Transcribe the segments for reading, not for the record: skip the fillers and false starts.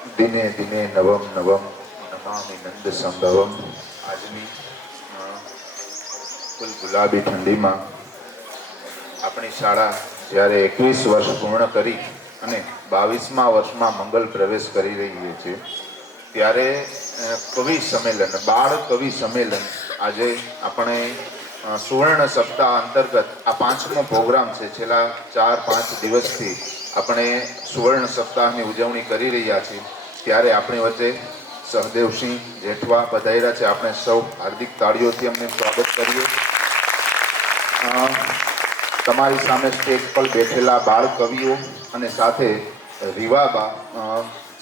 દિને દિને નવમ નવમ નમામિ નંદ સંભવમ. આજની ફૂલ ગુલાબી ઠંડીમાં આપણી શાળા જ્યારે 21 વર્ષ પૂર્ણ કરી અને 22મા વર્ષમાં મંગલ પ્રવેશ કરી રહી છે ત્યારે કવિ સંમેલન, બાળ કવિ સંમેલન આજે આપણે સુવર્ણ સપ્તાહ અંતર્ગત આ 5મો પ્રોગ્રામ છે. છેલ્લા 4-5 દિવસથી આપણે સુવર્ણ સપ્તાહની ઉજવણી કરી રહ્યા છીએ. ત્યારે આપણી વચ્ચે સહદેવસિંહ જેઠવા પધાર્યા છે. આપણે સૌ હાર્દિક તાળીઓથી અમને સ્વાગત કરીએ. તમારી સામે સ્ટેજ પર બેઠેલા બાળ કવિઓ અને સાથે રીવાબા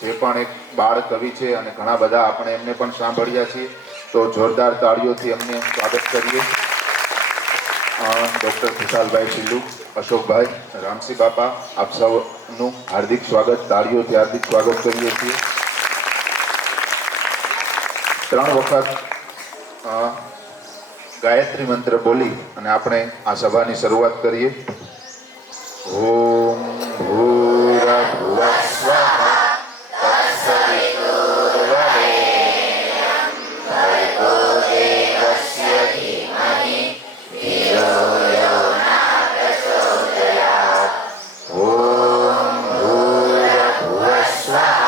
જે પણ એક બાળ કવિ છે અને ઘણા બધા આપણે એમને પણ સાંભળ્યા છીએ, તો જોરદાર તાળીઓથી અમને સ્વાગત કરીએ. ડૉક્ટર ખુશાલભાઈ શિલ્લુ, અશોકભાઈ, રામસિંહ બાપા, આપ સૌનું હાર્દિક સ્વાગત, તાળીઓથી હાર્દિક સ્વાગત કરીએ છીએ. 3 વખત ગાયત્રી મંત્ર બોલી અને આપણે આ સભાની શરૂઆત કરીએ. ઓમ ભૂર્ભુવઃ સ્વઃ તત્સવિતુર્વરેણ્યં ભર્ગો દેવસ્ય ધીમહિ ધિયો યો ન પ્રચોદયાत्. ઓમ ભૂર્ભુવઃ સ્વઃ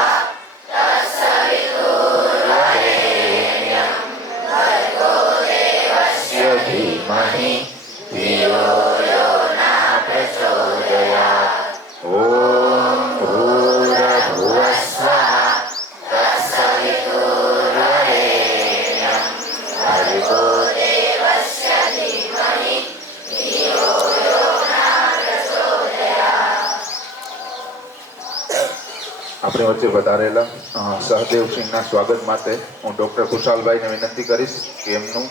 તત્સવિતુર્વરેણ્યં ભર્ગો દેવસ્ય ધીમહિ ધિયો યો ન પ્રચોદયાत्. ઓમ ભૂર્ભુવઃ સ્વઃ તત્સવિતુર્વરેણ્યં ભર્ગો દેવસ્ય ધીમહિ ધિયો યો ન પ્રચોદયાत्. આપણે વચ્ચે વધારેલા સહદેવસિંહના સ્વાગત માટે હું ડૉક્ટર ખુશાલભાઈને વિનંતી કરીશ કે એમનું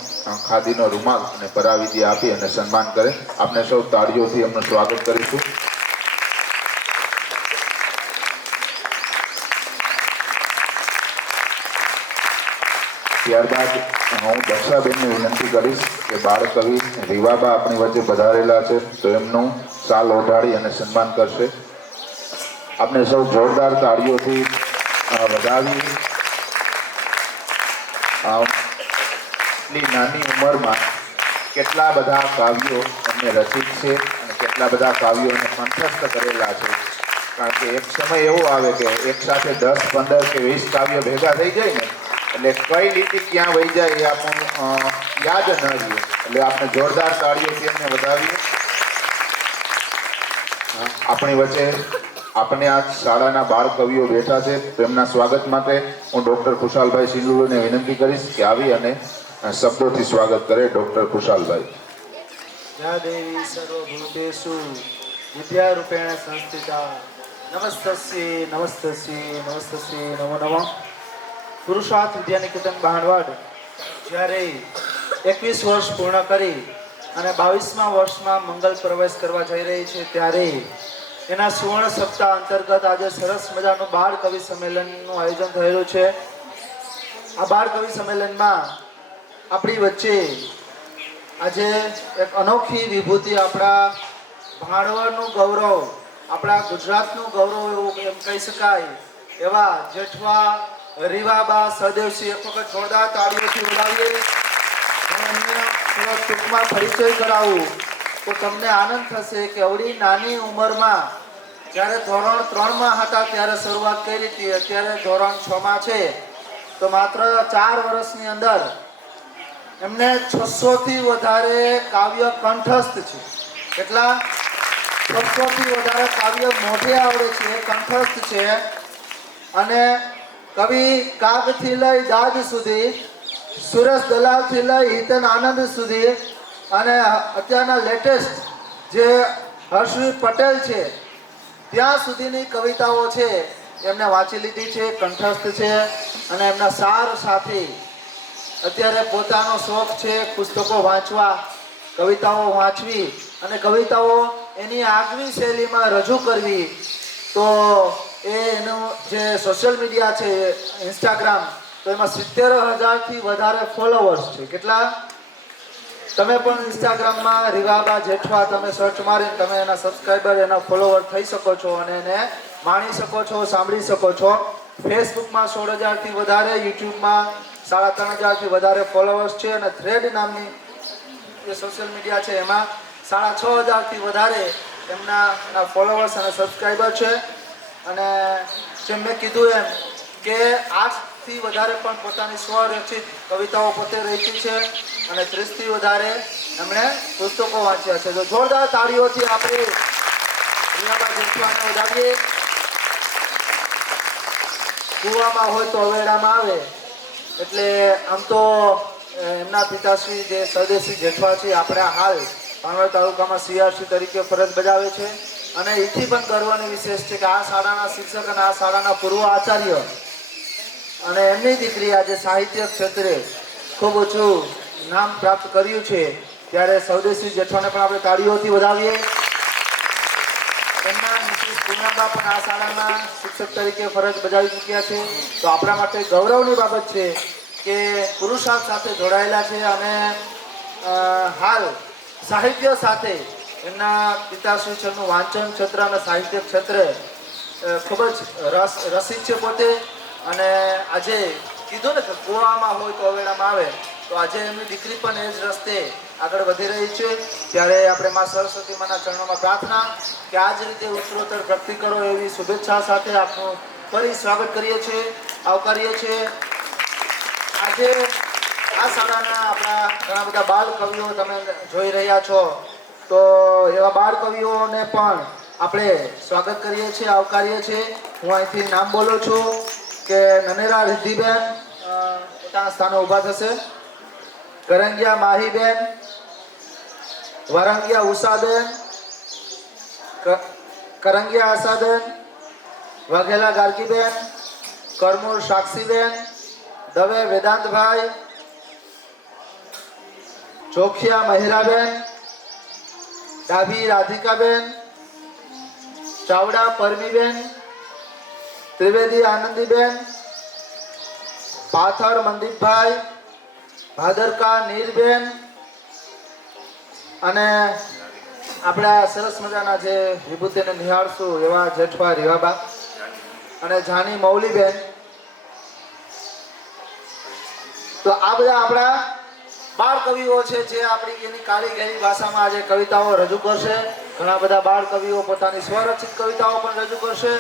ખાદીનો રૂમાલ અને પરાવિધિ આપી અને સન્માન કરે. આપણે સૌ તાળીઓથી એમનું સ્વાગત કરીશું. ત્યારબાદ હું દક્ષાબેનને વિનંતી કરીશ કે બાળ કવિ રીવાબા આપણી વચ્ચે પધારેલા છે તો એમનું શાલ ઓઢાડી અને સન્માન કરશે. આપણે સૌ જોરદાર તાળીઓથી વધાવી. એટલી નાની ઉંમરમાં કેટલા બધા કાવ્યો એમને રચિત છે અને કેટલા બધા કાવ્યોને કંઠસ્થ કરેલા છે. કારણ કે એક સમય એવો આવે કે એક સાથે 10, 15 કે 20 કાવ્યો ભેગા થઈ જાય ને એટલે કઈ લીટી ક્યાં વહી જાય એ આપણને યાદ ન રહે. એટલે આપણે જોરદાર તાળીઓથી એમને વધાવીએ. આપણી વચ્ચે આપણે આ શાળાના બાળ કવિઓ બેઠા છે તો એમના સ્વાગત માટે હું ડૉક્ટર ખુશાલભાઈ શિલ્લુને વિનંતી કરીશ કે આવી અને શબ્દોથી સ્વાગત કરે. ડૉક્ટર ખુશાલભાઈ. યા દેવી સર્વભૂતેષુ વિદ્યારૂપેણ સંસ્થિતા નમસ્તસ્યે નમસ્તસ્યે નમસ્તસ્યે નમો નમઃ. પુરુષાર્થ વિદ્યાનિકેતન બહાણવાડ જ્યારે 21 વર્ષ પૂર્ણ કરી અને 22મા વર્ષમાં મંગલ પ્રવેશ કરવા જઈ રહી છે ત્યારે એના સુવર્ણ સપ્તાહ અંતર્ગત આજે સરસ મજાનું બાળ કવિ સંમેલનનું આયોજન થયેલું છે. આ બાળ કવિ સંમેલનમાં આપણી વચ્ચે આજે એક અનોખી વિભૂતિ, આપણા ભાણવડનું ગૌરવ, આપણા ગુજરાતનું ગૌરવ એવું એમ કહી શકાય એવા જેઠવા રીવાબા સહદેવસિંહ, એક વખત જોરદાર તાળીઓથી વધાવીએ. હું એમને થોડો ટૂંકમાં પરિચય કરાવું તો તમને આનંદ થશે કે અવળી નાની ઉંમરમાં જ્યારે ધોરણ 3માં હતા ત્યારે શરૂઆત કરી હતી, અત્યારે ધોરણ 6માં છે, તો માત્ર 4 વર્ષની અંદર એમને 600થી વધારે કાવ્ય કંઠસ્થ છે. કેટલા? 600થી વધારે કાવ્ય મોઢે આવડે છે, કંઠસ્થ છે. અને કવિ કાગથી લઈ દાદ સુધી, સુરેશ દલાલથી લઈ હિતન આનંદ સુધી અને અત્યારના લેટેસ્ટ જે હર્ષવી પટેલ છે ત્યાં સુધીની કવિતાઓ છે એમને વાંચી લીધી છે, કંઠસ્થ છે. અને એમના સાર સાથી અત્યારે પોતાનો શોખ છે પુસ્તકો વાંચવા, કવિતાઓ વાંચવી અને કવિતાઓ એની આગવી શૈલીમાં રજૂ કરવી. તો એનું જે સોશિયલ મીડિયા છે ઇન્સ્ટાગ્રામ, તો એમાં 70,000થી વધારે ફોલોવર્સ છે. કેટલા? તમે પણ ઇન્સ્ટાગ્રામમાં રીવાબા જેઠવા તમે સર્ચ મારીને તમે એના સબસ્ક્રાઈબર, એના ફોલોવર થઈ શકો છો અને એને માણી શકો છો, સાંભળી શકો છો. ફેસબુકમાં 16,000થી વધારે, યુટ્યુબમાં 3,500થી વધારે ફોલોવર્સ છે અને થ્રેડ નામની જે સોશિયલ મીડિયા છે એમાં 6,500થી વધારે એમના ફોલોવર્સ અને સબસ્ક્રાઈબર છે. અને જેમ મેં કીધું એમ કે 8થી વધારે પણ પોતાની સ્વરચિત કવિતાઓ પોતે રચી છે અને 30થી વધારે એમણે પુસ્તકો વાંચ્યા છે. તો જોરદાર તાળીઓથી આપણે રીવાબા જેઠવાને વધાવીએ. કૂવામાં હોય તો અવેડામાં આવે એટલે આમ તો એમના પિતાશ્રી જે સરદેશી જેઠવા છે આપણા હાલ પાનવડ તાલુકામાં CRC તરીકે ફરજ બજાવે છે અને એથી પણ ગર્વની વિશેષ છે કે આ શાળાના શિક્ષક અને આ શાળાના પૂર્વ આચાર્ય અને એમની દીકરી આજે સાહિત્ય ક્ષેત્રે ખૂબ ઊંચું નામ પ્રાપ્ત કર્યું છે. ત્યારે સૌદેશી જેઠવાને પણ આપણે તાળીઓથી વધાવીએ. એમના મિસિસ પૂર્ણાબા પણ આ શાળાના શિક્ષક તરીકે ફરજ બજાવી ચૂક્યા છે. તો આપણા માટે ગૌરવની બાબત છે કે પુરુષાર્થ સાથે જોડાયેલા છે અને હાલ સાહિત્ય સાથે એમના પિતાશ્રી છેનું વાંચન ક્ષેત્ર અને સાહિત્ય ક્ષેત્રે ખૂબ જ રસિક છે પોતે. અને આજે કીધું ને કે કૂવામાં હોય તો અવેડામાં આવે, તો આજે એમની દીકરી પણ એ જ રસ્તે આગળ વધી રહી છે. ત્યારે આપણે મા સરસ્વતી માના ચરણોમાં પ્રાર્થના કે આ જ રીતે ઉત્તરોત્તર પ્રગતિ કરો એવી શુભેચ્છા સાથે આપનું ફરી સ્વાગત કરીએ છીએ, આવકારીએ છીએ. આજે આ શાળાના આપણા ઘણા બધા બાળ કવિઓ તમે જોઈ રહ્યા છો, તો એવા બાળ કવિઓને પણ આપણે સ્વાગત કરીએ છીએ, આવકારીએ છીએ. હું અહીંથી નામ બોલું છું કે નનેરા રિદ્ધિબેન પોતાના સ્થાને ઊભા થશે, કરંગિયા માહીબેન, વરંગિયા ઉષાબેન, કરંગિયા આશાબેન, વાઘેલા ગાર્ગીબેન, કરમૂર સાક્ષીબેન, દવે વેદાંતભાઈ, ચોખિયા મહિરાબેન, ડાભી રાધિકાબેન, ચાવડા પરમીબેન, ત્રિવેદી આનંદીબેન, પાથર મનદીપભાઈ, ભાદરકા નીલબેન અને આપણા સરસ મજાના જે વિભૂતિને નિહાળશું એવા જેઠવા રીવાબા અને જાની મૌલીબેન. તો આ બધા આપણા બાળ કવિઓ છે જે આપણી એની કાળી ગેરી ભાષામાં આજે કવિતાઓ રજૂ કરશે. ઘણા બધા બાળ કવિઓ પોતાની સ્વરચિત કવિતાઓ પણ રજૂ કરશે.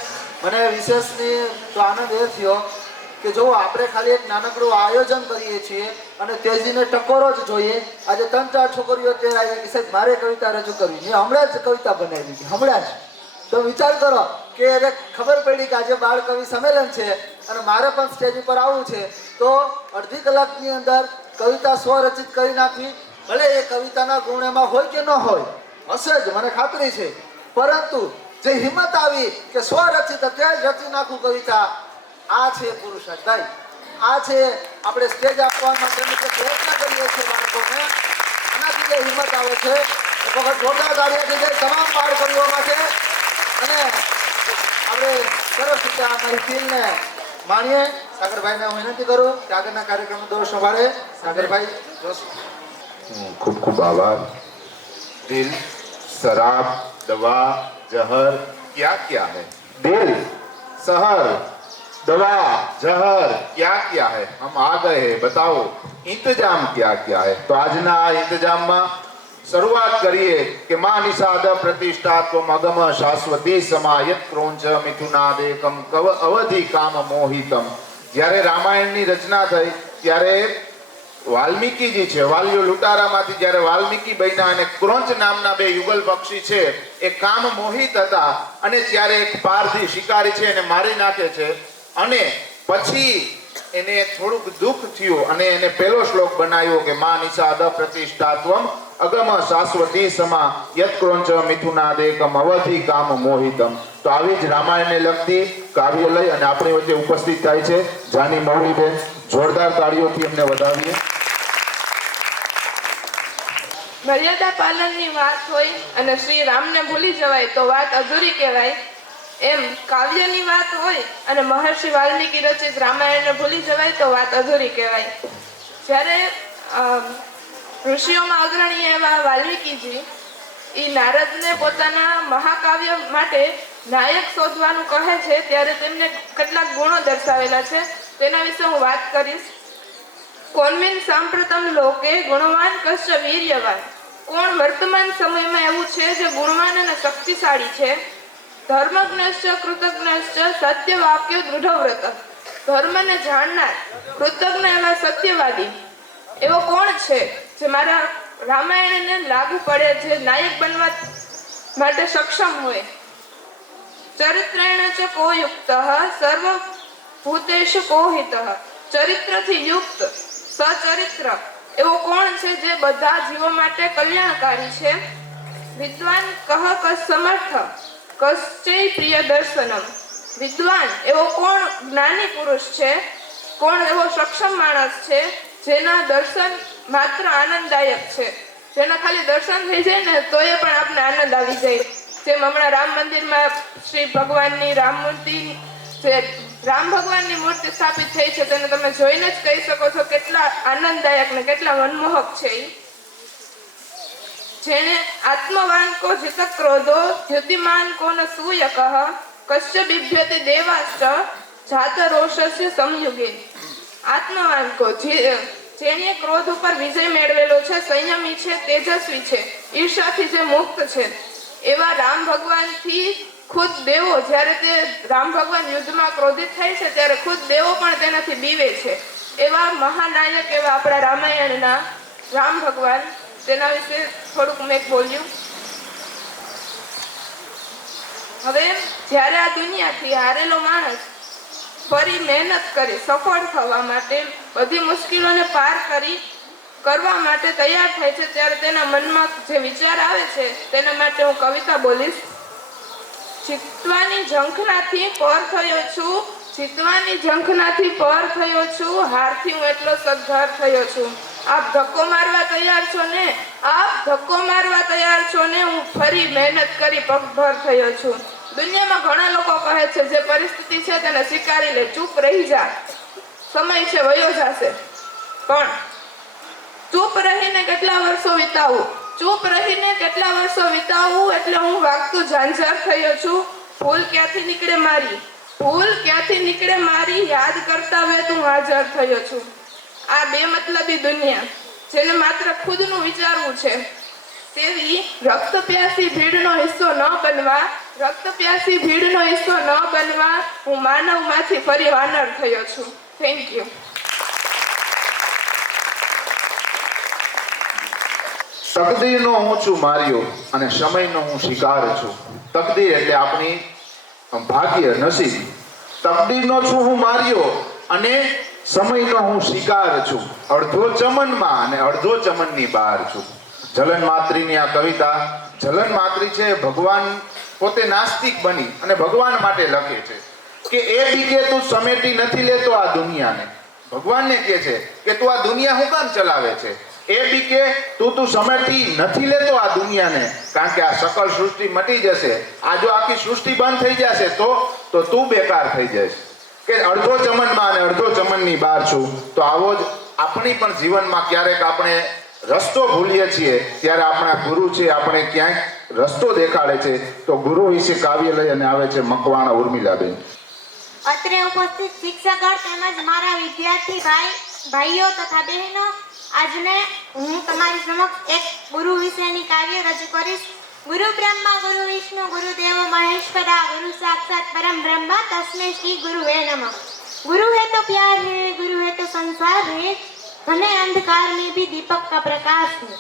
મને વિશેષની તો આનંદ એ થયો કે જો આપણે ખાલી એક નાનકડું આયોજન કરીએ છીએ અને તેજીને ટકોરો જ જોઈએ. આજે 3-4 છોકરીઓ તે આવી કે સાહેબ મારે કવિતા રજૂ કરવી, મેં હમણાં જ કવિતા બનાવી હતી, હમણાં જ. તો વિચાર કરો કે એને ખબર પડી કે આજે બાળ કવિ સંમેલન છે અને મારે પણ સ્ટેજ ઉપર આવવું છે, તો અડધી કલાકની અંદર કવિતા સ્વરચિત કરી નાખવી. ભલે એ કવિતાના ગુણ એમાં હોય કે ન હોય, હશે જ મને ખાતરી છે, પરંતુ જે હિંમત આવી કે સ્વરચિત અત્યારે જ રચી નાખું કવિતા, આ છે પુરુષાર્થ ભાઈ. આ છે આપણે સ્ટેજ આપવા માટેનો જે પ્રયત્ન કરીએ છીએ બાળકોને, આનાથી જે હિંમત આવે છે. એક વખત જોરદાર તાળીઓ થઈ જાય તમામ બાળ કવિઓ માટે. અને આપણે સરસ રીતે આ મહેફિલને માણીએ. સાગરભાઈને હું વિનંતી કરું કે આગળના કાર્યક્રમનો દોર સંભાળે. સાગરભાઈ જોશી. ખૂબ ખૂબ આભાર. દિલ, शराब, दवा, जहर क्या क्या है? दिल, शहर, दवा, जहर क्या क्या है? हम आ गए हैं, बताओ इंतजाम क्या क्या है? तो આજના આ इंतजामમાં શરૂઆત કરીએ કે માં નિષાદ પ્રતિષ્ઠાત્વમ અગમ શાશ્વતી સમાયત ક્રોંચ મિથુનાદેકમ કવ અવધિ કામ મોહિતમ. જ્યારે રામાયણની રચના થઈ ત્યારે વાલ્મીકીજી છે, વાલીઓ લૂંટારામાંથી જ્યારે વાલ્મીકી બન્યા અને ક્રોંચ નામના બે યુગલ પક્ષી છે એ કામ મોહિત હતા અને ત્યારે એક પારધી શિકારી છે એને મારી નાખે છે અને પછી એને થોડુંક દુઃખ થયું અને એને પહેલો શ્લોક બનાવ્યો કે માં નિષાદ પ્રતિષ્ઠાત્વમ અગમ શાશ્વતી સમા યત ક્રોંચ મિથુનાદેકમ અવધિ કામ મોહિતમ. તો આવી જ રામાયણને લગતી કાવ્ય લઈ અને આપણી વચ્ચે ઉપસ્થિત થાય છે જાની મૌલીબેન. જોરદાર તાળીઓથી એમને વધાવીએ. મર્યાદા પાલનની વાત હોય અને શ્રી રામને ભૂલી જવાય તો વાત અધૂરી કહેવાય. એમ કાવ્યની વાત હોય અને મહર્ષિ વાલ્મીકી રચિત રામાયણને ભૂલી જવાય તો વાત અધૂરી કહેવાય. જ્યારે ઋષિઓમાં અગ્રણી એવા વાલ્મીકીજી એ નારદને પોતાના મહાકાવ્ય માટે નાયક શોધવાનું કહે છે ત્યારે તેમને કેટલાક ગુણો દર્શાવેલા છે, તેના વિશે હું વાત કરીશ. કોન્મિન સાંપ્રતમ લોકે ગુણવાન કશ્ચ વીર્યવાન. કોણ વર્તમાન સમયમાં એવું છે જે ગુણવાન અને શક્તિશાળી છે? ધર્મજ્ઞશ્ચ કૃતજ્ઞશ્ચ સત્ય વાક્ય દૃઢવ્રત. ધર્મને જાણનાર કૃતજ્ઞ એવા સત્યવાદી એવો કોણ છે જે મારા રામાયણને લાગુ પડે, જે નાયક બનવા માટે સક્ષમ હોય? ચરિત્રેણ ચ કો યુક્ત સર્વભૂતેષુ કોહિતઃ. ચરિત્રથી યુક્ત સચરિત્ર એવો કોણ છે જે બધા જીવો માટે કલ્યાણકારી છે? વિદ્વાન કહ કસ સમર્થ કશ્ચૈ પ્રિય દર્શનમ. વિદ્વાન એવો કોણ જ્ઞાની પુરુષ છે? કોણ એવો સક્ષમ માણસ છે જેના દર્શન માત્ર આનંદદાયક છે? જેના ખાલી દર્શન થઈ જાય ને તો એ પણ આપણે આનંદ આવી જાય. જેમ હમણાં રામ મંદિરમાં શ્રી ભગવાનની રામ મૂર્તિ, જે રામ ભગવાનની મૂર્તિ સ્થાપિત થઈ છે, તેને તમે જોઈને જ કહી શકો છો કેટલા આનંદદાયક ને કેટલા મનમોહક છે. જેને આત્મવાન કો જીત ક્રોધો દ્યુતિમાન કો ન સૂયકઃ કશ્ય બિભ્યતે દેવાશ્ચ જાત રોષસ્ય સંયુગે. આત્મવાન કો જેણે ક્રોધ ઉપર વિજય મેળવેલો છે, સંયમી છે, તેજસ્વી છે, ઈર્ષાથી જે મુક્ત છે, એવા રામ ભગવાનથી ખુદ દેવો, જ્યારે તે રામ ભગવાન યુદ્ધમાં ક્રોધિત થાય છે ત્યારે ખુદ દેવો પણ તેનાથી બીવે છે. એવા મહાનાયક એવા આપણા રામાયણના રામ ભગવાન, તેના વિશે થોડુંક મેં બોલ્યું. હવે જ્યારે આ દુનિયાથી હારેલો માણસ ફરી મહેનત કરી સફળ થવા માટે, બધી મુશ્કેલીઓને પાર કરવા માટે તૈયાર થાય છે, ત્યારે તેના મનમાં જે વિચાર આવે છે તેના માટે હું કવિતા બોલીશ. જીતવાની ઝંખનાથી પર થયો છું, જીતવાની ઝંખનાથી પર થયો છું, હારથી હું એટલો સદ્ધાર થયો છું. આપ ધક્કો મારવા તૈયાર છો ને? આપ ધક્કો મારવા તૈયાર છો ને? હું ફરી મહેનત કરી પગભર થયો છું. દુનિયામાં ઘણા લોકો કહે છે જે પરિસ્થિતિ છે તેને સ્વીકારી લે, ચૂપ રહી જા, સમય છે વયો જશે. પણ ચૂપ રહીને કેટલા વર્ષો વિતાવું, ચૂપ રહીને કેટલા વર્ષો વિતાવું એટલે હું વાગતું ઝાંઝર થયો છું. ભૂલ ક્યાંથી નીકળે મારી, ભૂલ ક્યાંથી નીકળે મારી, યાદ કરતા હવે તું હાજર થયો છું. આ બે મતલબી દુનિયા, જેને માત્ર ખુદનું વિચારવું છે, તેવી રક્ત પ્યાસી ભીડનો હિસ્સો ન બનવા, રક્ત પ્યાસી ભીડનો હિસ્સો ન બનવા હું માનવમાંથી ફરી વાનર થયો છું. Thank you. તકદીરનો હું છું માર્યો અને સમયનો હું શિકાર છું. તકદીર એટલે આપણી ભાગ્ય, નસીબ. તકદીરનો છું હું માર્યો અને સમયનો હું શિકાર છું. અડધો ચમનમાં અને અડધો ચમનની બહાર છું. જલન માત્રીની આ કવિતા, જલન માત્રી છે ભગવાન પોતે નાસ્તિક બની અને ભગવાન માટે લખે છે કે એ બી કે તું સમેટી નથી લેતો આ દુનિયાને. ભગવાનને કહે છે કે તું આ દુનિયા હું કામ ચલાવે છે? એ બી કે તું સમેટી નથી લેતો આ દુનિયાને, કારણ કે આ સકલ સૃષ્ટિ મટી જશે. આ જો આખી સૃષ્ટિ બંધ થઈ જશે તો તું બેકાર થઈ જઈશ. કે અડધો ચમનમાં અને અડધો ચમનની બહાર છું. તો આવો જ આપણી પણ જીવનમાં ક્યારેક આપણે રસ્તો ભૂલીએ છીએ ત્યારે આપણા ગુરુ છે આપણે ક્યાંક રસ્તો દેખાડે છે. તો ગુરુ વિશે કાવ્ય લઈ અને આવે છે મકવાણા ઉર્મિલાબેન. અત્રે ઉપસ્થિત શિક્ષકો તેમજ મારા વિદ્યાર્થી ભાઈઓ તથા બહેનો, આજને હું તમારી સમક્ષ એક ગુરુ વિશેની કાવ્ય રજૂ કરીશ. गुरु ब्रह्मा गुरु विष्णु गुरु देव महेश्वरा गुरु साक्षात परम ब्रह्मा तस्मै श्री गुरु वे नमः। गुरु है तो प्यार है, गुरु है तो संसार है, घने अंधकार में भी दीपक का प्रकाश है।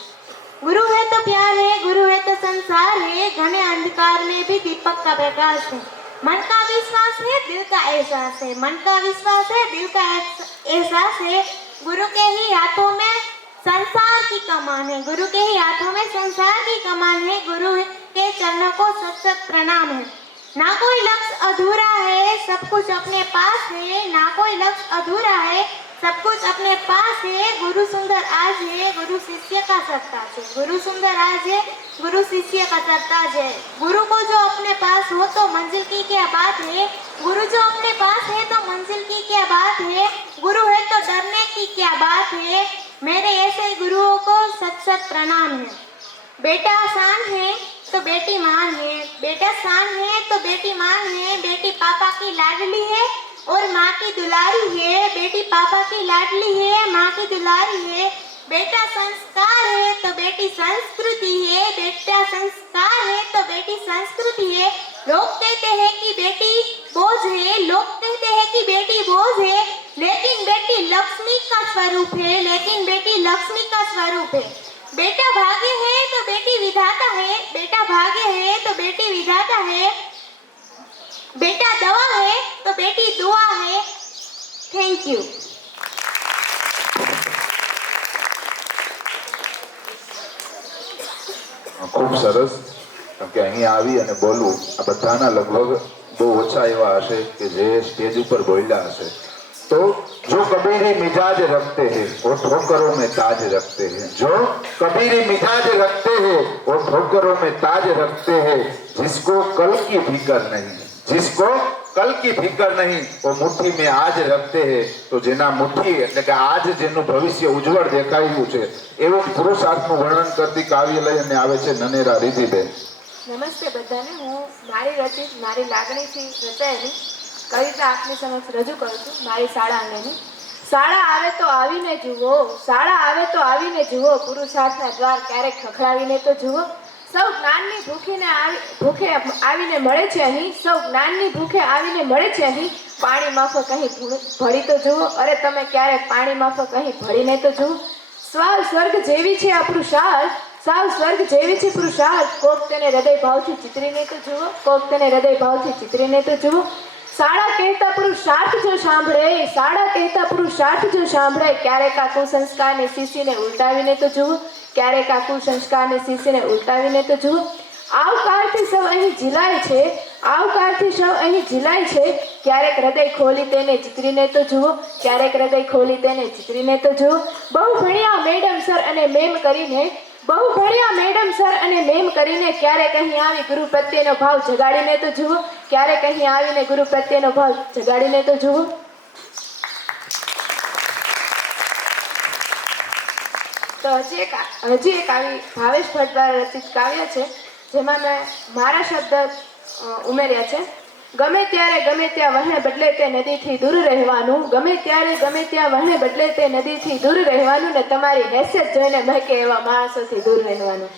गुरु है तो प्यार है, गुरु है तो संसार है, घने अंधकार में भी दीपक का प्रकाश है। मन का विश्वास है, दिल का एहसास है, मन का विश्वास है, दिल का एहसास है। गुरु के ही हाथों में संसार की कमान है, गुरु के ही हाथों में संसार की कमान है। गुरु के चरणों को सत सत प्रणाम है। ना कोई लक्ष्य अधूरा है, सब कुछ अपने पास है। ना कोई लक्ष्य अधूरा है, सब कुछ अपने पास है। गुरु सुंदर आज है, गुरु शिष्य का सरताज है। गुरु सुंदर आज है, गुरु शिष्य का सरताज है। गुरु को जो अपने पास हो तो मंजिल की क्या बात है। गुरु जो अपने पास है तो मंजिल की क्या बात है। गुरु है तो डरने की क्या बात है। मेरे ऐसे गुरुओं को सत सत प्रणाम है। बेटा आसान है तो बेटी मान है, बेटा शान है तो बेटी मान है, बेटी पापा की लाडली है और माँ की दुलारी है, बेटी पापा की लाडली है, माँ की दुलारी है, बेटा संस्कार है तो बेटी संस्कृति है, बेटा संस्कार है तो बेटी संस्कृति है। लोग कहते हैं कि बेटी बोझ है, लोग कहते हैं कि बेटी बोझ है, लेकिन बेटी लक्ष्मी का स्वरूप है, लेकिन बेटी लक्ष्मी का स्वरूप है। बेटा भाग्य है तो बेटी विधाता है, बेटा भाग्य है तो बेटी विधाता है, बेटा दवा है तो बेटी दुआ है। Thank you. ખૂબ સરસ. કારણ કે અહીં આવી અને બોલવું આ બધાના લગભગ બહુ ઓછા એવા હશે કે જે સ્ટેજ ઉપર બોલ્યા હશે. તો જો કબીરી મિજાજ રખતે હૈ वो ठोकरों में ताज रखते हैं, जो कबीरी मिजाज रखते हैं वो ठोकरों में ताज रखते हैं, जिसको कल की फिक्र नहीं, जिसको कल की फिक्र नहीं वो मुट्ठी में आज रखते हैं. તો જેના મુઠ્ઠી એટલે કે આજ જેનું ભવિષ્ય ઉજ્જવળ દેખાયું છે એવું પુરુષાર્થનું વર્ણન કરતી કાવ્ય લઈને આવે છે નનેરા રિધિબેન. નમસ્તે બધાને. હું મારી રચિત મારી લાગણીથી રચાયેલી કવિતા આપની સમક્ષ રજૂ કરું છું. મારી શાળા અંગેની. શાળા આવે તો આવીને જુઓ, શાળા આવે તો આવીને જુઓ, પુરુષાર્થના દ્વાર ક્યારેક ખખડાવીને તો જુઓ. સૌ જ્ઞાનની ભૂખે આવીને મળે છે અહીં, સૌ જ્ઞાનની ભૂખે આવીને મળે છે અહીં. પાણી માફક અહીં ભળી તો જુઓ, અરે તમે ક્યારેક પાણી માફક અહીં ભળીને તો જુઓ. સ્વાલ સ્વર્ગ જેવી છે આ પુરુષાર્થ, સાવ સ્વર્ગ જેવી છે પુરુષાર્થ. કોક તેને હૃદય ભાવથી ચિતરીને તો જુઓ, કોક તેને હૃદય ભાવથી ચિતરીને તો જુઓ. શાળા કહેતા પુરુષાર્થ જો સાંભળે, શાળા કહેતા પુરુષાર્થ જો સાંભળે, ક્યારેક આ કુસંસ્કારની શીશીને ઉલટાવીને તો જુઓ, ક્યારેક આ કુસંસ્કારની શીશીને ઉલટાવીને તો જુઓ. આવકારથી સૌ અહીં ઝીલાય છે, આવકારથી સૌ અહીં ઝીલાય છે, ક્યારેક હૃદય ખોલી તેને ચિતરીને તો જુઓ, ક્યારેક હૃદય ખોલી તેને ચિતરીને તો જુઓ. બહુ ભણ્યા મેડમ સર અને મેમ કરીને, બહુ ભણ્યા મેડમ સર અને મેમ કરીને, ક્યારેક અહીં આવી ગુરુ પ્રત્યેનો ભાવ જગાડીને તો જુઓ, ક્યારેક અહીં આવીને ગુરુ પ્રત્યેનો ભાવ જગાડીને તો જુઓ. તો હજી એક આવી ભાવેશ ભટ્ટ દ્વારા રચિત કાવ્ય છે જેમાં મેં મારા શબ્દ ઉમેર્યા છે. ગમે ત્યારે ગમે ત્યાં વહેણ બદલે તે નદીથી દૂર રહેવાનું, ગમે ત્યારે ગમે ત્યાં વહેણ બદલે તે નદીથી દૂર રહેવાનું, ને તમારી હેસિયત જોઈને મહેકે એવા માણસોથી દૂર રહેવાનું.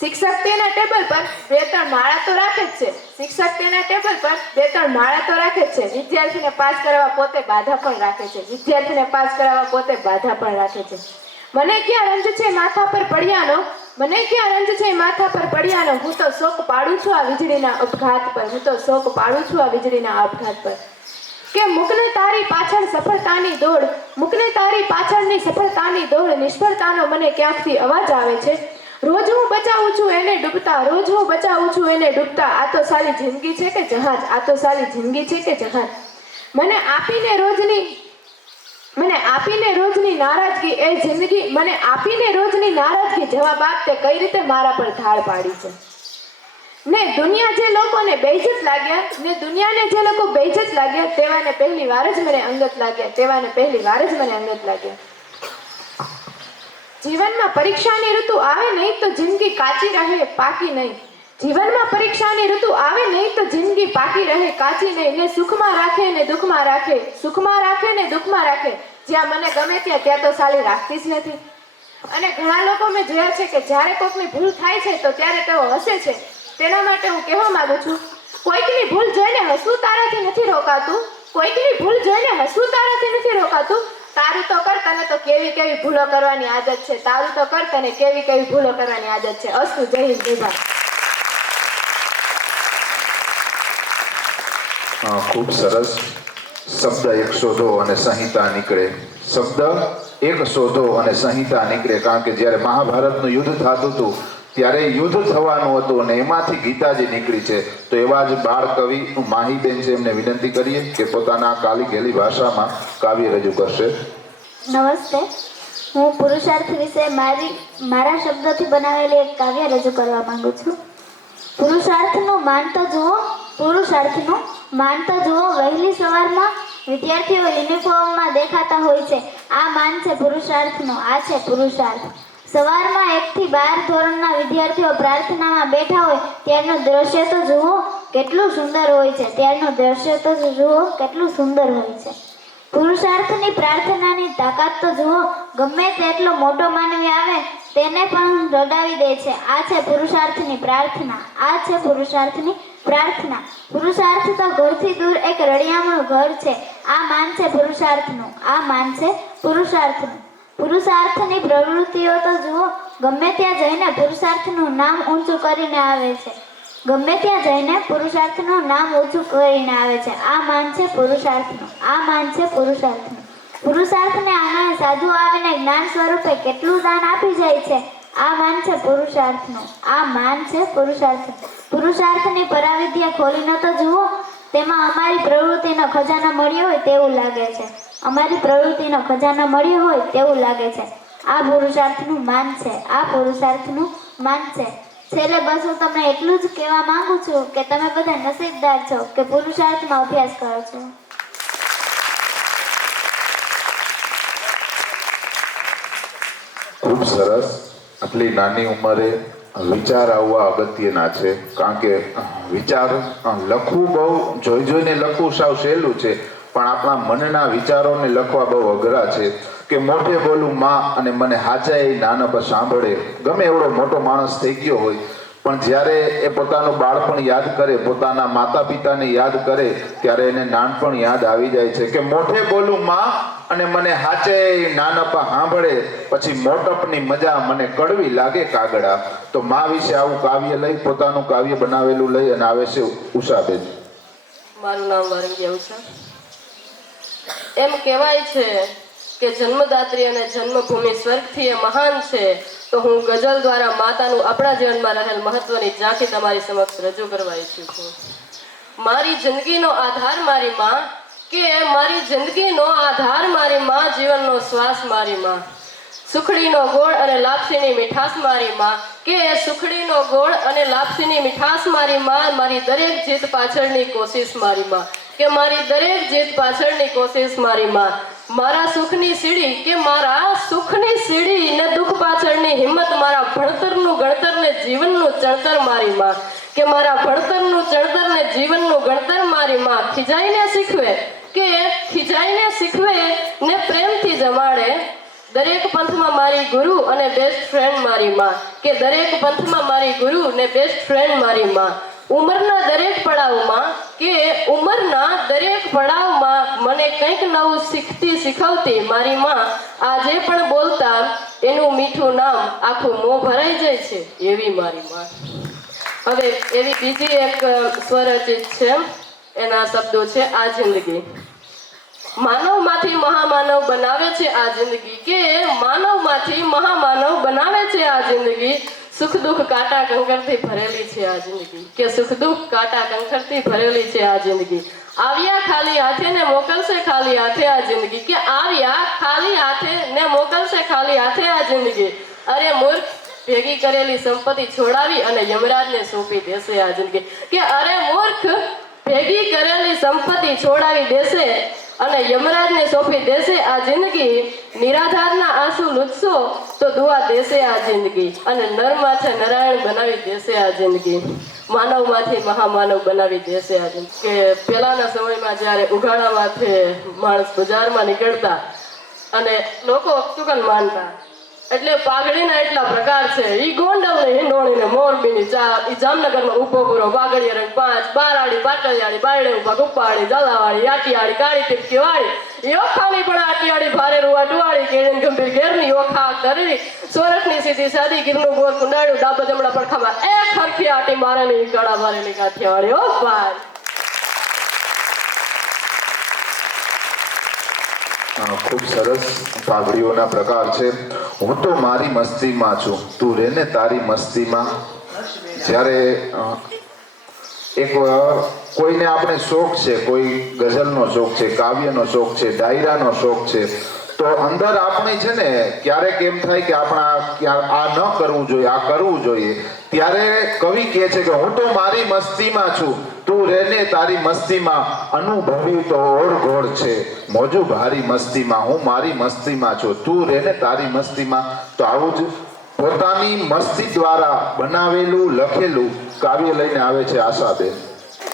શિક્ષક તેના ટેબલ પર બે ત્રણ માળા તો રાખે જ છે, શિક્ષક તેના ટેબલ પર બે ત્રણ માળા તો રાખે જ છે, વિદ્યાર્થીને પાસ કરવા પોતે બાધા પણ રાખે છે, વિદ્યાર્થીને પાસ કરાવવા પોતે બાધા પણ રાખે છે. મને ક્યાં રંજ છે માથા પર પડ્યાનો, મને ક્યાં રંજ છે માથા પર પડ્યાનો, હું તો શોક પાડું છું આ વીજળીના અપઘાત પર, હું તો શોક પાડું છું આ વીજળીના અપઘાત પર. કે મૂકને તારી પાછળ સફળતાની દોડ, મૂકને તારી પાછળની સફળતાની દોડ, નિષ્ફળતાનો મને ક્યાંકથી અવાજ આવે છે. રોજ હું બચાવું છું એને ડૂબતા, રોજ હું બચાવું છું એને ડૂબતા, આ તો સાલી જિંદગી છે કે જહાજ, આ તો સાલી જિંદગી છે કે જહાજ. મને આપીને રોજની નારાજગી એ જિંદગી, મને આપીને રોજની નારાજગી જવાબ આપ તે કઈ રીતે મારા પર ધાડ પાડી છે. ને દુનિયા જે લોકોને બેઇજ્જત લાગ્યા, ને દુનિયાને જે લોકો બેઇજ્જત લાગ્યા, તેવાને પહેલી વાર જ મને અંગત લાગ્યા, તેવાને પહેલી વાર જ મને અંગત લાગ્યા. જીવનમાં પરીક્ષાની ઋતુ આવે નહીં તો જિંદગી કાચી રહે પાકી નહીં, જીવનમાં પરીક્ષાની ઋતુ આવે નહીં તો જિંદગી પાકી રહે કાચી નહીં. ને સુખમાં રાખે ને દુઃખમાં રાખે, સુખમાં રાખે ને દુઃખમાં રાખે, જ્યાં મને ગમે ત્યાં તો સાલી રાખતી જ નથી. અને ઘણા લોકો મેં જોયા છે કે જ્યારે કોઈકની ભૂલ થાય છે તો ત્યારે તેઓ હસે છે. તેના માટે હું કહેવા માંગુ છું, કોઈકની ભૂલ જોઈને હસવું તારાથી નથી રોકાતું, કોઈકની ભૂલ જોઈને હસવું તારાથી નથી રોકાતું. તારું તો કર, તને તો કેવી કેવી ભૂલો કરવાની આદત છે, તારું તો કર, તને કેવી કેવી ભૂલો કરવાની આદત છે. અસ્તુ. જય હિન્દ. જય ભારત. ખૂબ સરસ. શબ્દ એક શોધો અને સંહિતા નીકળે, શબ્દ એક શોધો અને સંહિતા નીકળે. કારણ કે જ્યારે મહાભારતનું યુદ્ધ થતું હતું ત્યારે યુદ્ધ થવાનું હતું અને એમાંથી ગીતાજી નીકળી છે. તો એવા જ બાળ કવિ માહીબેન છે, એમને વિનંતી કરીએ કે પોતાના કાલી ગેલી ભાષામાં કાવ્ય રજૂ કરશે. નમસ્તે. હું પુરુષાર્થ વિશે મારા શબ્દોથી બનાવેલી એક કાવ્ય રજૂ કરવા માંગુ છું. પુરુષાર્થનું માન તો જુઓ, પુરુષાર્થનું માન તો જુઓ, વહેલી સવારમાં વિદ્યાર્થીઓ યુનિફોર્મમાં દેખાતા હોય છે. આ માન છે પુરુષાર્થનો, આ છે પુરુષાર્થ. સવારમાં 1 થી 12 ધોરણના વિદ્યાર્થીઓ પ્રાર્થનામાં બેઠા હોય ત્યારનું દ્રશ્ય તો જુઓ કેટલું સુંદર હોય છે. ત્યારનું દ્રશ્ય તો જુઓ કેટલું સુંદર હોય છે. પુરુષાર્થની પ્રાર્થનાની તાકાત તો જુઓ, ગમે તેટલો મોટો માનવી આવે તેને પણ રડાવી દે છે. આ છે પુરુષાર્થની પ્રાર્થના. આ છે પુરુષાર્થની પ્રાર્થના. પુરુષાર્થ તો ઘરથી દૂર એક રળિયામણું ઘર છે. આ માન છે પુરુષાર્થનું. આ માન છે પુરુષાર્થનું. પુરુષાર્થની પ્રવૃત્તિઓ તો જુઓ, ગમે ત્યાં જઈને પુરુષાર્થનું નામ ઊંચું કરીને આવે છે. ગમે ત્યાં જઈને પુરુષાર્થનું નામ ઊંચું કરીને આવે છે. આ માન છે પુરુષાર્થનું. આ માન છે પુરુષાર્થનું. પુરુષાર્થને આંગણે સાધુ આવીને જ્ઞાન સ્વરૂપે કેટલું દાન આપી જાય છે. આ માન છે પુરુષાર્થનું. આ માન છે પુરુષાર્થનું. પુરુષાર્થની પરાવિદ્યા ખોલીને તો જુઓ, તેમાં અમારી પ્રવૃત્તિનો ખજાનો મળ્યો હોય તેવું લાગે છે. અમારી પ્રવૃત્તિનો ખજાનો મળ્યો હોય તેવું લાગે છે. આ પુરુષાર્થનું માન છે. આ પુરુષાર્થનું માન છે. છેલ્લે બસ હું તમને એટલું જ કહેવા માંગુ છું કે તમે બધા નસીબદાર છો કે પુરુષાર્થમાં અભ્યાસ કરો છો. ખૂબ સરસ. આટલી નાની ઉંમરે વિચાર આવવા અગત્યના છે, કારણ કે વિચાર લખવું બહુ જોઈને લખવું સાવ સહેલું છે, પણ આપણા મનના વિચારોને લખવા બહુ અઘરા છે. કે મોઢે બોલું માં અને મને હાચા એ નાના પર સાંભળે. ગમે એવડો મોટો માણસ થઈ ગયો હોય, પણ જ્યારે એ પોતાનું બાળપણ યાદ કરે, પોતાના માતા પિતાને યાદ કરે, ત્યારે એને નાનપણ યાદ આવી જાય છે. કે મોઢે બોલું માં અને મને હાચે નાના પર સાંભળે, પછી મોટપની મજા મને કડવી લાગે કાગડા. તો માં વિશે આવું કાવ્ય લઈ, પોતાનું કાવ્ય બનાવેલું લઈ અને આવે છે ઉષાબેન. મારું નામ વારંગી ઉષા. એમ કહેવાય છે કે જન્મદાત્રી અને જન્મભૂમિ સ્વર્ગથી એ મહાન છે. તો હું ગઝલ દ્વારા માતાનું આપણા જીવનમાં રહેલ મહત્વની ઝાંખી તમારી સમક્ષ રજૂ કરવા ઈચ્છું છું. મારી જિંદગીનો આધાર મારી માં, કે મારી જિંદગીનો આધાર મારી માં, જીવનનો શ્વાસ મારી માં, સુખડીનો ગોળ અને લાપસીની મીઠાશ મારી માં, કે સુખડીનો ગોળ અને લાપસીની મીઠાશ મારી માં, મારી દરેક જીત પાછળની કોશિશ મારી માં, કે મારી દરેક જીત પાછળની કોશિશ મારી માં, મારા સુખની સીડી, કે મારા સુખની સીડી ને દુઃખ પાછળની હિંમત, મારા ભણતરનું ગણતર ને જીવનનું ચણતર મારી માં, કે મારા ભણતરનું ચણતર ને જીવનનું ગણતર મારી માં, ખીજાઈને શીખવે, કે ખીજાઈને શીખવે ને પ્રેમથી જમાડે, દરેક પંથમાં મારી ગુરુ અને બેસ્ટ ફ્રેન્ડ મારી માં, કે દરેક પંથમાં મારી ગુરુ ને બેસ્ટ ફ્રેન્ડ મારી માં, ઉંમરના દરેક પડાવમાં, કે ઉંમરના દરેક પડાવમાં મને કંઈક નવું શીખવતી મારી માં, આજે પણ બોલતા એનું મીઠું નામ આખું મોં ભરાઈ જાય છે એવી મારી માં. હવે એવી બીજી એક સ્વરચિત છે, એના શબ્દો છે આ જિંદગી. માનવમાંથી મહામાનવ બનાવે છે આ જિંદગી, કે માનવમાંથી મહામાનવ બનાવે છે આ જિંદગી, સુખ દુઃખ કાંટા કંકરથી ભરેલી છે આ જિંદગી, કે સુખ દુઃખ કાંટા કંકરથી ભરેલી છે આ જિંદગી, આવ્યા ખાલી હાથે ને મોકલશે ખાલી હાથે આ જિંદગી, કે આવ્યા ખાલી હાથે ને મોકલશે ખાલી હાથે આ જિંદગી, અરે મૂર્ખ ભેગી કરેલી સંપત્તિ છોડાવી અને યમરાજને સોંપી દેશે આ જિંદગી, કે અરે મૂર્ખ ભેગી કરેલી સંપત્તિ છોડાવી દેશે અને યમરાજને સોંપી દેશે આ જિંદગી, નિરાધારના આંસુ લૂછશો તો દુઆ દેશે આ જિંદગી, અને નર માથે નારાયણ બનાવી દેશે આ જિંદગી, માનવમાંથી મહામાનવ બનાવી દેશે આ જિંદગી. કે પહેલાના સમયમાં જ્યારે ઉઘાડા માથે માણસ બજારમાં નીકળતા અને લોકો અક્તુકલ માનતા, એટલે પાઘડીના એટલા પ્રકાર છે. ઈ ગોંડલ ને હિંડોળી ને મોરબીની ચા, ઈ જામનગરમાં ઉભો પૂરો, બાગડીયા રંગ 5, બારાડી, પાટલિયાળી, બાયડે ઉભા, ગુપ્પાળી, ઝાલાવાળી, આટિયાળી, કાળી ટીપકી વાળી, યોખાની પણ આટિયાળી, ભારે રૂવા ડુવાળી, કેળીન ગંભીર ઘેરની યોખા કરી, સોરઠની સીધી સાદી, ગીરનું ગોળ કુંડાળ્યું, ડાબા જમણા પડખામાં એક હરખી આટી મારેલી, કડા મારેલી કાઠિયાવાળી. ઓ ભાઈ ખૂબ સરસ પાઘડીઓના પ્રકાર છે. હું તો મારી મસ્તીમાં છું, તું રે ને તારી મસ્તીમાં. જ્યારે એક કોઈને આપણે શોખ છે, કોઈ ગઝલનો શોખ છે, કાવ્યનો શોખ છે, ડાયરાનો શોખ છે, તો અંદર આપણે છે ને ક્યારેક એમ થાય કે આ ન કરવું જોઈએ, આ કરવું જોઈએ. ત્યારે કવિ કહે છે કે હું તો મારી મસ્તીમાં છું, તું રેને તારી મસ્તીમાં, અનુભવી તો ઓળઘોળ છે મોજું ભારી મસ્તીમાં, હું મારી મસ્તીમાં છું, તું રેને તારી મસ્તીમાં. તો આવું જ પોતાની મસ્તી દ્વારા બનાવેલું લખેલું કાવ્ય લઈને આવે છે આશાબેન.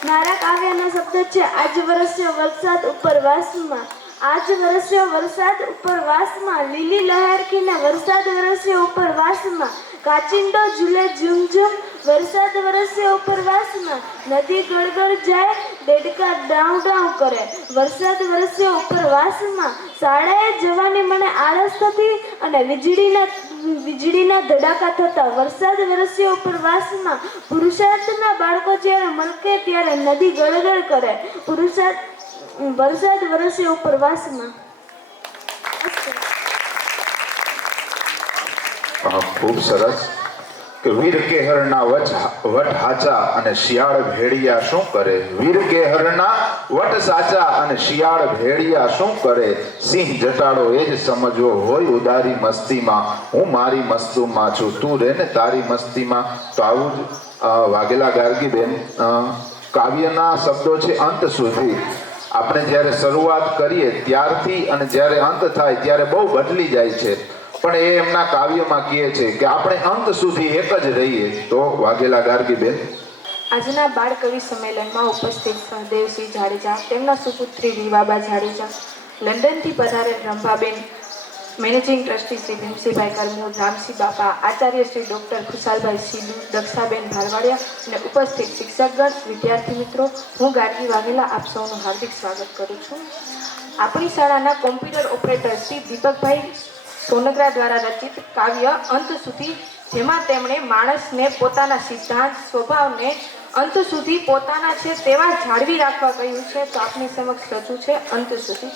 મારા કાવ્યનો શબ્દ છે આજ વરસ્યો વરસાદ ઉપરવાસમાં. આજ વરસ્યો વરસાદ ઉપરવાસમાં, લીલી લહેરખીને વરસાદ વરસ્યો ઉપરવાસમાં. કાચિંડો ઝૂલે ઝૂમ ઝૂમ વરસાદ વરસ્યો ઉપરવાસમાં. નદી ગળગળ જાય દેડકા ડાઉ ડાઉ કરે વરસાદ વરસ્યો ઉપરવાસમાં. શાળાએ જવાની મને આળસ થતી અને વીજળીના ધડાકા થતા વરસાદ વરસ્યો ઉપરવાસમાં. પુરુષાર્થના બાળકો જ્યારે મલકે ત્યારે નદી ગળગળ કરે વરસાદ વરસ્યો ઉપરવાસમાં. ખૂબ સરસ. કે વીર કેહરના વટ હાચા અને શિયાળ ભેડિયા શું કરે? વીર કેહરના વટ સાચા અને શિયાળ ભેડિયા શું કરે? સિંહ જટાડો એ જ સમજવો હોય ઉદારી મસ્તીમાં. હું મારી મસ્તીમાં છું, તું રે ને તારી મસ્તીમાં. તો આવું જ વાઘેલા ગાર્ગીબેન કાવ્યના શબ્દો છે અંત સુધી. આપણે જ્યારે શરૂઆત કરીએ ત્યારથી અને જ્યારે અંત થાય ત્યારે બહુ બદલી જાય છે, પણ એ એમના કાવ્યમાં કહે છે કે આપણે અંત સુધી એક જ રહીએ. તો વાઘેલા ગાર્ગીબેન. આજના બાળ કવિ સંમેલનમાં ઉપસ્થિત સહદેવસિંહ જાડેજા, તેમના સુપુત્રી રીવાબા જાડેજા, લંડનથી પધારેલ રંભાબેન, મેનેજિંગ ટ્રસ્ટી શ્રી ભીમસિંહભાઈ કરમૂર, રામસિંહ બાપા, આચાર્ય શ્રી ડૉક્ટર ખુશાલભાઈ સીધુ, દક્ષાબેન ભારવાડિયા અને ઉપસ્થિત શિક્ષકગણ, વિદ્યાર્થી મિત્રો, હું ગાર્ગી વાઘેલા આપ સૌનું હાર્દિક સ્વાગત કરું છું. આપણી શાળાના કોમ્પ્યુટર ઓપરેટર શ્રી દીપકભાઈ સોનગરા દ્વારા રચિત કાવ્ય અંત સુધી, જેમાં તેમણે માણસને પોતાના સિદ્ધાંત સ્વભાવને અંત સુધી પોતાના છે તેવા જાળવી રાખવા કહ્યું છે. તો આપની સમક્ષ રજૂ છે અંત સુધી.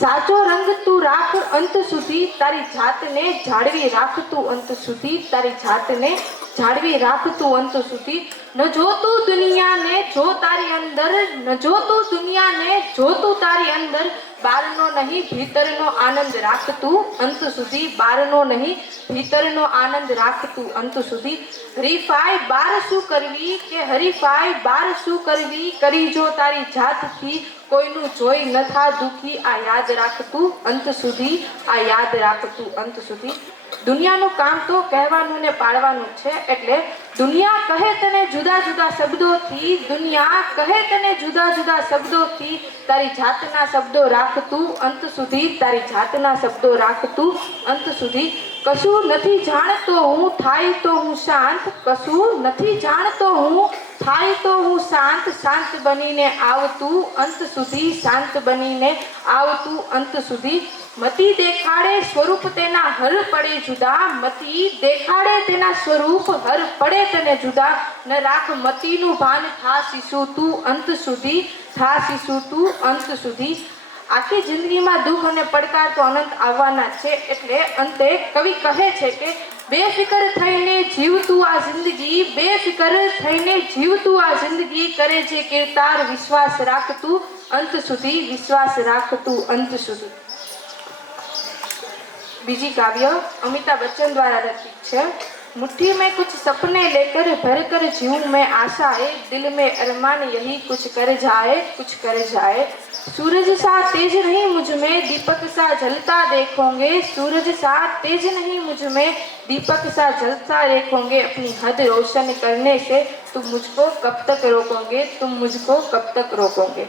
સાચો રંગ તું રાખ અંત સુધી, તારી જાતને જાળવી રાખ તું અંત સુધી, તારી જાતને જાળવી રાખ તું અંત સુધી. ન જોતું દુનિયાને જો તારી અંદર, ન જોતું દુનિયાને જો તું તારી અંદર, બારનો નહીં ભીતરનો આનંદ રાખતું અંત સુધી, બારનો નહીં ભીતરનો આનંદ રાખતું અંત સુધી. હરીફાઈ બાર શું કરવી કે હરીફાઈ બાર શું કરવી, કરી જો તારી જાતથી, કોઈનું જોઈ ન થા દુખી, આ યાદ રાખતું અંત સુધી, આ યાદ રાખતું અંત સુધી. દુનિયાનું કામ તો કહેવાનું ને પાડવાનું છે, એટલે દુનિયા કહે તને જુદા જુદા શબ્દોથી, દુનિયા કહે તને જુદા જુદા શબ્દોથી, તારી જાતના શબ્દો રાખતું અંત સુધી, તારી જાતના શબ્દો રાખતું અંત સુધી. કશું નથી જાણતો હું થાય તો હું શાંત, કશું નથી જાણતો હું થાય તો હું શાંત, શાંત બનીને આવતું અંત સુધી, શાંત બનીને આવતું અંત સુધી. મતી દેખાડે સ્વરૂપ તેના હર પડે જુદા, મતી દેખાડે તેના સ્વરૂપ હર પડે તને જુદા. ન રાખ મતીનું ભાન, થા શીશું તું અંત સુધી, થા શીશું તું અંત સુધી. આખી જિંદગીમાં દુઃખ અને પડકાર તો અનંત આવવાના છે, એટલે અંતે કવિ કહે છે કે બેફિકર થઈને જીવતું આ જિંદગી, બેફિકર થઈને જીવતું આ જિંદગી, કરે છે કિરતાર વિશ્વાસ રાખતું અંત સુધી, વિશ્વાસ રાખતું અંત સુધી. બીજી કાવ્ય અમિતાભ બચ્ચન દ્વારા રચિત છે. मुट्ठी में कुछ सपने लेकर भर कर जीऊं मैं आशाएं, दिल में अरमान यही कुछ कर जाए, कुछ कर जाए. सूरज सा तेज नहीं मुझ में, दीपक सा जलता देखोगे, सूरज सा तेज नहीं मुझ में, दीपक सा जलता देखोगे. अपनी हद रोशन करने से तुम मुझको कब तक रोकोगे, तुम मुझको कब तक रोकोगे.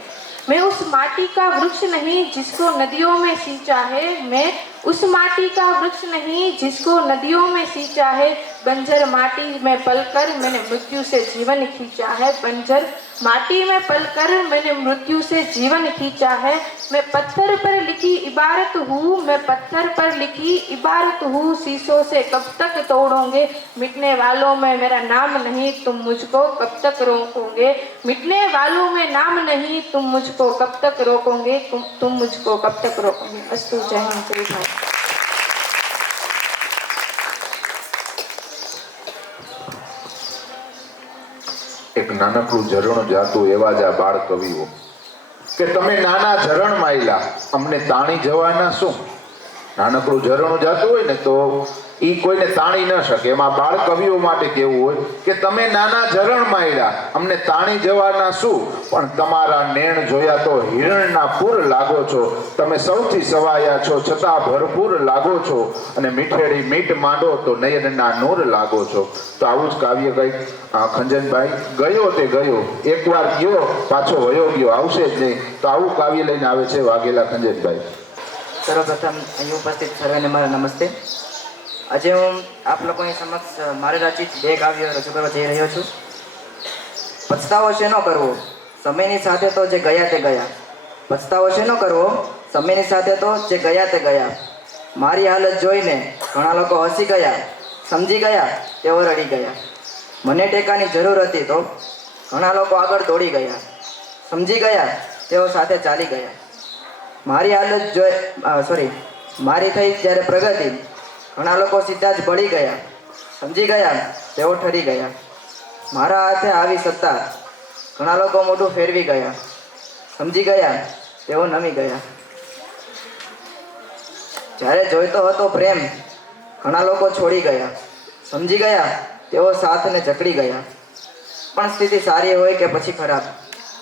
मैं उस माटी का वृक्ष नहीं जिसको नदियों में सींचा है, मैं उस माटी का वृक्ष नहीं जिसको नदियों में सींचा है. बंजर माटी में पलकर मैंने मृत्यु से जीवन खींचा है, बंजर माटी में पलकर मैंने मृत्यु से जीवन खींचा है. मैं पत्थर पर लिखी इबारत हूँ, मैं पत्थर पर लिखी इबारत हूँ, शीशों से कब तक तोड़ोगे. मिटने वालों में मेरा नाम नहीं, तुम मुझको कब तक रोकोगे. मिटने वालों में नाम नहीं, तुम मुझको कब तक रोकोगे, तुम मुझको कब तक रोकोगे. अस्तु. जय हिंद, जय भारत. એક નાનકડું ઝરણું જાતું એવા જ આ બાળ કવિઓ કે તમે નાના ઝરણ માયલા અમને તાણી જવાના શું. નાનકડું ઝરણું જતું હોય ને તો એ કોઈને તાણી ન શકે. એમાં બાળ કવિઓ માટે કેવું હોય કે તમે નાના ઝરણ માયડા, અમને તાણી જવાના શું, પણ તમારા નેણ જોયા તો હિરણના પૂર લાગો છો. તમે સૌથી સવાયા છો છતાં ભરપૂર લાગો છો, અને મીઠેડી મીઠ માંડો તો નયનના નૂર લાગો છો. તો આવું જ કાવ્ય કંઈક ખંજનભાઈ ગયો તે ગયો, એકવાર ગયો પાછો વયો ગયો, આવશે જ નહીં. તો આવું કાવ્ય લઈને આવે છે વાઘેલા ખંજનભાઈ. સર્વપ્રથમ અહીં ઉપસ્થિત સર્વેને મારા નમસ્તે. આજે હું આપ લોકોની સમક્ષ મારે રચિત 2 કાવ્યો રજૂ કરવા જઈ રહ્યો છું. પછતાવો શેનો કરવો, સમયની સાથે તો જે ગયા તે ગયા. પછતાવો શેનો કરવો, સમયની સાથે તો જે ગયા તે ગયા. મારી હાલત જોઈને ઘણા લોકો હસી ગયા, સમજી ગયા તેઓ રડી ગયા. મને ટેકાની જરૂર હતી તો ઘણા લોકો આગળ દોડી ગયા, સમજી ગયા તેઓ સાથે ચાલી ગયા. મારી હાલત મારી થઈ જ્યારે પ્રગતિ, ઘણા લોકો સીધા જ ભળી ગયા, સમજી ગયા તેઓ ઠરી ગયા. મારા હાથે આવી સત્તા, ઘણા લોકો મોઢું ફેરવી ગયા, સમજી ગયા તેઓ નમી ગયા. જ્યારે જોઈતો હતો પ્રેમ, ઘણા લોકો છોડી ગયા, સમજી ગયા તેઓ સાથને જકડી ગયા. પણ સ્થિતિ સારી હોય કે પછી ખરાબ,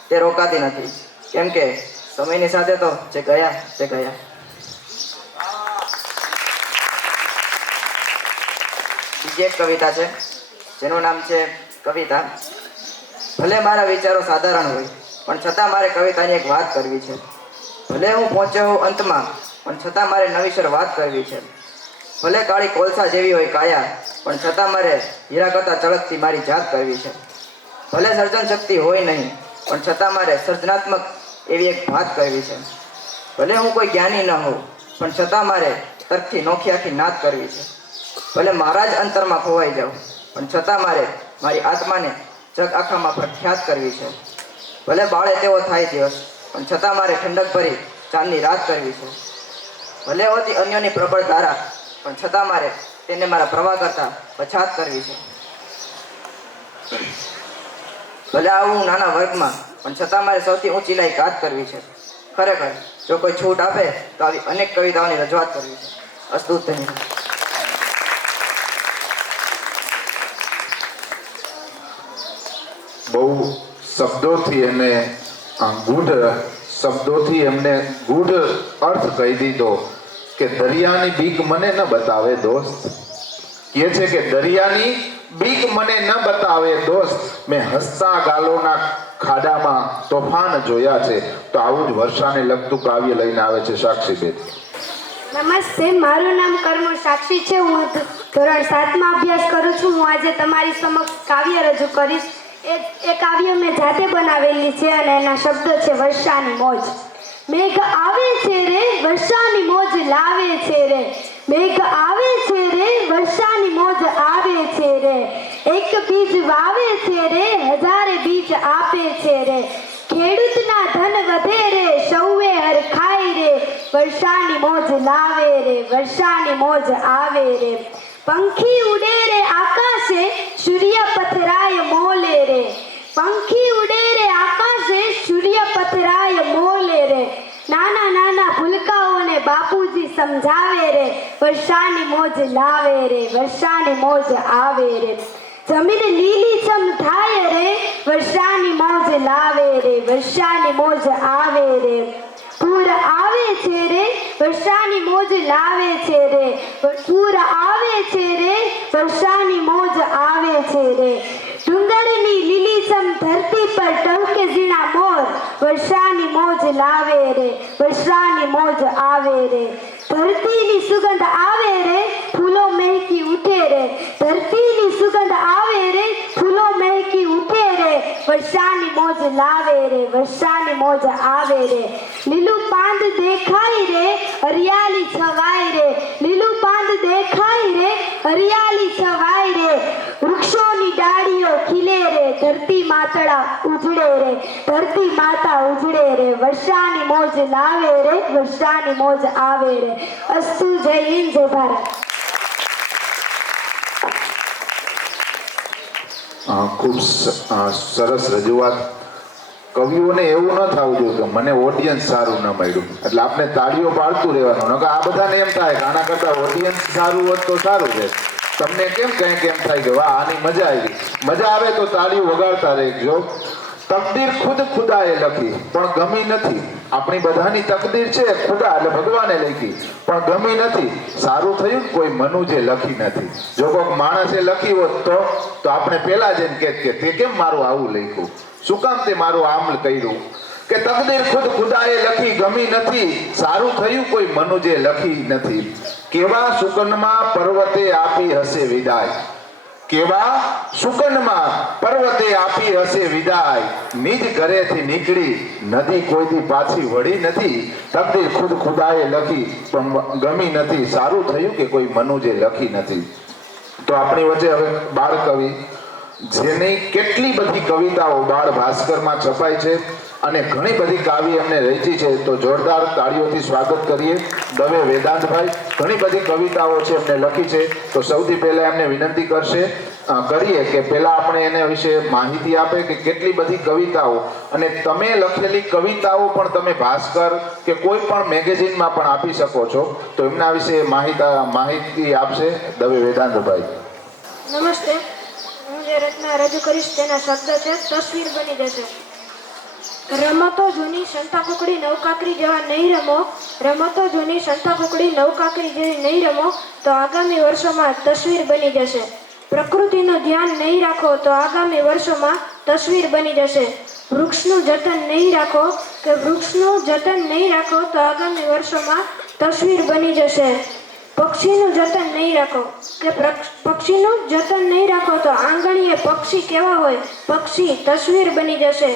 તે રોકાતી નથી, કેમ કે સમયની સાથે તો જે ગયા તે ગયા. બીજી એક કવિતા છે જેનું નામ છે કવિતા. ભલે મારા વિચારો સાધારણ હોય પણ છતાં મારે કવિતાની એક વાત કરવી છે. ભલે હું પહોંચ્યો હોઉં અંતમાં પણ છતાં મારે નવી શરૂઆત કરવી છે. ભલે કાળી કોલસા જેવી હોય કાયા પણ છતાં મારે હીરા કરતાં ચળકતી મારી જાત કરવી છે. ભલે સર્જન શક્તિ હોય નહીં પણ છતાં મારે સર્જનાત્મક એવી એક વાત કરવી છે. ભલે હું કોઈ જ્ઞાની ન હોઉં પણ છતાં મારે તર્કથી નોખી આખી નાત કરવી છે. ભલે મારા જ અંતરમાં ખોવાઈ જાઉં પણ છતાં મારે મારી આત્માને જગ આખામાં પ્રખ્યાત કરવી છે. ભલે બાળે તેવો થાય દિવસ પણ છતાં મારે ઠંડક ભરી ચાંદની રાત કરવી છે. ભલે હોતી અન્યોની પ્રબળ ધારા પણ છતાં મારે તેને મારા પ્રવાહ કરતાં પછાત કરવી છે. ભલે આવું નાના વર્ગમાં પણ છતાં મારે સૌથી ઊંચી લાયકાત કરવી છે. ખરેખર જો કોઈ છૂટ આપે તો આવી અનેક કવિતાઓની રજૂઆત કરવી છે. અસ્તુ ધન્યવાદ. બહુ શબ્દોથી એને ગૂઢ અર્થ કહી દીધો કે દરિયાની બીક મને ન બતાવે દોસ્ત. કહે છે કે દરિયાની બીક મને ન બતાવે દોસ્ત, મેં હસતા ગાલોના ખાડામાં તોફાન જોયા છે. તો આવું જ વર્ષાને લગતું કાવ્ય લઈને આવે છે સાક્ષીબેન. નમસ્તે, મારું નામ કર્મ સાક્ષી છે. હું ધોરણ 7માં અભ્યાસ કરું છું. હું આજે તમારી સમક્ષ કાવ્ય રજૂ કરીશ. એ કાવ્ય મેં જાતે બનાવેલી છે અને એના શબ્દો છે વર્ષાની મોજ. મેઘ આવે છે રે, વર્ષાની મોજ લાવે છે રે. મેઘ આવે છે રે, વર્ષાની મોજ આવે છે રે. એક બીજ વાવે છે રે, હજારે બીજ આપે છે રે. ખેડૂતના ધન વધે રે, સૌએ હરખાય રે. વર્ષાની મોજ લાવે રે, વર્ષાની મોજ આવે રે. પંખી ઉડે રે આકાશે, સૂર્ય પથરાય મોલે રે. પંખી ઉડે રે આકાશે, સૂર્ય પથરાય મોલે રે. નાના નાના ભૂલકાઓને બાપુજી સમજાવે રે. વર્ષાની મોજ લાવે રે, વર્ષાની મોજ આવે રે. જમીન લીલીછમ થાય રે, વર્ષાની મોજ લાવે રે, વર્ષાની મોજ આવે રે. પૂર આવે છે રે, વર્ષાની મોજ લાવે છે રે. પૂર આવે છે રે, વર્ષાની મોજ આવે છે રે. ડુંગરની લીલીછમ ધરતી પર ટહુકે ઝીણા મોર, વર્ષાની મોજ લાવે રે, વર્ષાની મોજ આવે રે. ધરતીની સુગંધ આવે રે, ફૂલો મહેકી ઉઠે રે. ધરતીની સુગંધ આવે રે, ફૂલો મહેકી ઉઠે રે. વર્ષાની મોજ લાવે રે, વર્ષાની મોજ આવે રે. લીલું પાંદ દેખાય રે, હરિયાળી છવાય રે. લીલું પાંદ દેખાય રે, હરિયાળી છવાય રે. વૃક્ષોની ડાળીઓ ખીલે રે, ધરતી માતળા ઉજળે રે. ધરતી માતા ઉજળે રે. વર્ષાની મોજ લાવે રે, વર્ષાની મોજ આવે રે. અસ્તુ. જય હિન્દ, જય ભારત. ખૂબ સરસ રજૂઆત. કવિઓને એવું ન થવું જોઈએ કે મને ઓડિયન્સ સારું ન મળ્યું એટલે આપણે તાળીઓ પાડતું રહેવાનું. નકર આ બધાને એમ થાય કે આના કરતાં ઓડિયન્સ સારું હોત તો સારું છે. તમને કેમ કંઈક એમ થાય કે વાહ આની મજા આવી, મજા આવે તો તાળીઓ વગાડતા રહેજો. તકદીર ખુદાએ લખી પણ ગમી નથી. આપણી બધાની તકદીર છે ખુદા એટલે ભગવાને લખી પણ ગમી નથી. સારું થયું કોઈ મનુજે લખી નથી. જો કોઈક માણસે લખી હોત તો આપણે પેલા જ એમ કહેત કે તે કેમ મારું આવું લખ્યું, શું કામ તે મારું આમ કર્યું. કે તકદીર ખુદાએ લખી ગમી નથી. સારું થયું કોઈ મનુજે લખી નથી. કેવા સુકનમાં પર્વતે આપી હશે વિદાય. કેવા સુકનમાં પર્વતે આપી હશે વિદાય. નિજ ઘરેથી નીકળી નદી કોઈથી પાછી વળી નથી. તકદીર ખુદાએ લખી પણ ગમી નથી. સારું થયું કે કોઈ મનુજે લખી નથી. તો આપણી વચ્ચે હવે બાળ કવિ જેની કેટલી બધી કવિતાઓ બાળ ભાસ્કરમાં છપાઈ છે અને ઘણી બધી કાવ્ય એમને રચી છે. તો જોરદાર તાળીઓથી સ્વાગત કરીએ દવે વેદાંતભાઈ. ઘણી બધી કવિતાઓ છે એમને લખી છે. તો સૌથી પહેલા એમને વિનંતી કરીએ કે પહેલા આપણે એને વિશે માહિતી આપે કે કેટલી બધી કવિતાઓ અને તમે લખેલી કવિતાઓ પણ તમે ભાસ્કર કે કોઈ પણ મેગેઝિનમાં પણ આપી શકો છો. તો એમના વિશે માહિતી આપશે દવે વેદાંતભાઈ. નમસ્તે. હું જે રચના રજૂ કરીશ તેના શબ્દ છે તસવીર બની જશે. રમતો જૂની સંતા કુકડી નવકાકરી જેવા નહીં રમો. રમતો જૂની સંતા કુકડી નવકાકરી જેવી નહીં રમો તો આગામી વર્ષોમાં તસવીર બની જશે. પ્રકૃતિનું ધ્યાન નહીં રાખો તો આગામી વર્ષોમાં તસવીર બની જશે. વૃક્ષનું જતન નહીં રાખો કે વૃક્ષનું જતન નહીં રાખો તો આગામી વર્ષોમાં તસવીર બની જશે. પક્ષીનું જતન નહીં રાખો કે પક્ષીનું જતન નહીં રાખો તો આંગણીએ પક્ષી કેવા હોય પક્ષી તસવીર બની જશે.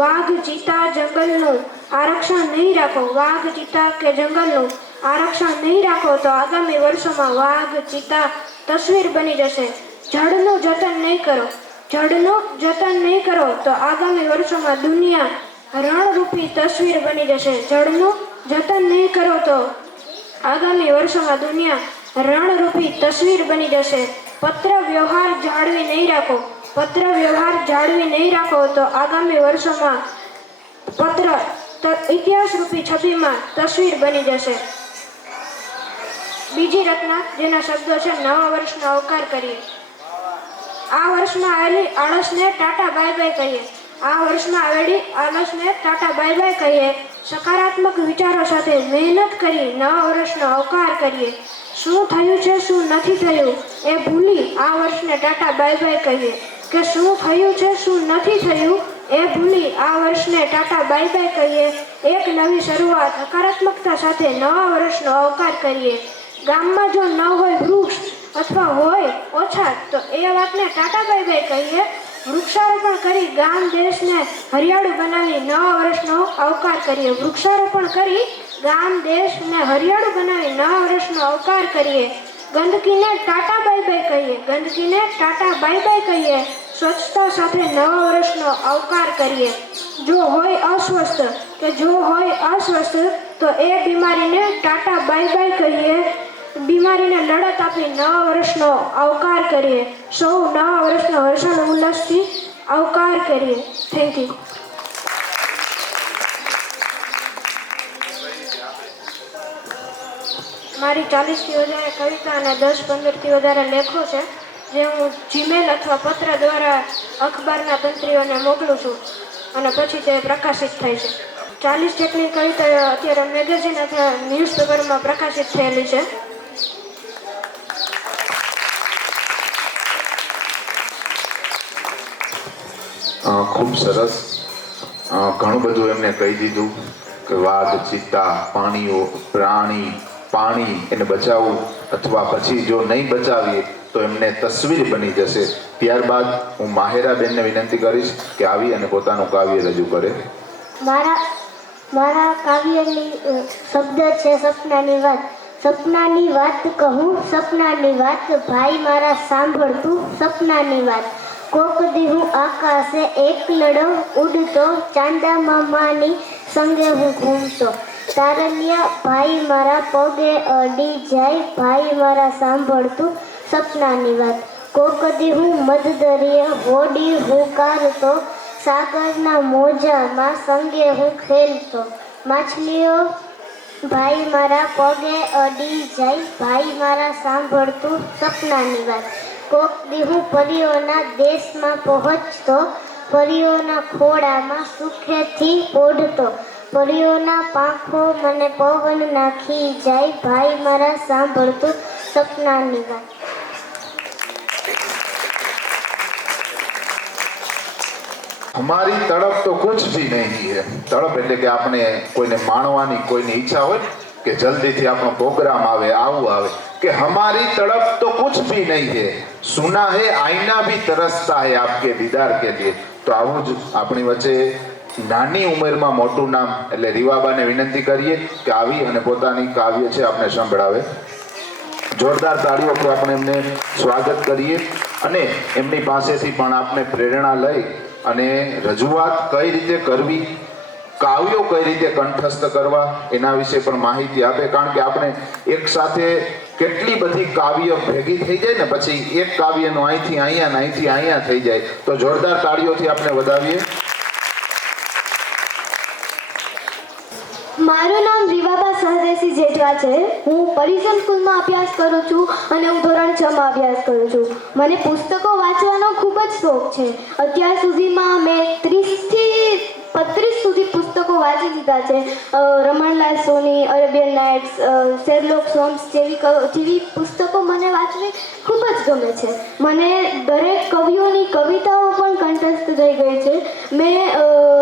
વાઘ ચિત્તા જંગલનું આરક્ષણ નહીં રાખો. વાઘ ચિત્તા કે જંગલનું આરક્ષણ નહીં રાખો તો આગામી વર્ષોમાં વાઘ ચિત્તા તસવીર બની જશે. જળનું જતન નહીં કરો. જળનું જતન નહીં કરો તો આગામી વર્ષોમાં દુનિયા રણરૂપી તસવીર બની જશે. જળનું જતન નહીં કરો તો આગામી વર્ષોમાં દુનિયા રણરૂપી તસવીર બની જશે. પત્ર વ્યવહાર જાળવી નહીં રાખો. પત્ર વ્યવહાર જાળવી નહીં રાખો તો આગામી વર્ષોમાં ઇતિહાસ રૂપી છબીમાં તસવીર બની જશે. બીજી રચના જેના શબ્દો છે નવા વર્ષનો આવકાર કરીએ. આ વર્ષમાં આવેલી આળસને ટાટા બાય બાય કહીએ. આ વર્ષમાં આવેલી આળસને ટાટા બાય બાય કહીએ. સકારાત્મક વિચારો સાથે મહેનત કરી નવા વર્ષનો આવકાર કરીએ. શું થયું છે શું નથી થયું એ ભૂલી આ વર્ષને ટાટા બાય બાય કહીએ. કે શું થયું છે શું નથી થયું એ ભૂલી આ વર્ષને ટાટા બાય બાય કહીએ. એક નવી શરૂઆત હકારાત્મકતા સાથે નવા વર્ષનો આવકાર કરીએ. ગામમાં જો ન હોય વૃક્ષ અથવા હોય ઓછા તો એ વાતને ટાટા બાય બાય કહીએ. વૃક્ષારોપણ કરી ગામ દેશને હરિયાળું બનાવી નવા વર્ષનો આવકાર કરીએ. વૃક્ષારોપણ કરી ગામ દેશને હરિયાળું બનાવી નવા વર્ષનો આવકાર કરીએ. ગંદકીને ટાટા બાય બાય કહીએ. ગંદકીને ટાટા બાય બાય કહીએ. સ્વચ્છતા સાથે નવા વર્ષનો આવકાર કરીએ. જો હોય અસ્વસ્થ તો એ બીમારીને ટાટા બાય બાય કહીએ. બીમારીને લડત આપી નવા વર્ષનો આવકાર કરીએ. સૌ નવા વર્ષનો હર્ષણ ઉલ્લાસથી આવકાર કરીએ. Thank you. મારી 40થી વધારે કવિતા અને 10-15થી વધારે લેખો છે જે હું જીમેલ અથવા પત્ર દ્વારા અખબારના તંત્રીઓને મોકલું છું અને પછી તે પ્રકાશિત થાય છે. 40 જેટલી કવિતા અત્યારે મેગેઝિન અથવા ન્યૂઝપેપરમાં પ્રકાશિત થયેલી છે. ખૂબ સરસ. ઘણું બધું એમને કહી દીધું કે વાઘ ચિત્તા પ્રાણી પાણી એને બચાવવું અથવા પછી જો નહીં બચાવીએ તો એમને તસવીર બની જશે. ત્યારબાદ હું માહેરાબેનને વિનંતી કરીશ કે આવી અને પોતાનું કાવ્ય રજૂ કરે. મારા કાવ્યની શબ્દ છે સપનાની વાત. સપનાની વાત કહું સપનાની વાત ભાઈ મારા સાંભળતું સપનાની વાત. કોક દી હું આકાશે એકલડો ઉડતો ચાંદા મામાની સંગે હું ઘૂમતો. તારણ્યા ભાઈ મારા પગે અડી જાય ભાઈ મારા સાંભળતું સપનાની વાત. કોક દી હું મધદરિયે હોડી હુંકારતો સાગરના મોજામાં સંગે હું ખેલતો, માછલીઓ ભાઈ મારા પગે અડી જાય, ભાઈ મારા સાંભળતું સપનાની વાત. કોક દી હું પરીઓના દેશમાં પહોંચતો, પરીઓના ખોળામાં સુખેથી ઓઢતો, પરીઓના પાંખો મને પવન નાખી જાય, ભાઈ મારા સાંભળતું સપનાની વાત. हमारी तड़प तो कुछ भी नहीं है. तड़प એટલે કે આપણે કોઈને માણવાની કોઈની ઈચ્છા હોય કે જલ્દીથી આપણો પ્રોગ્રામ આવે, આવું આવે કે हमारी तड़प तो कुछ भी नहीं है, सुना है आईना भी तरसता है आपके दीदार के लिए. તો આવું જ આપણી વચ્ચે નાની ઉંમરમાં મોટું નામ એટલે રીવાબાને વિનંતી કરીએ કે આવી અને પોતાની કાવ્ય છે આપણે સંભળાવે. જોરદાર તાળીઓથી આપણે એમને સ્વાગત કરીએ અને એમની પાસેથી પણ આપણે પ્રેરણા લઈ અને રજૂઆત કઈ રીતે કરવી, કાવ્યો કઈ રીતે કંઠસ્થ કરવા એના વિશે પણ માહિતી આપે. કારણ કે આપણે એક સાથે કેટલી બધી કાવ્ય ભેગી થઈ જાય ને પછી એક કાવ્યનો અહીંથી અહીંયા ને અહીંથી અહીંયા થઈ જાય. તો જોરદાર તાળીઓથી આપણે વધાવીએ. મારું નામ રીવાબા સહદેશી જેઠવા છે. હું પરિસન સ્કૂલમાં અભ્યાસ કરું છું અને હું ધોરણ 6 માં અભ્યાસ કરું છું. મને પુસ્તકો વાંચવાનો ખૂબ જ શોખ છે. અત્યાર સુધીમાં મેં 30 થી 35 સુધી પુસ્તકો વાંચી લીધા છે. રમણલાલ સોની, અરેબિયન નાઇટ્સ, શેરલોક હોમ્સ જેવી પુસ્તકો મને વાંચવી ખૂબ જ ગમે છે. મને દરેક કવિઓની કવિતાઓ પણ કંઠસ્થ થઈ ગઈ છે. મેં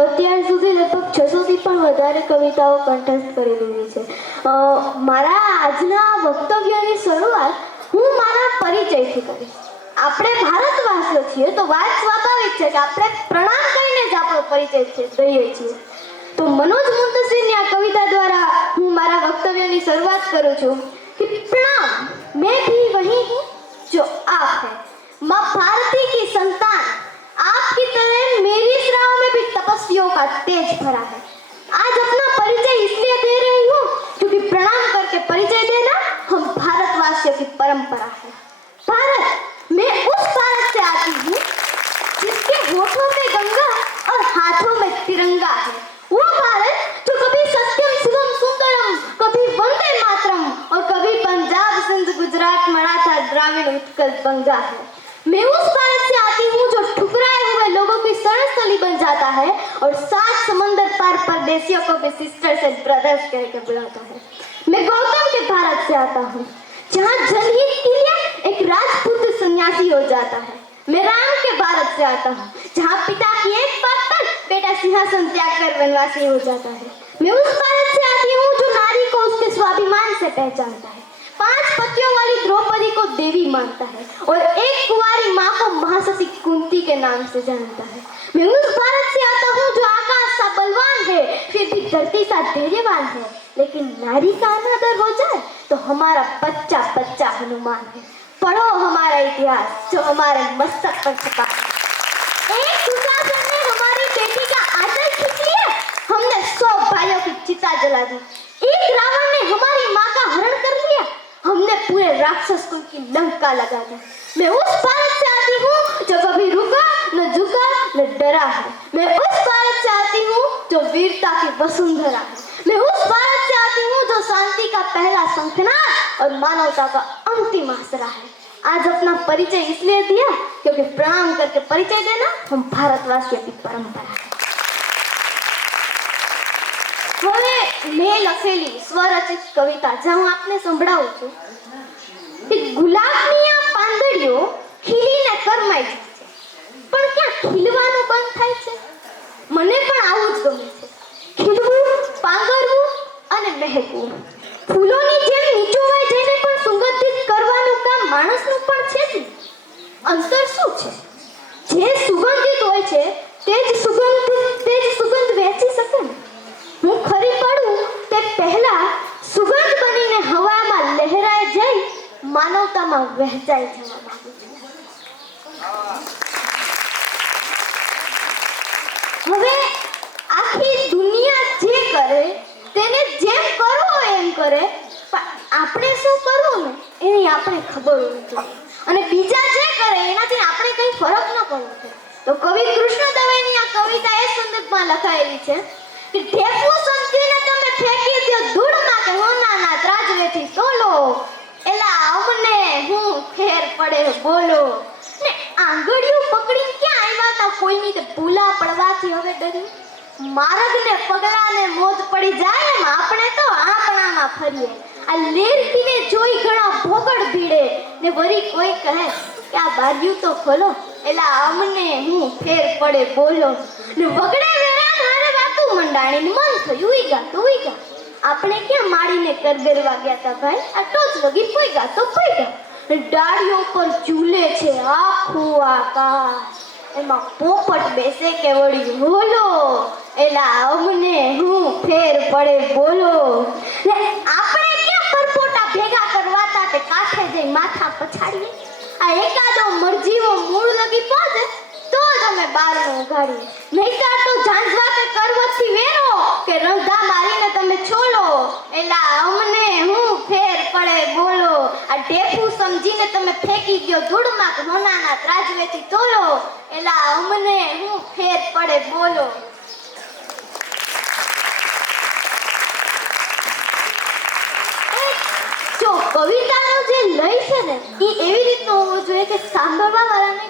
અત્યાર સુધી લગભગ 600 થી પણ વધારે કવિતાઓ કંઠસ્થ કરી લીધી છે. મારા આજના વક્તવ્યની શરૂઆત હું મારા પરિચયથી કરીશ. આપણે ભારતવાસીઓ છીએ તો વાત સ્વાભાવિક છે કે આપણે પ્રણામ કરીને જ આપણો પરિચય દઈએ છીએ. તો મનોજ મુંતશીરની આ કવિતા દ્વારા હું મારા વક્તવ્યની શરૂઆત કરું છું કે प्रणाम, मैं भी वही हूँ जो आप है, माँ भारती की संतान, आपकी तरह मेरी इस राह में भी तपस्वियों का तेज भरा है. आज अपना परिचय इसलिए दे रही हूँ क्योंकि प्रणाम करके परिचय देना हम भारतवासियों की परंपरा है. भारत, मैं उस भारत से आती हूँ जिसके होठों में गंगा और हाथों में तिरंगा है. वो भारत जो कभी सत्यम शिवम सुंदरम, कभी वंदे मातरम और कभी पंजाब सिंध गुजरात मराठा द्राविड़ उत्कल बंगा है. मैं उस भारत से आती हूँ जो ठुकराए हुए लोगों की शरणस्थली बन जाता है और 7 समंदर पार परदेशियों को भी सिस्टर्स एंड ब्रदर्स कहकर बुलाता है. मैं गौतम के भारत से आता हूँ जहाँ जनहित के लिए एक राजपूत सन्यासी हो जाता है. मैं राम के भारत से आता हूँ जहाँ पिता की एक बात पर बेटा सिंहासन त्याग कर वनवासी हो जाता है. मैं उस भारत से आती हूँ जो नारी को उसके स्वाभिमान से पहचानता है, 5 पतियों वाली द्रौपदी को देवी मानता है और एक कुंवारी माँ को महासती कुंती के नाम से जानता है. मैं उस भारत से आता हूँ जो आकाश सा बलवान है फिर भी धरती सा धैर्यवान है, लेकिन नारी का अनादर हो जाए तो हमारा बच्चा बच्चा हनुमान है. पढ़ो हमारा इतिहास जो हमारे मस्तक पर छपा है. एक दुशासन ने हमारी बेटी का आदर खींच लिया, हमने 100 भाइयों की चिता जला दी. एक रावण ने हमारी माँ का हरण कर लिया, हमने पूरे राक्षस कुल की लंका लगा दी. मैं उस भारत से आती हूँ जो कभी रुका न झुका न डरा है. मैं उस भारत से आती हूँ जो वीरता की वसुंधरा है. मैं उस भारत से आती हूँ जो शांति का पहला शंखनाद और मानवता का अंतिम आसरा है. आज अपना परिचय इसलिए दिया क्योंकि प्रणाम करके परिचय देना हम भारतवासियों की परंपरा है. હવે મેં લખેલી સ્વરચિત કવિતા જ્યાં હું આપને સંભળાવું છું કે ગુલાબની આ પાંદડીઓ ખીલીને કરમાઈ જાય છે, પણ ક્યાં ખીલવાનું બંધ થાય છે? મને પણ આવું જ ગમે છે, ખીલવું, પાંગરવું અને મહેકવું. ફૂલોની જેમ નીચોવાઈ જઈને પણ સુગંધિત કરવાનું કામ માણસનું પણ છે જ. અંતર શું છે? જે સુગંધિત હોય છે તે જ સુગંધ વહેંચી શકે ને. હું ખરી પડું તે પહેલા સુગંધ બનીને હવામાં લહેરાઈ જઈ માનવતામાં વહેંચાઈ જવા માંગુ છું. હવે આખી દુનિયા જે કરે તેને જેમ કરવું હોય એમ કરે, પણ આપણે શું કરવું ને એની આપણે ખબર હોવી જોઈએ, અને બીજા જે કરે એનાથી આપણે કંઈ ફરક ન પડવો જોઈએ. તો તો કવિ કૃષ્ણ દવેની આ કવિતા એ સંદર્ભમાં લખાયેલી છે કે ઢેફું સમજીને તમે ફેંકી દો ધૂળમાં કે હોનાના ત્રાજવેથી તોલો, એલા અમને હું ફેર પડે બોલો. ને આંગળીઓ પકડીને ક્યાં આવ્યા તા કોઈની તે ભૂલા પડવાથી હવે ડરી. માર્ગને પગલાને મોજ પડી જાય એમ આપણે તો આપણામાં ફરીએ. આ લેરતીને જોઈ ઘણા ભોગડ ભીડે ને વરી કોઈ કહે કે આ બાર્યું તો ખોલો, એલા અમને હું ફેર પડે બોલો. ને વગડે વેરા મારે વાતું મંડાણી ને મન થયું ઉઈગા તો ઉઈગા. આપણે ક્યાં માડીને કરગરવા ગયા તા ભાઈ, આ ટોચ લગી પોઈગા તો પોઈગા. ડાળીઓ પર ઝૂલે છે આખું આકાશ, એમાં પોપટ બેસે કે વળી હોલો, એલા અમને હું ફેર પડે બોલો. ને આપણે ક્યાં પરપોટા ભેગા કરવાતા તે કાંઠે જઈ માથા પછાડીએ. આ એકાદો મરજીવો મૂળ લગી પહોંચે તો જ અમે બારણું ઉગાડીએ, નહીતર તો ઝાંઝવા કે કરવતથી વેરો કે રંધા મારીને તમે છોલો, એલા અમને હું ફેર પડે બોલો. આ ઢેફું સમજીને તમે ફેંકી દો ધૂળમાં કે હોનાના ત્રાજવેથી તોલો, એલા અમને હું ફેર પડે બોલો. જો કવિતાનો જે લય છે ને એ એવી રીતનો હોવો જોઈએ કે સાંભળવા વાળાને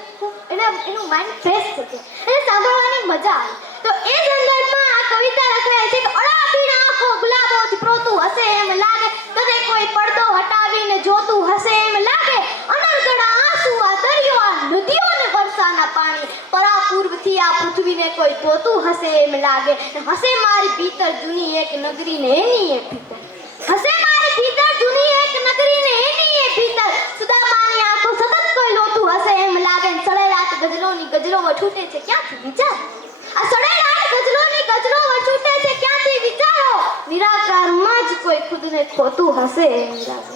એનું માઇન્ડ ફ્રેશ થઈ જાય, એને સાંભળવાની મજા આવે. તો એ સંદર્ભમાં આ કવિતા લખાય છે કે અડાબીના આંખો ગુલાબોથી પ્રોતું હશે એમ લાગે, તને કોઈ પડદો હટાવીને જોતું હશે એમ લાગે, અનર્ગળા આંસુ આ દરિયો આ નદીઓને વરસાદના પાણી પરાપૂર્વથી આ પૃથ્વીને કોઈ ધોતું હશે એમ લાગે. હશે મારી ભીતર જૂની એક નગરીને એની એ ભીતર, હશે મારી ભીતર જૂની એક નગરીને એની એ ભીતર, સુદામાની આંખો સતત કોઈ લોતું હશે એમ લાગે. સડેલાટ ગજલોની ગજલો વછૂટે છે ક્યાંથી વિચાર, આ સડેલાટ ગજલોની ગજલો વછૂટે છે ક્યાંથી વિચારો, નિરાકારમાં જ કોઈ ખુદને ખોતું હશે એમ લાગે.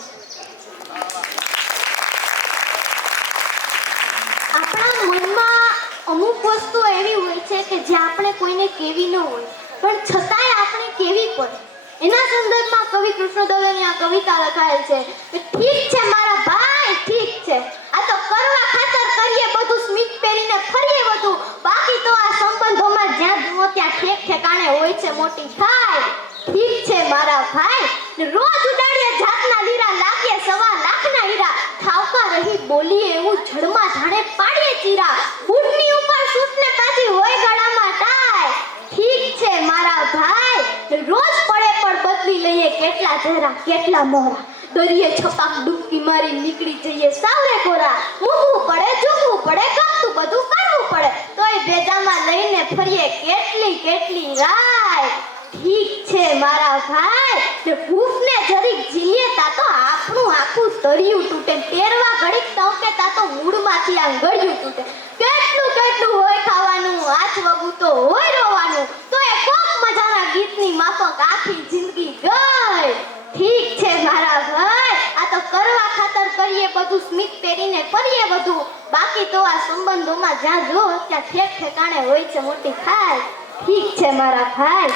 આપણા મનમાં અમુક વસ્તુ એવી હોય છે કે જે આપણે કોઈને કેવી ન હોય પણ છતાંય આપણે કેવી પડે. એના સંદર્ભમાં કવિ કૃષ્ણ દવેની આ કવિતા લખાયેલ છે કે ઠીક છે મારા ભાઈ ઠીક છે, આ તો કરવા ખાતર કરીએ બધું, સ્મિત પહેરીને ફરીએ બધું, બાકી તો આ સંબંધોમાં જ્યાં જુઓ ત્યાં ઠેક ઠેકાણે હોય છે મોટી થાય. ઠીક છે મારા ભાઈ, રોજ ઉડાડીએ જાતના લીરા, લાગીએ સવા લાખના હીરા, ઠાવકા રહી બોલીએ એવું જડમાં જાણે પાડીએ ચીરા, ઊંટની ઉપર સૂટને પાછી હોય ગળામાં ટાય. ઠીક છે મારા ભાઈ, રોજ પડે પણ બદલી લઈએ કેટલા ચહેરા કેટલા મોહરા, દરિયે છપાક ડૂબકી મારી નીકળી જઈએ સાવરે કોરા, મૂકવું પડે ઝૂકવું પડે ગમતું બધું કરવું પડે, તોય ભેજામાં લઈને ફરીએ કેટલી કેટલી રાય. ઠીક છે મારા ભાઈ, ને ભૂખને જરીક ઝીલીએ તા તો આપણું આખું તરિયું તૂટે, તેરવા ઘડીક તવકે તા તો મૂળમાંથી આ ગળ્યું તૂટે. કેટલું કેટલું હોય ખાવાનું, હાથ વગું તો હોય રોવાનું, તો એ કોક મજાના ગીતની માફક આખી જિંદગી ગઈ. ઠીક છે મારા ભાઈ, આ તો કરવા ખાતર કરીએ બધું, સ્મિત પહેરીને ફરીએ બધું, બાકી તો આ સંબંધોમાં જ્યાં જો ત્યાં ઠેક ઠેકાણે હોય છે મોટી ખાય. ઠીક છે મારા ભાઈ.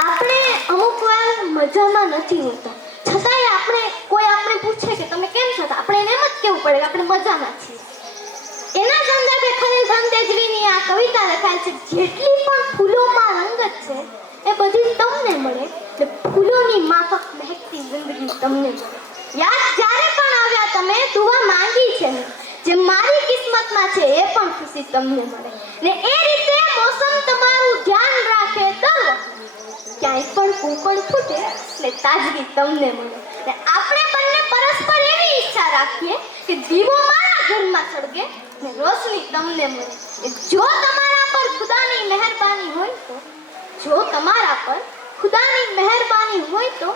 આપણે અમુક વાર મજામાં નથી હોતા, છતાંય આપણે પૂછે કે તમે કેમ છો, આપણે એને એમ જ કહેવું પડે કે આપણે મજામાં છીએ. એના સંદર્ભે ખલીલ ધનતેજવીની આ કવિતા લખાય છે, જેટલી પણ ફૂલોમાં રંગત છે એ બધી તમને મળે, ને ફૂલોની માફક મહેકતી જિંદગી તમને મળે. યાદ જ્યારે પણ આવ્યા તમે દુઆ માંગી છે ને, જે મારી કિસ્મતમાં છે એ પણ ખુશી તમને મળે. ને એ રીતે મોસમ તમારું ધ્યાન રાખે તો ક્યાંય પણ કૂપણ ફૂટે એટલે તાજગી તમને મળે. ને આપણે બંને પરસ્પર એવી ઈચ્છા રાખીએ કે દીવો મારા ઘરમાં સળગે ને રોશની તમને મળે. જો તમારા પર ખુદાની મહેરબાની હોય તો, જો તમારા પર ખુદાની મહેરબાની હોય તો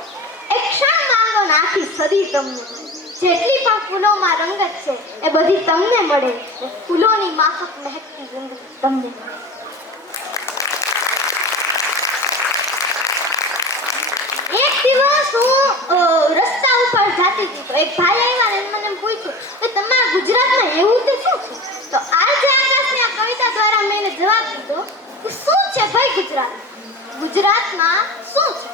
એક ક્ષણ માંગો ને આખી સદી તમને મળે. જેટલી પણ ફૂલોમાં રંગત છે એ બધી તમને મળે, ને ફૂલોની માફક મહેકતી જિંદગી તમને મળે. એક દિવસ હું રસ્તા ઉપર જાતી હતી તો એક ભાઈ આવ્યા ને મને પૂછ્યું કે તમારા ગુજરાતમાં એવું તે શું છે. તો આજે આકાશની આ કવિતા દ્વારા મેં જવાબ દીધો કે શું છે ભાઈ ગુજરાતમાં શું છે.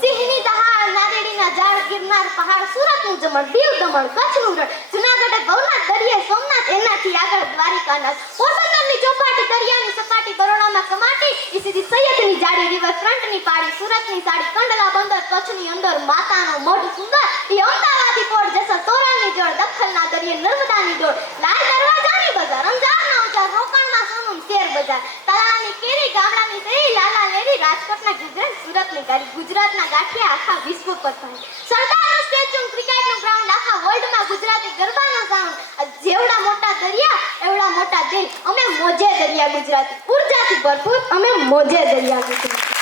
સિંહની દહાડ નારેડીના ઝાડ, ગિરનાર પહાડ, સુરતનું જમણ, દીવ દમણ, કચ્છનું રણ, જુનાગઢ ભવનાથ, દરિયા સોમનાથ, એનાથી આગળ દ્વારિકાના, પોરબંદરની ચોપાટી, દરિયાની સપાટી, બરોડામાં કમાટી, ઈ સીધી સૈયદની જાડી, રિવરફ્રન્ટની પાડી, સુરતની સાડી, કંડલા બંદર, કચ્છની અંદર માતાનો મઢ સુંદર, ઈ અમદાવાદી પોળ, જેસર તોરણની જોડ, દખ્ખનના દરિયે નર્મદાની જોડ, લાલ દરવાજાની બજાર, અંજારના ઉજાર, રોકણમાં સોનું શેર બજાર, તાલાની કેરી, ગામડાની શેરી, લાલા લેરી, રાજકોટના ગુજરાત, સુરતની ગાડી, ગુજરાતના ગાંઠિયા આખા વિશ્વ પર થાય, સરદારનું સ્ટેચ્યુ, ક્રિકેટનું ગ્રાઉન્ડ, આખા વર્લ્ડમાં ગુજરાતી ગરબાનો સાઉન્ડ, જેવડા મોટા દરિયા એવડા મોટા દિલ, અમે મોજે દરિયા ગુજરાતી, ઉર્જાથી ભરપૂર, અમે મોજે દરિયા ગુજરાતી.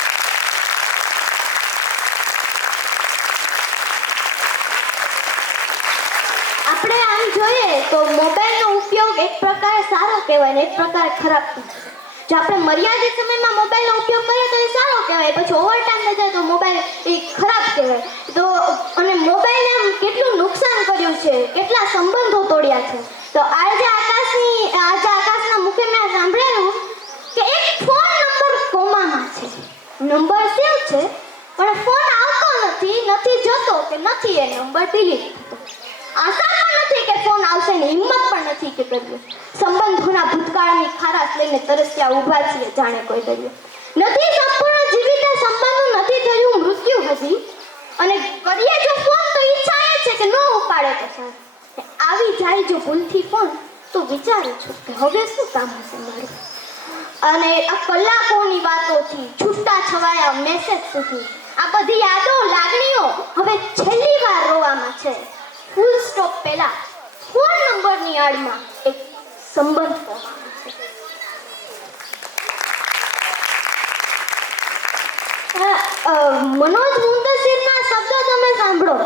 આપણે આમ જોઈએ તો મોબાઈલનો ઉપયોગ એક પ્રકારે સારો કહેવાય ને એક પ્રકારે ખરાબ કહેવાય. જો આપણે મર્યાદિત સમયમાં મોબાઈલનો ઉપયોગ કરીએ તો એ સારો કહેવાય, પછી ઓવર ટાઈમ થઈ જાય તો મોબાઈલ એ ખરાબ કહેવાય. તો અને મોબાઈલે આમ કેટલું નુકસાન કર્યું છે, કેટલા સંબંધો તોડ્યા છે. તો આજે આકાશના મુખે મેં સાંભળેલું કે એક ફોન નંબર કોમામાં છે. નંબર સેવ છે પણ ફોન આવતો નથી જતો કે નથી એ નંબર ડિલીટ થતો. આશા પણ નથી કે ફોન આવશે ને હિંમત પણ નથી કે કરીએ. સંબંધોના ભૂતકાળની ખારાશ લઈને તરસ્યા ઊભા છીએ જાણે કોઈ દરિયો. નથી સંપૂર્ણ જીવિત સંબંધો, નથી થયું મૃત્યુ હજી, અને કરીએ જો ફોન તો ઈચ્છા એ છે કે ન ઉપાડે તો સારું. આવી જાય જો ભૂલથી ફોન તો વિચારું છું કે હવે શું કામ હશે મારું. અને આ કલાકોની વાતોથી છૂટા છવાયા મેસેજ સુધી આ બધી યાદો, લાગણીઓ હવે છેલ્લી વાર રોવામાં છે. ફૂલ સ્ટોપ પહેલા ફોન નંબરની આડમાં એક સંબંધ હોવાનો છે. મનોજ મુંતશિરના શબ્દો તમે સાંભળો,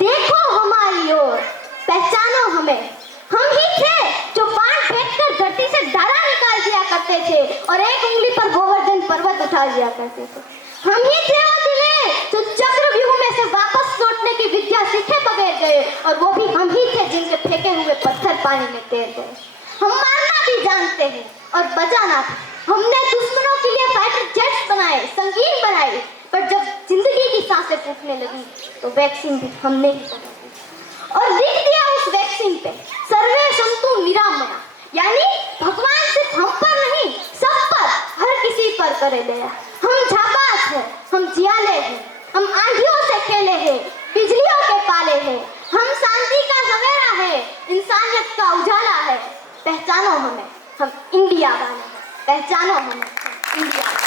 देखो हमारी ओर, पहचानो हमें, हम ही थे जो पान फेंक कर धरती से धारा निकाल दिया करते थे और एक उंगली पर गोवर्धन पर्वत उठा दिया करते थे. हम ही थे वो दिले जो चक्रव्यूह में से वापस लौटने की विद्या सीखे बगैर गए और वो भी हम ही थे जिनके फेंके हुए पत्थर पानी में तैर गए. हम मारना भी जानते हैं और बचाना भी. हमने दुश्मनों के लिए फाइटर जेट्स बनाए, संगीन बनाए, पर जब जिंदगी की सांसें फूटने लगी तो वैक्सीन भी हमने ही बना दी और लिख दिया उस वैक्सीन पे सर्वे संतु निरामया, यानी भगवान सिर्फ हम पर नहीं सब पर, हर किसी पर करे दया. हम जाबाज हैं, हम जियाले हैं, हम आंधियों से खेले हैं, बिजलियों के पाले हैं, हम शांति का सवेरा है, इंसानियत का उजाला है. पहचानो हमें, हम इंडिया वाले हैं. पहचानो हमें, हम इंडिया वाले.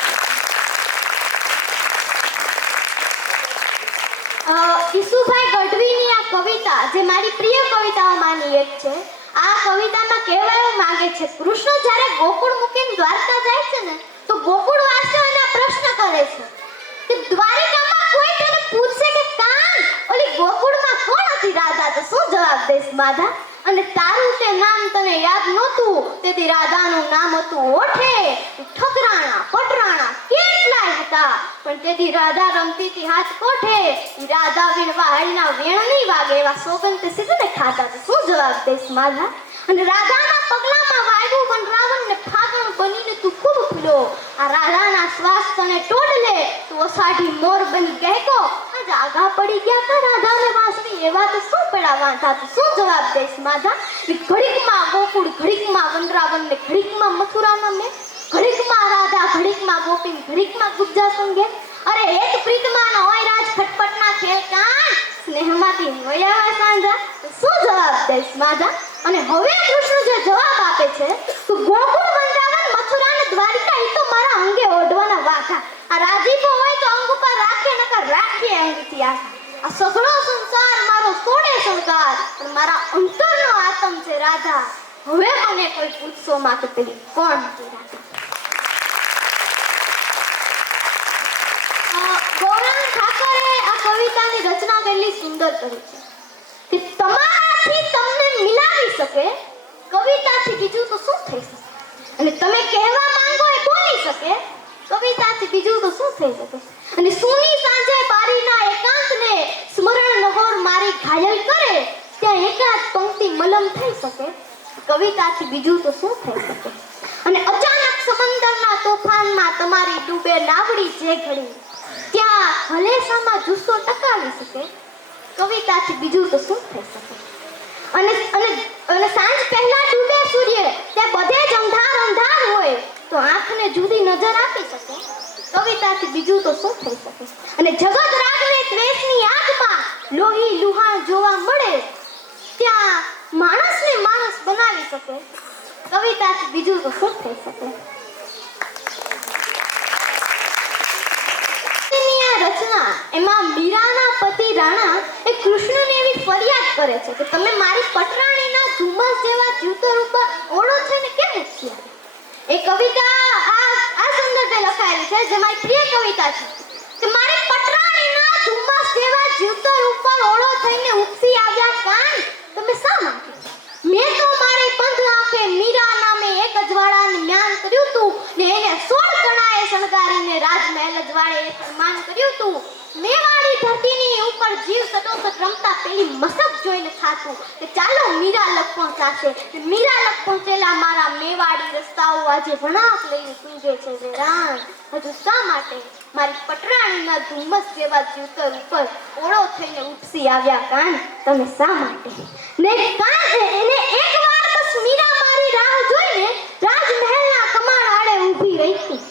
ઈસુભાઈ ગઢવીની આ કવિતા જે મારી પ્રિય કવિતાઓમાંની એક છે. આ કવિતામાં કહેવા માંગે છે, કૃષ્ણ જ્યારે ગોકુળ મૂકીને દ્વારકા જાય છે ને તો ગોકુળવાસીઓ એને પ્રશ્ન કરે છે કે દ્વારિકામાં કોઈ તેને પૂછે કે કાન ઓલી ગોકુળમાં કોણ હતી રાધા, તો શું જવાબ દેશ માધા? અને તારું તે નામ તને યાદ નહોતું, તેથી રાધાનું નામ હતું ઓઠે. ઠકરાણા પટરાણા કેટલાય હતા, પણ તેથી રાધા રમતી હતી હાથ કોઠે. રાધા વીણવા હળના વેણની વાગે એવા સોગંદ તે સીધે ખાતા, તો શું જવાબ દેશ માધા? અને રાધાના પગલામાં વાગ્યું પણ રાવણને ફાગણ બનીને તું ખૂબ ફૂલો. આ રાધાના શ્વાસ તને ટોડલે, તું અષાઢી મોર બની ગહેકો. આજ આગા પડી ગયા તા રાધાને વાંસળી, એવા તો શું પડા વાંધા, તો શું જવાબ દેશ માધા? ઘડીકમાં ગોકુળ, ઘડીકમાં વનરાવન ને ઘડીકમાં મથુરાના મેં, ઘડીકમાં રાધા, ઘડીકમાં ગોપી, ઘડીકમાં ગુજ્જા સંગે. અરે એક પ્રીતમાં ન હોય રાજ ખટપટના ખેલ કાન, સ્નેહમાંથી મોયા સાંધા, તો શું જવાબ દેશ માધા? અને હવે કૃષ્ણ જે જવાબ આપે છે, તો ગોકુળ, વનરાવન, મથુરા ને દ્વારિકા એ તો મારા અંગે ઓઢવાના વાઘા. આ રાજીપો હોય તો અંગ ઉપર રાખે, નકર રાખીએ અંગથી આખા. આ સઘળો સંસાર મારો સોળે શણગાર, પણ મારા અંતરનો આતમ છે રાધા. હવે મને કોઈ પૂછશો માં કે પેલી કોણ હતી રાધા? ગૌરવ ઠાકરે આ કવિતાની રચના કેટલી સુંદર કરી છે કે તમારાથી તમને મિલાવી શકે, કવિતાથી બીજું તો શું થઈ શકે? અને તમે કહેવા માંગો એ બોલી શકે, કવિતાથી બીજું તો શું થઈ શકે? અને સૂની સાંજે બારીના એકાંતને સ્મરણ નગોર મારી ઘાયલ કરે, ત્યાં એકાદ પંક્તિ મલમ થઈ શકે, કવિતાથી બીજું તો શું થઈ શકે? અને અચાનક સમંદરના તોફાનમાં તમારી ડૂબે નાવડી જે ઘડી, ત્યાં હલેસામાં જુસ્સો ટકાવી શકે, કવિતાથી બીજું તો શું થઈ શકે? અને અને અને સાંજ પહેલા ડૂબે સૂર્ય તે બધે જ અંધાર અંધાર હોય તો આંખને જુદી નજર આપી શકે, કવિતાથી બીજું તો શું થઈ શકે? અને જગત રાગને દ્વેષની આગમાં લોહી લુહાણ જોવા મળે ત્યાં માણસને માણસ બનાવી શકે, કવિતાથી બીજું તો શું થઈ શકે? રચના એમાં મીરાના પતિ રાણા એ કૃષ્ણને એવી ફરિયાદ કરે છે કે તમે મારી પટરાણીના ધુમ્મસ જેવા જીવતર ઉપર ઓળો છે ને કેમ ઉછ્યા? એ કવિતા આ સંદર્ભે લખાયેલી છે જે મારી પ્રિય કવિતા છે કે મારી પટરાણીના ધુમ્મસ જેવા જીવતર ઉપર ઓળો થઈને ઉપસી આવ્યા કાન તમે શા માટે? મેં તો મારી બંધ આંખે મીરા નામે એક અજવાળાને જ્ઞાન કર્યું તું ને એને 16 કણાએ શણગારીને રાજમહેલ અજવાળે સન્માન કર્યું તું. મેવાડી ધરતીની ઉપર જીવ સટોસટ રમતા પેલી મસક જોઈને થાતું કે ચાલો મીરા લગ પહોંચાશે. મીરા લગ પહોંચેલા મારા મેવાડી રસ્તાઓ આજે વણાક લઈને સૂંઘે છે વેરાન. હજુ શા માટે મારી પટરાણીના ધુમ્મસ જેવા જીવતર ઉપર ઓળો થઈને ઉપસી આવ્યા કાન તમે શા માટે? ને કાન એને એકવાર બસ મીરા મારી રાહ જોઈને રાજમહેલના કમાણ આડે ઊભી રહી હતી.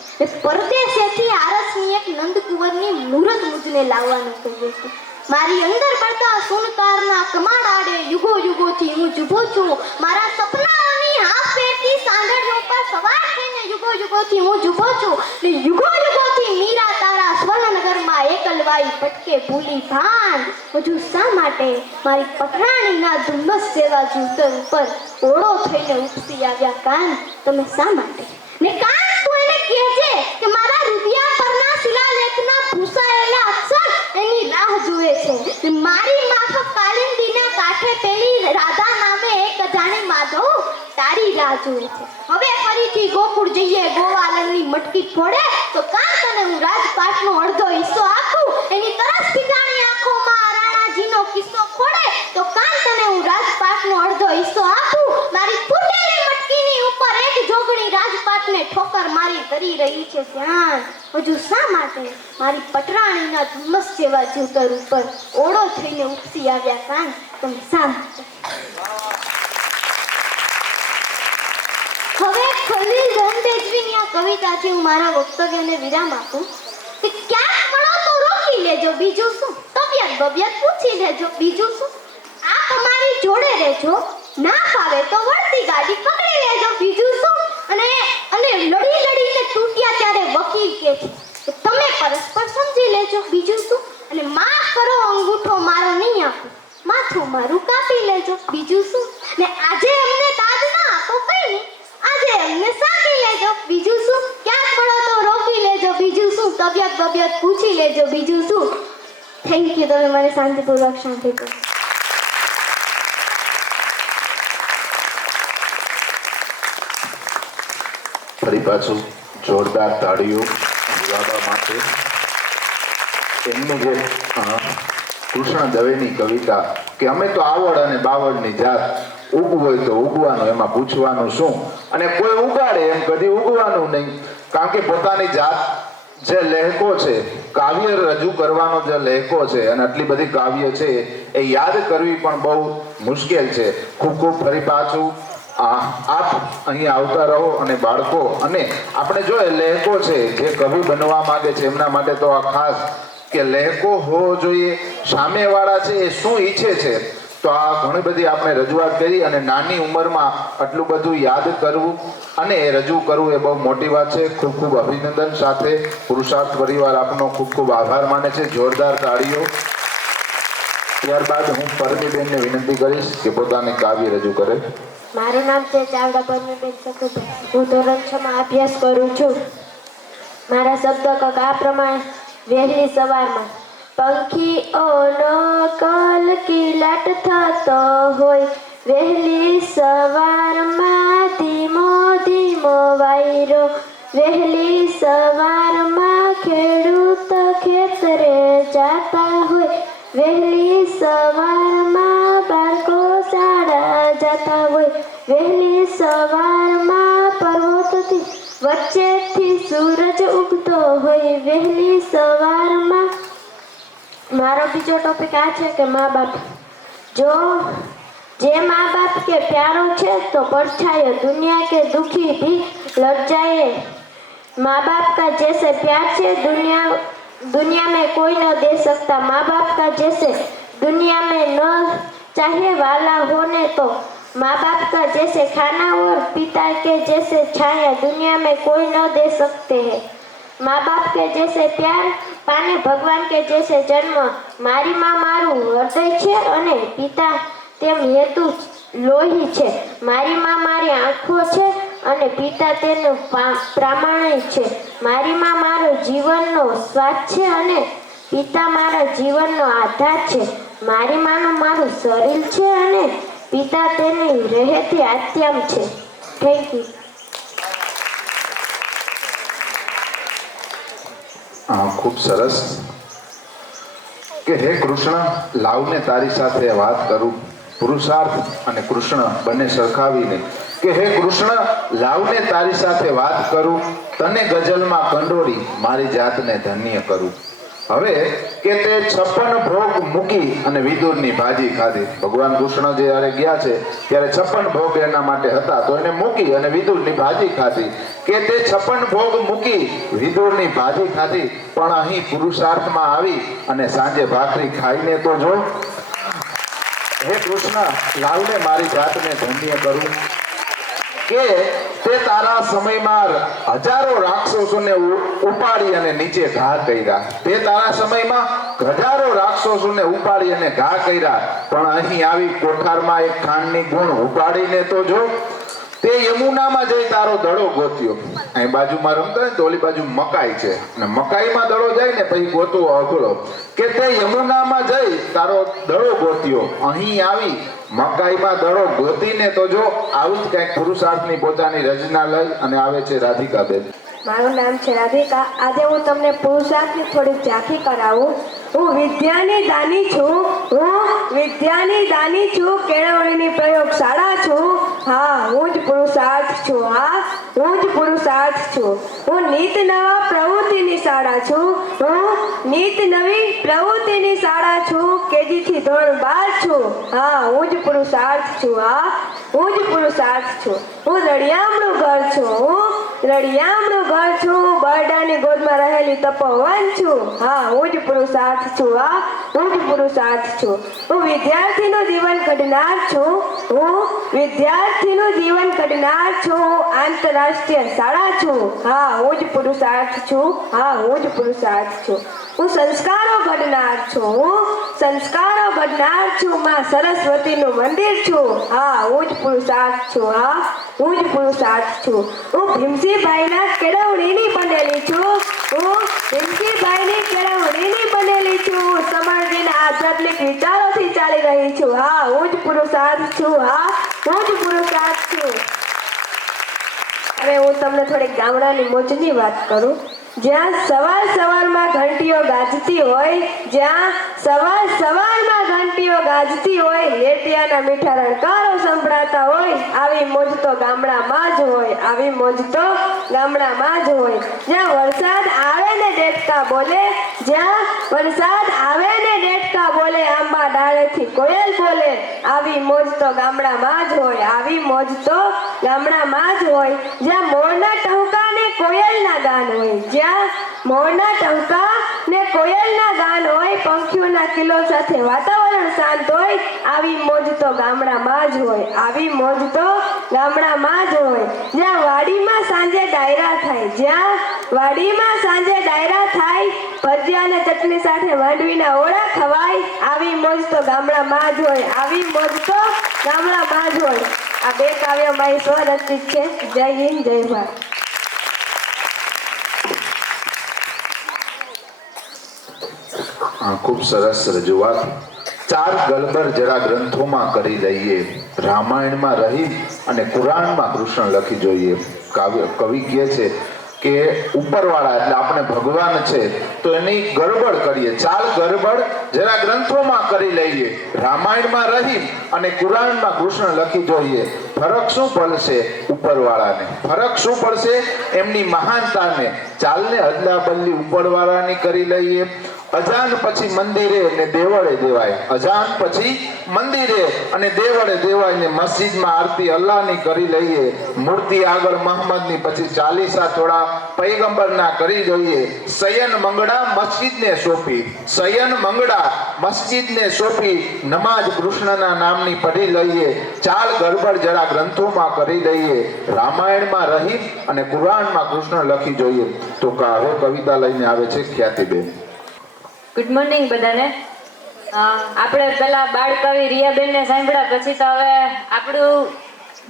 પરદેશેથી આરસની એક નંદકુંવરની મૂરત મુજને લાવવાનું કહ્યું છે. મારી અંદર પડતા સુનકારના કમાડ આડે યુગો યુગોથી હું ઊભો છું. મારા સપનાઓની હાફેરથી સાંઢળીઓ પર સવાર થઈને યુગો યુગોથી હું ઊભો છું. ને યુગો યુગોથી મીરા તારા સ્વર્ણનગરમાં એકલવાઈ ભટકે ભૂલી ભાન. હજુ શા માટે મારી પટરાણીના ધુમ્મસ જેવા જીવતર ઉપર ઓળો થઈને ઉપસી આવ્યા કાન તમે શા માટે? ને કાન તું એને કહેજે કે મારા રૂપિયા પરના શિલાલેખના ભૂસાયેલા અક્ષર એની રાહ જુએ છે. મારી માફક કાલિંદીના કાંઠે પેલી રાધા નામે એક અજાણી માધવ તારી રાહ જુએ છે. હવે ફરીથી ગોકુળ જઈએ ગોવાલનની મટકી ફોડે તો કાન તને હું રાજપાટનો અડધો હિસ્સો આપું. એની તરસ પીટાણી આંખોમાં રાણાજીનો કિસ્સો ખોડે તો કાન તને હું રાજપાટનો અડધો હિસ્સો આપું. મારી ફૂટેલી મટકીની ઉપર એક જોગણી રાજપાટને ઠોકર મારી કરી રહી છે ધ્યાન. હજુ શા માટે મારી પટરાણીના ધુમ્મસ જેવા જીવતર ઉપર ઓળો થઈને ઉપસી આવ્યા કાન તમે શા માટે? હવે ખલીલ રણદેજવીની આ કવિતાથી હું મારા વક્તવ્યને વિરામ આપું કે ક્યાંક મળો તો રોકી લેજો બીજું શું, તબિયત બબિયત પૂછી લેજો બીજું શું, આપ અમારી જોડે રહેજો, ના ફાવે તો વળતી ગાડી પકડી લેજો બીજું શું. અને લડી લડીને તૂટ્યા ત્યારે વકીલ કહે છે કે તમે પરસ્પર સમજી લેજો બીજું શું. અને માફ કરો અંગૂઠો મારો નહીં આપો, માથું મારું કાપી લેજો બીજું શું. ને આજે અમને દાદ ના આપો કઈ નહીં, આજે અમને સાકી લેજો બીજું શું. ક્યાંક મળો તો રોકી લેજો બીજું શું, તબિયત બબિયત પૂછી લેજો બીજું શું. થેન્ક યુ, તમે મને શાંતિપૂર્વક સાંભળી. ફરી પાછું જોરદાર તાળીઓ વિવાદા માટે. એમની જે કૃષ્ણ દવેની કવિતા કે અમે તો આવડ અને બાવળની જાત, ઉગવું હોય તો ઉગવાનું, એમાં પૂછવાનું શું. અને કોઈ ઉગાડે એમ કદી ઉગવાનું નહીં, કારણ કે પોતાની જાત જે લહેકો છે, કાવ્ય રજૂ કરવાનો જે લહેકો છે અને આટલી બધી કાવ્ય છે એ યાદ કરવી પણ બહુ મુશ્કેલ છે. ખૂબ ખૂબ ફરી પાછું આપ અહીં આવતા રહો. અને બાળકો અને આપણે જો લહેકો છે જે કવિ બનવા માંગે છે એમના માટે તો આ ખાસ કે લહેકો હોવો જોઈએ. સામેવાળા છે એ શું ઈચ્છે છે તો આ ઘણી બધી આપણે રજૂઆત કરી અને નાની ઉંમરમાં આટલું બધું યાદ કરવું અને એ રજૂ કરવું એ બહુ મોટી વાત છે. ખૂબ ખૂબ અભિનંદન. સાથે પુરુષાર્થ પરિવાર આપનો ખૂબ ખૂબ આભાર માને છે. જોરદાર તાળીઓ. ત્યારબાદ હું પરમીબેનને વિનંતી કરીશ કે પોતાની કાવ્ય રજૂ કરે. મારું નામ છે ચાવડા પરમીબેન સકુભાઈ. હું ધોરણ 6 માં અભ્યાસ કરું છું. મારા શબ્દ કંઈક આ પ્રમાણે. વહેલી સવારમાં પંખીઓનો કલકિલાટ થતો હોય, વહેલી સવારમાં ધીમો ધીમો વાયરો, વહેલી સવારમાં ખેડૂત ખેતરે જાતા હોય, વહેલી સવારમાં બાળકો શાળા જતા હોય, વહેલી સવારમાં પર્વતથી વચ્ચેથી સૂરજ ઉગતો હોય, વહેલી સવારમાં મારો બીજો ટોપિક આ છે કે મા બાપ जो जे माँ बाप के प्यारो छे तो परछाए दुनिया के दुखी भी लग जाए। माँ बाप का जैसे प्यार छे दुनिया में कोई न दे सकता। माँ बाप का जैसे दुनिया में न चाहे वाला होने तो माँ बाप का जैसे खाना और पिता के जैसे छाया दुनिया में कोई न दे सकते हैं। माँ बाप के जैसे प्यार पाने भगवान के जैसे जन्म मारी माँ मारू हृदय छे अने पिता तेम हेतु लोही छे। मारी माँ मारी आँखों छे अने पिता तेनु प्रामाणिक छे। मारी माँ मारो जीवननो स्वाद छे अने पिता मारा जीवननो आधार छे। मारी मानु मारू शरीर छे अने पिता तेनी रहेती आत्याम छे। Thank you. खूब सरस કે હે કૃષ્ણ લાવને તારી સાથે વાત કરું પુરુષાર્થ અને કૃષ્ણ બંને સરખાવીને કે હે કૃષ્ણ લાવને તારી સાથે વાત કરું તને ગઝલમાં કંડોળી મારી જાતને ધન્ય કરું। હવે કે તે 56 ભોગ મૂકી અને વિદુરની ભાજી ખાધી। ભગવાન કૃષ્ણ જ્યારે ગયા છે ત્યારે 56 ભોગ એના માટે હતા તો એને મૂકી અને વિદુરની ભાજી ખાધી કે તે 56 ભોગ મૂકી વિદુરની ભાજી ખાધી પણ અહીં પુરુષાર્થમાં આવી અને સાંજે ભાખરી ખાઈને તો જો। હે કૃષ્ણ લાવને મારી જાતને ધન્ય કરું કે તે તારા સમયમાં હજારો રાક્ષસોને ઉપાડી અને નીચે ઘા કર્યા। તે તારા સમયમાં હજારો રાક્ષસોને ઉપાડી અને ઘા કર્યા પણ અહીં આવી કોઠારમાં એક ખાંડની ગુણ ઉપાડીને તો જો। તે યમુનામાં જઈ તારો દડો ગોત્યો। અહીં બાજુમાં રમતા હોય તો ઓલી બાજુ મકાઈ છે અને મકાઈમાં દડો જાય ને પછી ગોતવો અઘરો કે તે યમુનામાં જઈ તારો દડો ગોત્યો અહીં આવી મકાઈમાં દડો ગોતીને તો જો। આવું જ કંઈક પુરુષાર્થની પોતાની રચના લઈ અને આવે છે રાધિકાબેન। મારું નામ છે રાધિકા। આજે હું તમને પુરુષાર્થની થોડીક ઝાંખી કરાવું। હું વિદ્યાની દાની છું। કેળવણીની પ્રયોગશાળા છું। હા હું જ પુરુષાર્થ છું। હું જ પુરુષાર્થ છું। હું નીત નવા પ્રવૃત્તિની શાળા છું। હું નીત નવી પ્રવૃત્તિની શાળા છું। કેજી થી ધોરણ 12 છું। હા હું જ પુરુષાર્થ છું। હું જ પુરુષાર્થ છું। હું રળિયામણું ઘર છું। બરડાની ગોદમાં રહેલી તપોવન છું। હા હું જ પુરુષાર્થ છું। હું જ પુરુષાર્થ છું। હું વિદ્યાર્થીનું જીવન ઘડનાર છું। આંતરરાષ્ટ્રીય શાળા છું। હા હું જ પુરુષાર્થ છું। હું જ પુરુષાર્થ છું। હું સંસ્કારો ઘડનાર છું। માં સરસ્વતીનું મંદિર છું। હા હું જ પુરુષાર્થ છું। હું જ પુરુષાર્થ છું। હું ભીમજીભાઈના કેળવણીની બનેલી છું। સમાજના આધ્યાત્મિક વિચારોથી ચાલી રહી છું। હા હું જ પુરુષાર્થ છું। હું જ પુરુષાર્થ છું। હવે હું તમને થોડી ગામડાની મોજની વાત કરું। જ્યાં સવારમાં ઘંટીઓ ગાજતી હોય લેટિયાના મીઠા રણકારો સંભળાતા હોય આવી મોજ તો ગામડામાં જ હોય। જ્યાં વરસાદ આવે ને ડેટકા બોલે આંબા ડાળેથી કોયલ બોલે આવી મોજ તો ગામડામાં જ હોય। જ્યાં મોરના ટહુકા ને કોયલના ગાન હોય પંખીઓના કિલો સાથે વાતાવરણ શાંત હોય આવી મોજ તો ગામડામાં જ હોય। જ્યાં વાડીમાં સાંજે ડાયરા થાય ભજીયા અને ચટણી સાથે માંડવીના ઓળા ખવાય આવી મોજ તો ગામડામાં જ હોય। આ બે કાવ્યો મારી સ્વરચિત છે। જય હિન્દ જય ભારત। ખૂબ સરસ રજૂઆત। 4 ગલબર જરા ગ્રંથોમાં કરી લઈએ। રામાયણમાં રહી અને કુરાનમાં કૃષ્ણ લખી જોઈએ। કવિ કહે છે કે ઉપરવાળા એટલે આપણે ભગવાન છે તો એની ગરબડ કરીએ। 4 ગરબડ જરા ગ્રંથોમાં કરી લઈએ। રામાયણમાં રહી અને કુરાનમાં કૃષ્ણ લખી જોઈએ। ફરક શું પડશે ઉપરવાળાને? ફરક શું પડશે એમની મહાનતાને? ચાલને અદલા બદલી ઉપરવાળાની કરી લઈએ। અજાન પછી મંદિરે ને દેવળે દેવાય, અજાન પછી મંદિરે અને દેવળે દેવાય ને મસ્જિદમાં આરતી અલ્લાહની કરી લઈએ, મૂર્તિ આગળ મહમ્મદની પછી ચાલીસા થોડા પૈગંબરના કરી જોઈએ, શયન મંગળા મસ્જિદને સોંપી, શયન મંગળા મસ્જિદને સોંપી, નમાજ કૃષ્ણના નામની પઢી લઈએ, ચાલ ગરબડ જરા ગ્રંથોમાં કરી લઈએ, રામાયણમાં રહીમ અને કુરાનમાં કૃષ્ણ લખી જોઈએ. તો હવે કવિતા લઈને આવે છે ખ્યાતિબેન. ગુડ મોર્નિંગ બધાને. આપણે પેલા બાળ કવિ રિયાબેનને સાંભળ્યા પછી તો હવે આપણું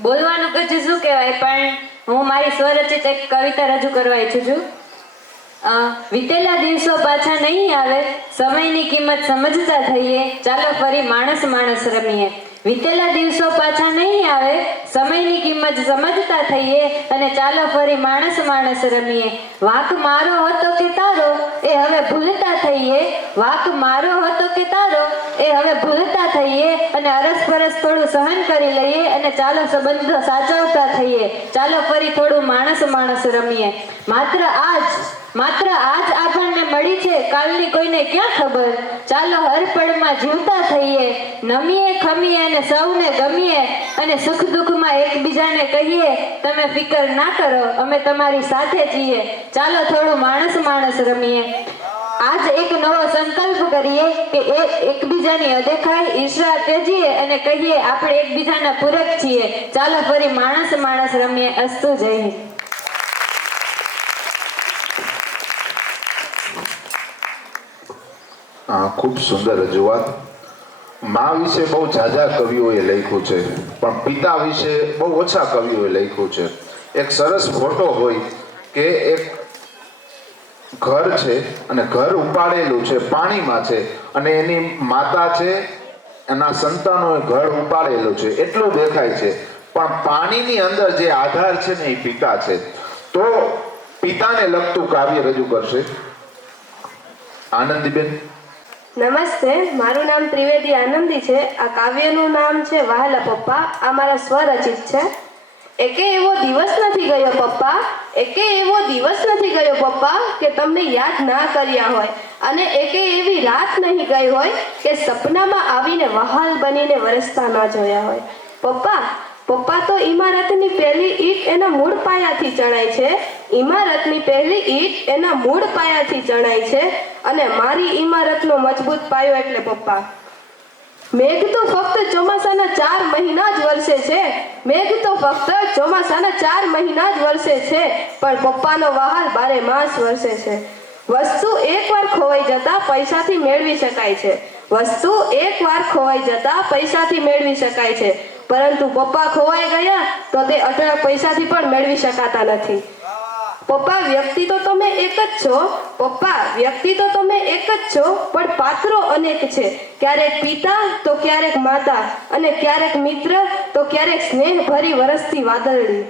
બોલવાનું પછી શું કહેવાય, પણ હું મારી સ્વરચિત એક કવિતા રજૂ કરવા ઈચ્છું છું. વીતેલા દિવસો પાછા નહીં આવે, સમયની કિંમત સમજતા થઈએ, ચાલો ફરી માણસ માણસ રમીએ. વીતેલા દિવસો પાછા નહીં આવે, સમયની કિંમત સમજતા થઈએ અને ચાલો ફરી માણસ માણસ રમીએ. વાંક મારો હતો કે તારો એ હવે ભૂલતા થઈએ, વાંક મારો હતો કે તારો એ હવે ભૂલતા થઈએ અને અરસપરસ થોડું સહન કરી લઈએ અને ચાલો સંબંધો સાચવતા થઈએ, ચાલો ફરી થોડું માણસ માણસ રમીએ. માત્ર આજ આપણને મળી છે, કાલની કોઈને ક્યાં ખબર, ચાલો હર પળમાં જીવતા થઈએ, નમીએ ખમીએ અને સૌને ગમીએ અને સુખ દુઃખમાં એકબીજાને કહીએ, તમે ફિકર ના કરો અમે તમારી સાથે છીએ, ચાલો થોડું માણસ માણસ રમીએ. આજ એક નવો સંકલ્પ કરીએ કે એકબીજાની અદેખાઈ ઈર્ષા ત્યજીએ અને કહીએ આપણે એકબીજાના પૂરક છીએ, ચાલો ફરી માણસ માણસ રમીએ. અસ્તુ જય હિન્દ. ખૂબ સુંદર રજૂઆત. મા વિશે બહુ ઝાઝા કવિઓએ લખ્યું છે, પણ પિતા વિશે બહુ ઓછા કવિઓએ લખ્યું છે. એક સરસ ફોટો હોય કે એક ઘર છે અને ઘર ઉપાડેલું છે, પાણીમાં છે અને એની માતા છે, એના સંતાનોએ ઘર ઉપાડેલું છે એટલું દેખાય છે, પણ પાણીની અંદર જે આધાર છે ને એ પિતા છે. તો પિતાને લગતું કાવ્ય રજૂ કરશે આનંદીબેન. નમસ્તે, મારું નામ ત્રિવેદી આનંદી છે. આ કાવ્યનું નામ છે વહાલા પપ્પા. આ મારા સ્વરચિત છે. એકે એવો દિવસ નથી ગયો પપ્પા, એકે એવો દિવસ નથી ગયો પપ્પા કે તમને યાદ ના કર્યા હોય, અને એકે એવી રાત નહીં ગઈ હોય કે સપનામાં આવીને વહાલ બનીને વરસતા ના જોયા હોય. પપ્પા તો ઇમારતની પહેલી ઈંટ એના મૂળ પાયાથી ચણાય છે, ઇમારતની પહેલી ઈંટ એના મૂળ પાયાથી ચણાય છે, અને મારી ઇમારતનો મજબૂત પાયો એટલે પપ્પા. મેઘ તો ફક્ત ચોમાસાના 4 મહિના જ વરસે છે, મેઘ તો ફક્ત ચોમાસાના 4 મહિના જ વરસે છે, પણ પપ્પાનો વહાલ 12 માસ વરસે છે. વસ્તુ એકવાર ખોવાઈ જતા પૈસાથી મેળવી શકાય છે, વસ્તુ એકવાર ખોવાઈ જતા પૈસાથી મેળવી શકાય છે, પરંતુ પપ્પા ખોવાઈ ગયા તો તે અઢળક પૈસાથી પણ મેળવી શકાતા નથી. પપ્પા વ્યક્તિ તો તમે એક જ છો, પપ્પા વ્યક્તિ તો તમે એક જ છો, પણ પાત્રો અનેક છે, ક્યારેક પિતા તો ક્યારેક માતા, અને ક્યારેક મિત્ર તો ક્યારેક સ્નેહ ભરી વરસતી વાદળડી.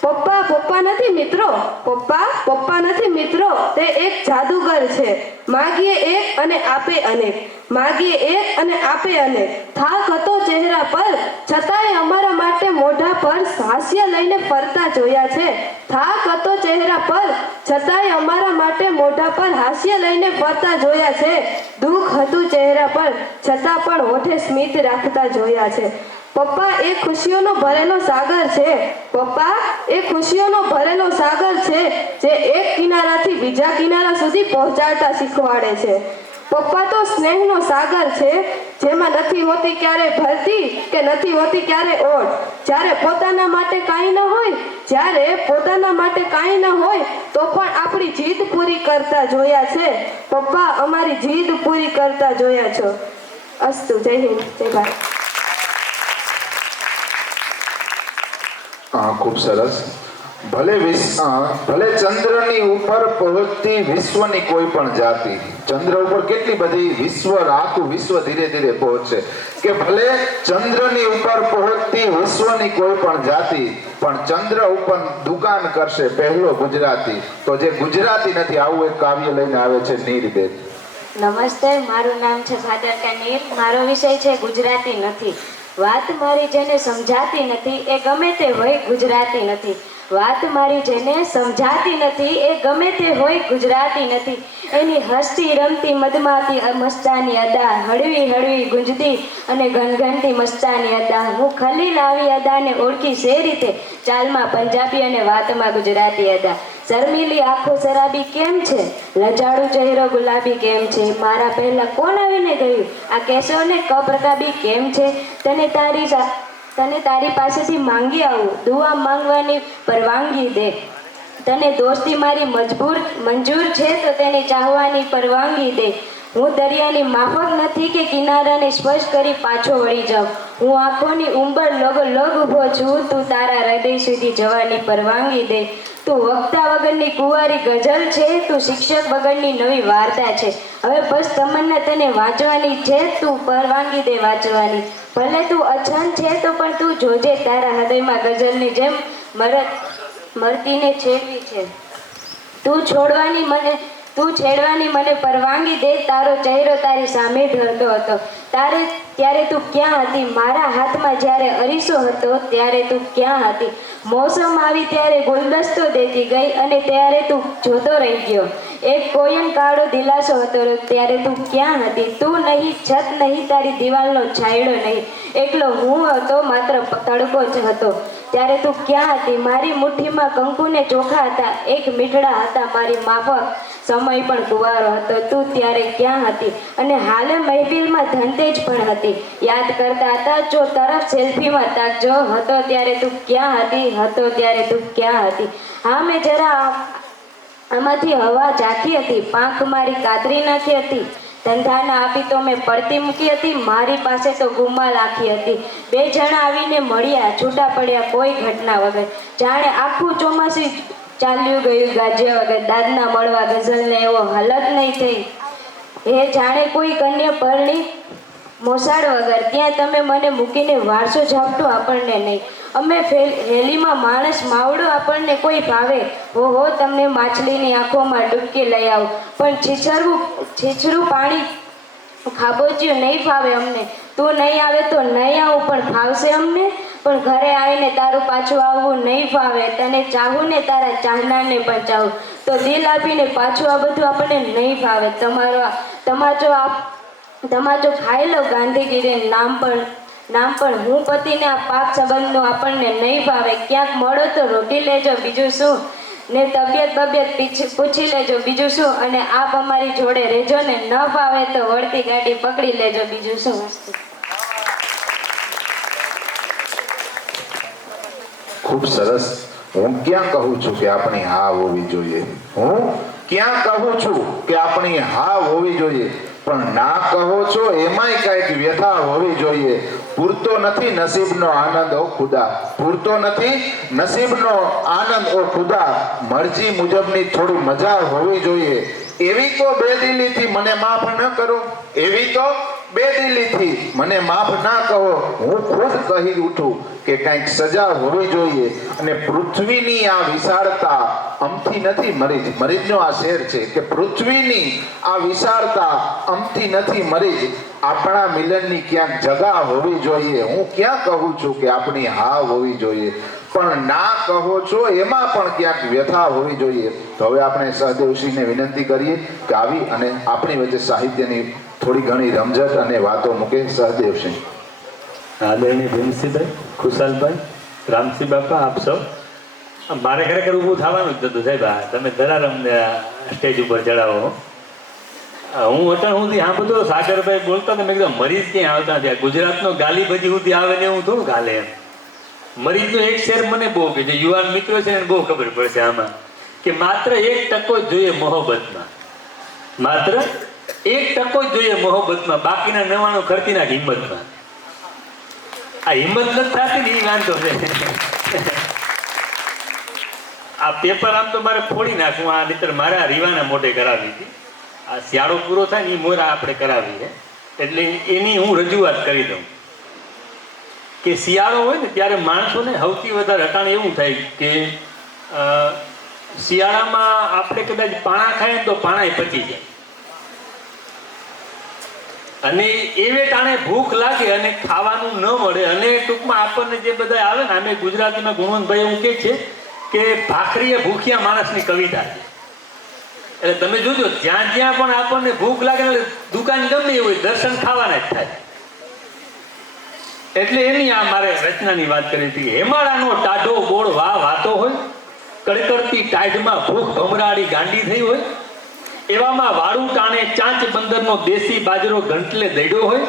પપ્પા નથી મિત્રો, પપ્પા નથી મિત્રો, તે એક જાદુગર છે. માગીએ એક અને આપે અનેક, માગીએ એક અને આપે અનેક. થાક હતો ચહેરા પર છતાંય અમારા માટે મોઢા પર હાસ્ય લઈને ફરતા જોયા છે, થાક હતો ચહેરા પર છતાંય અમારા માટે મોઢા પર હાસ્ય લઈને ફરતા જોયા છે, દુઃખ હતું ચહેરા પર છતાં પણ હોઠે સ્મિત રાખતા જોયા છે. પપ્પા એ ખુશીઓનો ભરેલો સાગર છે, પપ્પા એ ખુશીઓનો ભરેલો સાગર છે, જે એક કિનારાથી બીજા કિનારા સુધી પહોંચાડતા શીખવાડે છે. પપ્પા તો સ્નેહનો સાગર છે, જેમાં નથી હોતી ક્યારે ભરતી કે નથી હોતી ક્યારે ઓટ. જ્યારે પોતાના માટે કાંઈ ન હોય, જ્યારે પોતાના માટે કાંઈ ન હોય તો પણ આપણી જીદ પૂરી કરતા જોયા છે, પપ્પા અમારી જીદ પૂરી કરતા જોયા છો. અસ્તુ. જય હિન્દ, જય ભારત. ખૂબ સરસ. ભલે ચંદ્રની ઉપર પહોંચતી વિશ્વની કોઈ પણ જાતિ, ચંદ્ર ઉપર કેટલી બધી વિશ્વ, આખું વિશ્વ ધીરે ધીરે પહોંચશે, કે ભલે ચંદ્રની ઉપર પહોંચતી વિશ્વની કોઈ પણ જાતિ, પણ ચંદ્ર ઉપર દુકાન કરશે પહેલો ગુજરાતી. તો જે ગુજરાતી નથી, આવું એક કાવ્ય લઈને આવે છે નીરબેન. નમસ્તે, મારું નામ છે ભાદરકા નીર. મારો વિષય છે ગુજરાતી નથી. વાત મારી જેને સમજાતી નથી એ ગમે તે હોય ગુજરાતી નથી. વાત મારી જેને સમજાતી નથી એ ગમે તે હોય ગુજરાતી નથી. એની હસતી રમતી મધમાતી મસ્તાની અદા, હળવી હળવી ગુંજતી અને ઘનઘનતી મસ્તાની અદા. હું ખલીલ આવી અદાને ઓળખી સે રીતે, ચાલમાં પંજાબી અને વાતમાં ગુજરાતી અદા. શર્મીલી આંખો શરાબી કેમ છે, લજાડું ચહેરો ગુલાબી કેમ છે, મારા પહેલા કોણ આવીને ગયું, આ કેશવને કપ્રકાબી કેમ છે, તને તારી પાસેથી માંગી આવું, દુઆ માંગવાની પરવાનગી દે. તને દોસ્તી મારી મંજૂર છે તો તેને ચાહવાની પરવાનગી દે. હું દરિયાની માફક નથી કે કિનારાને સ્પર્શ કરી પાછો વળી જાઉં. હું આંખોની ઉંબર લગ ઊભો છું, તું તારા હૃદય સુધી જવાની પરવાનગી દે. તું વક્તા વગરની કુંવારી ગઝલ છે, તું શિક્ષક વગરની નવી વાર્તા છે. હવે બસ તમન્ના તને વાંચવાની છે, તું પરવાનગી દે વાંચવાની. ભલે તું અછન છે તો પણ તું જોજે, તારા હૃદયમાં ગઝલની જેમ મરતીને છેડવી છે. તું છેડવાની મને પરવાનગી દે. તારો ચહેરો તારી સામે ઢળતો હતો ત્યારે તું ક્યાં હતી, મારા હાથમાં જ્યારે અરીસો હતો ત્યારે તું ક્યાં હતી. મોસમ આવી ત્યારે ગુલદસ્તો દેતી ગઈ અને ત્યારે તું જોતો રહી ગયો. એક કોયન કાળો દિલાસો હતો ત્યારે તું ક્યાં હતી. તું નહીં, છત નહીં, તારી દિવાલનો છાંયડો નહીં, એકલો હું હતો, માત્ર તડકો જ હતો. ત્યારે તું ક્યાં હતી. મારી મુઠ્ઠીમાં કંકુને ચોખા હતા, એક મીઠડા હતા મારી માફક, સમય પણ કુંવારો હતો. તું ત્યારે ક્યાં હતી. અને હાલે મહેફિલમાં ધનતેજ પણ હતી. યાદ કરતા હતા જો તરફ સેલ્ફીમાં તાકજો, હતો ત્યારે તું ક્યાં હતી, હતો ત્યારે તું ક્યાં હતી. હા, મેં જરા આમાંથી હવા ઝાંકી હતી, પાંખ મારી કાતરી નાખી હતી. ધંધાના આપી તો મેં પડતી મૂકી હતી, મારી પાસે તો ગુમાલ આખી હતી. બે જણા આવીને મળ્યા, છૂટા પડ્યા કોઈ ઘટના વગર. જાણે આખું ચોમાસું ચાલ્યું ગયું ગાજ્યા વગર. દાદના મળવા ગઝલને એવો હાલત નહીં થઈ. હે જાણે કોઈ કન્યા પરણી મોસાળ વગર. ત્યાં તમે મને મૂકીને વારસો ઝાપટો આપણને નહીં. અમે હેલીમાં માણસ માવડો આપણને કોઈ ભાવે. હો તમને માછલીની આંખોમાં ડૂબકી લઈ આવું, પણ છીછરું પાણી ખાબોચ્યું નહીં ફાવે અમને. તું નહીં આવે તો નહીં આવું પણ ફાવશે અમને. પણ ઘરે આવીને તારું પાછું આવવું નહીં ફાવે. તને ચાહું ને તારા ચાહનારને પણ ચાહું, તો દિલ આપીને પાછું આ બધું આપણને નહીં ફાવે. તમાચો ખાઈ લો ગાંધીગીરી નામ પણ હું પતિને આ પાક સંબંધનો આપણને નહીં ફાવે. ક્યાંક મળો તો રોટી લેજો બીજું શું, ને તબિયત પૂછી લેજો બીજું શું. અને આપ અમારી જોડે રહેજો ને, ન ફાવે તો વળતી ગાડી પકડી લેજો બીજું શું. ખૂબ સરસ. હું ક્યાં કહું છું કે આપણી હા હોવી જોઈએ, હું ક્યાં કહું છું કે આપણી હા હોવી જોઈએ, પણ ના કહો છો એમાંય કાંઈક વ્યથા હોવી જોઈએ. પૂરતો નથી નસીબનો આનંદ ઓ ખુદા, પૂરતો નથી નસીબનો આનંદ ઓ ખુદા, મરજી મુજબની થોડી મજા હોવી જોઈએ. એવી તો બેદિલીથી મને માફ ન કરો, એવી તો બેદિલીથી મને માફ ના કહો. હું ખુદ કહી ઉઠું કે કંઈક સજા હોવી જોઈએ. અને પૃથ્વીની આ વિશાળતા અમથી નથી મરીજ. મરીજનો આ શેર છે કે પૃથ્વીની આ વિશાળતા અમથી નથી મરીજ, આપણા મિલનની ક્યાંક જગા હોવી જોઈએ. હું ક્યાં કહું છું કે આપણી હા હોવી જોઈએ, પણ ના કહો છો એમાં પણ ક્યાંક વ્યથા હોવી જોઈએ. તો હવે આપણે સહદેવસિંહને વિનંતી કરીએ કે આવી અને આપણી વચ્ચે સાહિત્યની થોડી ઘણી રમઝટ અને વાતો મૂકે. સહદેવસિંહ. આદરણીય ભીમસિંહભાઈ, ખુશાલભાઈ, રામસિંહ બાપા, આપ સૌ. મારે ખરેખર ઊભું થવાનું જ હતું સાહેબ, તમે જરા અમને સ્ટેજ ઉપર ચડાવો. હું અત્યાર સુધી હા બધું સાગરભાઈ બોલતા તો મેં કીધું મરીજ ક્યાં આવતા થયા. ગુજરાતનો ગાલી ભજી સુધી આવે ને એવું થોડું ગાલે એમ. મરીજનો એક શેર મને બહુ કે જે યુવાન મિત્રો છે એને બહુ ખબર પડશે આમાં, કે માત્ર 1% જ જોઈએ મોહબ્બતમાં, માત્ર 1% જ જોઈએ મોહબ્બતમાં, બાકીના 99 ખર્ચી નાખ હિંમતમાં. આ હિંમત નથી થતી ને એ વાંધો છે. આ પેપર આમ તો મારે ફોડી નાખવું, આ નહીતર મારે આ રીવાના મોઢે કરાવી હતી. આ શિયાળો પૂરો થાય ને એ મોરા આપણે કરાવી છે, એટલે એની હું રજૂઆત કરી દઉં કે શિયાળો હોય ને ત્યારે માણસોને સૌથી વધારે હટાણ એવું થાય કે શિયાળામાં આપણે કદાચ પાણા ખાઈએ તો પાણાય પચી જાય, અને એવે ટાણે ભૂખ લાગે અને ખાવાનું ન મળે. અને ટૂંકમાં આપણને જે બધા આવે ને, અમે ગુજરાતીમાં ગુણવંતભાઈ એવું કહે છે કે ભાખરી એ ભૂખ્યા માણસની કવિતા છે. એટલે તમે જોજો જ્યાં જ્યાં પણ આપણને ભૂખ લાગે એટલે દુકાન ગમે એ હોય, દર્શન ખાવાના જ થાય. એટલે એની આ મારે રચનાની વાત કરી હતી. હેમાળાનો ટાઢો ગોળ વાતો હોય, કડકડતી ટાઢમાં ભૂખ ભમરાડી ગાંડી થઈ હોય, એવામાં વાળું ટાણે ચાંચ બંદરનો દેશી બાજરો ગંટલે દઈડ્યો હોય,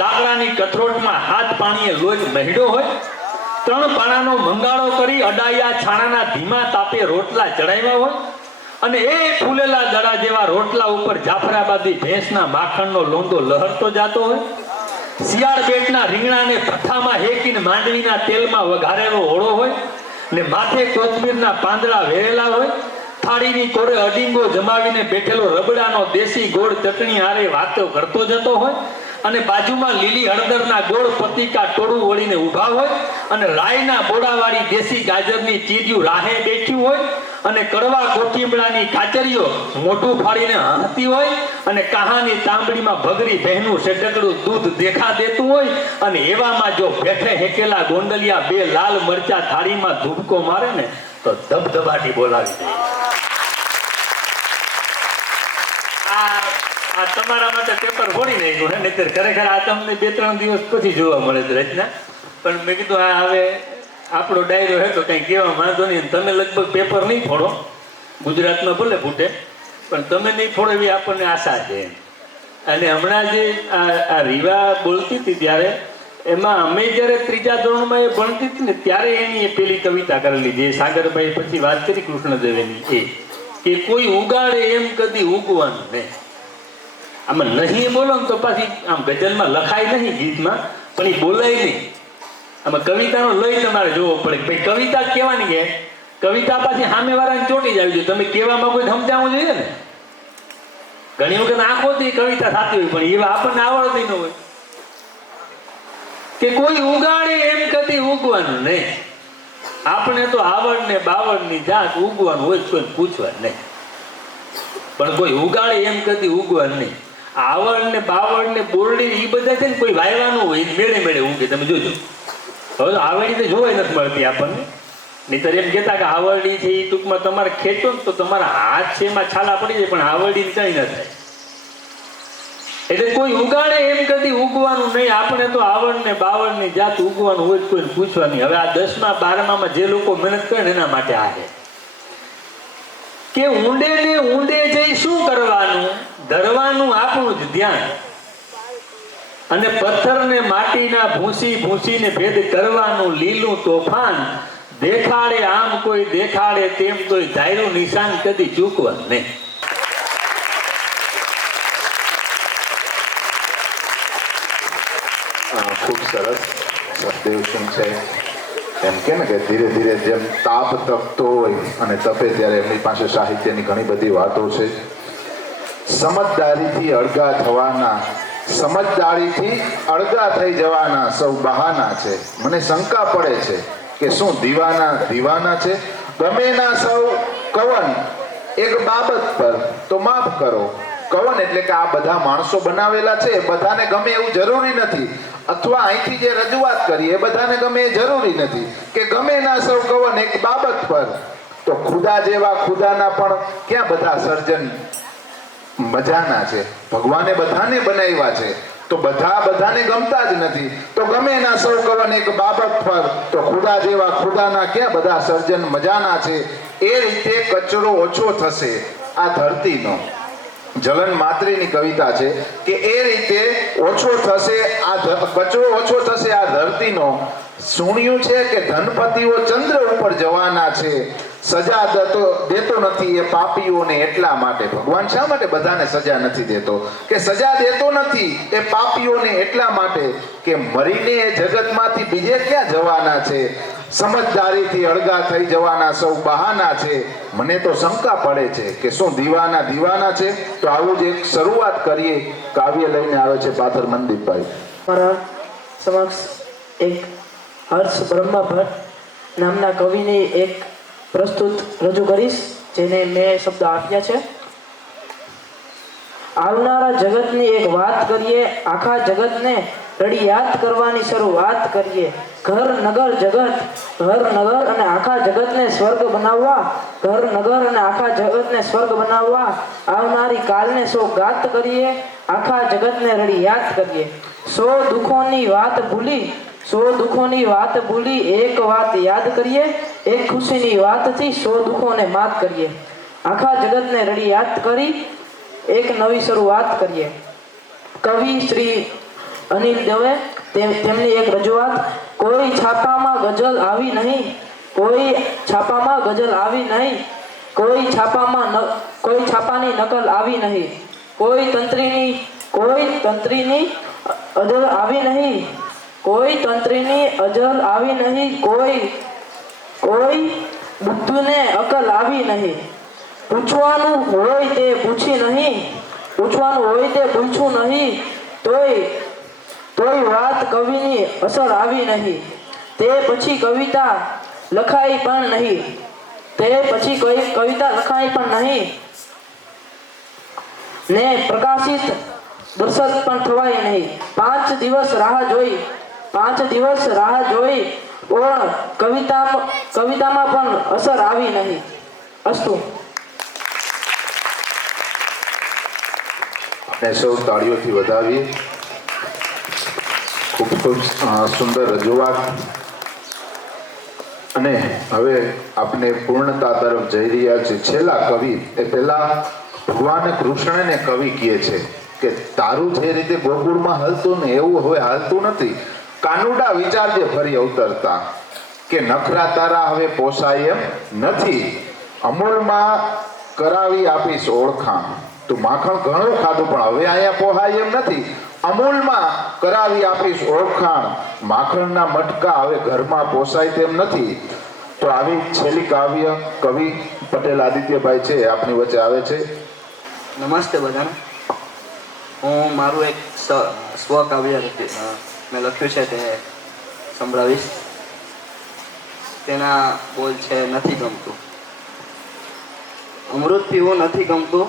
લાકડાની કથરોટમાં હાથ પાણીએ લોહી મહેડ્યો હોય, 3 પાણાનો મંગાળો કરી અડાયા છાણાના ધીમા તાપે રોટલા ચડાવ્યા હોય, અને એ ફૂલેલા દડા જેવા રોટલા ઉપર જાફરાબાદી ભેંસના માખણનો લોંદો લહરતો જાતો હોય, શિયાળ બેટના રીંગણાને ભઠ્ઠામાં હેકીને માંડવીના તેલમાં વઘારેલો ઓળો હોય, ને માથે કોથમીરના પાંદડા વેરેલા હોય, થાળીની કોરે અડીંગો જમાવીને બેઠેલો રબડાનો દેશી ગોળ ચટણી હારે વાતો કરતો જતો હોય, અને બાજુમાં લીલી હળદરના ગોળ પતિકા ટોળું વળીને ઊભા હોય, અને રાયના બોડાવાળી દેશી ગાજરની ચીડિયું રાહે બેઠી હોય, અને કડવા કોઠીમડાની કાચરીઓ મોઢું ફાડીને હસતી હોય, અને કાહાની તાંબડીમાં ભગરી બહેનું સેટકડું દૂધ દેખા દેતું હોય, અને એવામાં જો બેઠે હેકેલા ગોંડલિયા 2 લાલ મરચા થાળીમાં ધૂબકો મારે ને તો ધબધબાટી બોલાવી દે. આ તમારા માટે પેપર ફોડી નાખ્યું હે, નહીતર ખરેખર આ તમને 2-3 દિવસ પછી જોવા મળે છે રચના. પણ મેં કીધું આ હવે આપણો ડાયરો હે તો કંઈ કહેવા માંગતો નહીં. તમે લગભગ પેપર નહીં ફોડો, ગુજરાતમાં ભલે ફૂટે પણ તમે નહીં ફોડો એવી આપણને આશા છે. અને હમણાં જે આ રીવા બોલતી હતી ત્યારે એમાં અમે જ્યારે 3જા ધોરણમાં એ ભણતી હતી ને ત્યારે એની પેલી કવિતા કરેલી જે સાગરભાઈ પછી વાત કરી કૃષ્ણદેવેની, એ કે કોઈ ઉગાડે એમ કદી ઉગવાનું નહીં. આમાં નહીં બોલો ને તો પાછી આમ ગઝલમાં લખાય નહીં ગીતમાં, પણ એ બોલાય નહીં. આમાં કવિતાનો લય તમારે જોવો પડે. ભાઈ કવિતા જ કહેવાની છે, કવિતા પાછી સામેવાળાને ચોટી જ આવી જોઈએ. તમે કહેવામાં કોઈ સમજાવવું જોઈએ ને. ઘણી વખત આંખોથી કવિતા થતી હોય પણ એવા આપણને આવડતી ન હોય. કે કોઈ ઉગાડે એમ કદી ઉગવાનું નહીં, આપણે તો આવડ ને બાવળની જાત ઉગવાનું હોય કોઈ પૂછવાનું નહીં. પણ કોઈ ઉગાડે એમ કદી ઉગવાનું નહીં. આવડ ને બાવળ ને બોરડી એ બધા છે ને કોઈ વાયવાનું હોય મેળે મેળે ઉગે. તમે જોજો હવે તો આવડી તો જોવાય નથી મળતી આપણને. નહીતર એમ કહેતા કે આવડી છે એ ટૂંકમાં તમારે ખેંચો ને તો તમારા હાથ છે એમાં છાલા પડી જાય, પણ આવડી ચાઈ ન થાય. એટલે કોઈ ઉગાડે એમ કદી ઉગવાનું નહીં, આપણે તો આવડ ને બાવળ ની જાત ઉગવાનું હોય કોઈને પૂછવાની. હવે આ 10મા 12મામાં જે લોકો મહેનત કરે ને એના માટે આ છે કે ઊંડે ને ઊંડે જઈ શું કરવાનું, ધરવાનું આપણું જ ધ્યાન, અને પથ્થર ને માટીના ભૂસી ભૂસીને ભેદ કરવાનું લીલું તોફાન. દેખાડે આમ કોઈ દેખાડે તેમ કોઈ ધાર્યું નિશાન કદી ચૂકવાનું નહીં. ખૂબ સરસ. સહદેવસિંહ છે એમ કે ને કે ધીરે ધીરે જેમ તાપ તપતો હોય અને તપે ત્યારે એમની પાસે સાહિત્યની ઘણી બધી વાતો છે. સમજદારીથી અળગા થવાના, સમજદારીથી અળગા થઈ જવાના સૌ બહાના છે. મને શંકા પડે છે કે શું દીવાના છે. ગમે ના સૌ કવન એક બાબત પર તો માફ કરો. કવન એટલે કે આ બધા માણસો બનાવેલા છે, બધાને ગમે એવું જરૂરી નથી, અથવા અહીંથી જે રજૂઆત કરી એ બધાને ગમે એ જરૂરી નથી. કે ગમે ના સૌ કવન એક બાબત પર તો ખુદા જેવા ખુદાના પણ ક્યાં બધા સર્જન મજાના છે. ભગવાને બધાને બનાવ્યા છે તો બધાને ગમતા જ નથી. તો ગમે ના સૌ કવન એક બાબત પર તો ખુદા જેવા ખુદાના ક્યાં બધા સર્જન મજાના છે. એ રીતે કચરો ઓછો થશે આ ધરતીનો. જલન માત્રીની કવિતા છે કે એ રીતે ઓછો થશે આ કચરો ઓછો થશે આ ધરતીનો. સુણ્યું છે કે ધનપતિઓ ચંદ્ર ઉપર જવાના છે. સજા દેતો નથી એ પાપીઓને એટલા માટે. ભગવાન શા માટે બધાને સજા નથી દેતો? કે સજા દેતો નથી એ પાપીઓને એટલા માટે કે મરીને એ જગતમાંથી બીજે ક્યાં જવાના છે. સમજદારીથી અળગા થઈ જવાના સૌ બહાના છે. મને તો શંકા પડે છે કે શું દીવાના છે. તો આવું જ એક શરૂઆત કરીએ. કાવ્ય લઈને આવે છે પાથર મનદીપભાઈ. મારા સમક્ષ એક હર્ષ બ્રહ્મભટ્ટ નામના કવિની એક પ્રસ્તુત રજૂ કરીશ, જેને મેં શબ્દ આપ્યા છે. આવનારા જગતની એક વાત કરીએ, આખા જગતને રડી યાદ કરવાની શરૂઆત કરીએ. ઘર નગર જગત, ઘર નગર અને આખા જગતને સ્વર્ગ બનાવવા, ઘર નગર અને આખા જગતને સ્વર્ગ બનાવવા આવનારી કાલને સો ગાત કરીએ, આખા જગતને રડી યાદ કરીએ. સો દુઃખોની વાત ભૂલી, સો દુઃખોની વાત ભૂલી એક વાત યાદ કરીએ, એક ખુશીની વાતથી સો દુઃખોને માત કરીએ. આખા જગતને રડી યાદ કરી એક નવી શરૂઆત કરીએ. કવિ શ્રી અનિલ દવે તેમની એક રજૂઆત. કોઈ છાપામાં ગઝલ આવી નહીં, કોઈ છાપામાં ગઝલ આવી નહીં, કોઈ છાપાની નકલ આવી નહીં, કોઈ તંત્રીની અજલ આવી નહીં, કોઈ તંત્રીની અજલ આવી નહીં, કોઈ બુદ્ધને અકલ આવી નહીં. પૂછવાનું હોય તે પૂછી નહીં, પૂછવાનું હોય તે પૂછ્યું નહીં, તોય વાત કવિની અસર આવી નહીં. તે પછી કવિતા લખાઈ પણ નહીં, તે પછી કવિતા લખાઈ પણ નહીં ને પ્રકાશિત દર્શક પણ થવાય નહીં. 5 દિવસ રાહ જોઈ પણ કવિતામાં પણ અસર આવી નહીં. અસ્તુ. આપણે સૌ તાળીઓથી વધાવીએ. ખૂબ ખૂબ સુંદર રજૂઆત. અને હવે આપણે પૂર્ણતા તરફ જઈ રહ્યા છીએ. છેલ્લા કવિ એ પહેલા ભગવાન કૃષ્ણને કવિ કહે છે કે તારું જે રીતે ગોકુળમાં હાલતું ને એવું હવે હાલતું નથી. કાનુડા વિચારજે ફરી અવતરતા કે નખરા તારા હવે પોસાય એમ નથી. અમૂલમાં કરાવી આપીશ ઓળખાણ. તું માખણ ઘણું ખાધું પણ હવે અહીંયા પોહાય એમ નથી. અમૂલમાં કરાવી આપીશ ઓળખાણ, માખણના મટકા હવે ઘરમાં પોસાય તેમ નથી. તો આવી છેલ્લી કાવ્ય કવિ પટેલ આદિત્યભાઈ છે આપની વચ્ચે આવે છે. નમસ્તે બધાને. હું મારું એક સ્વકાવ્ય મેં લખ્યું છે તે સંભળાવીશ. તેના બોલ છે નથી ગમતું. અમૃત પીવું નથી ગમતું,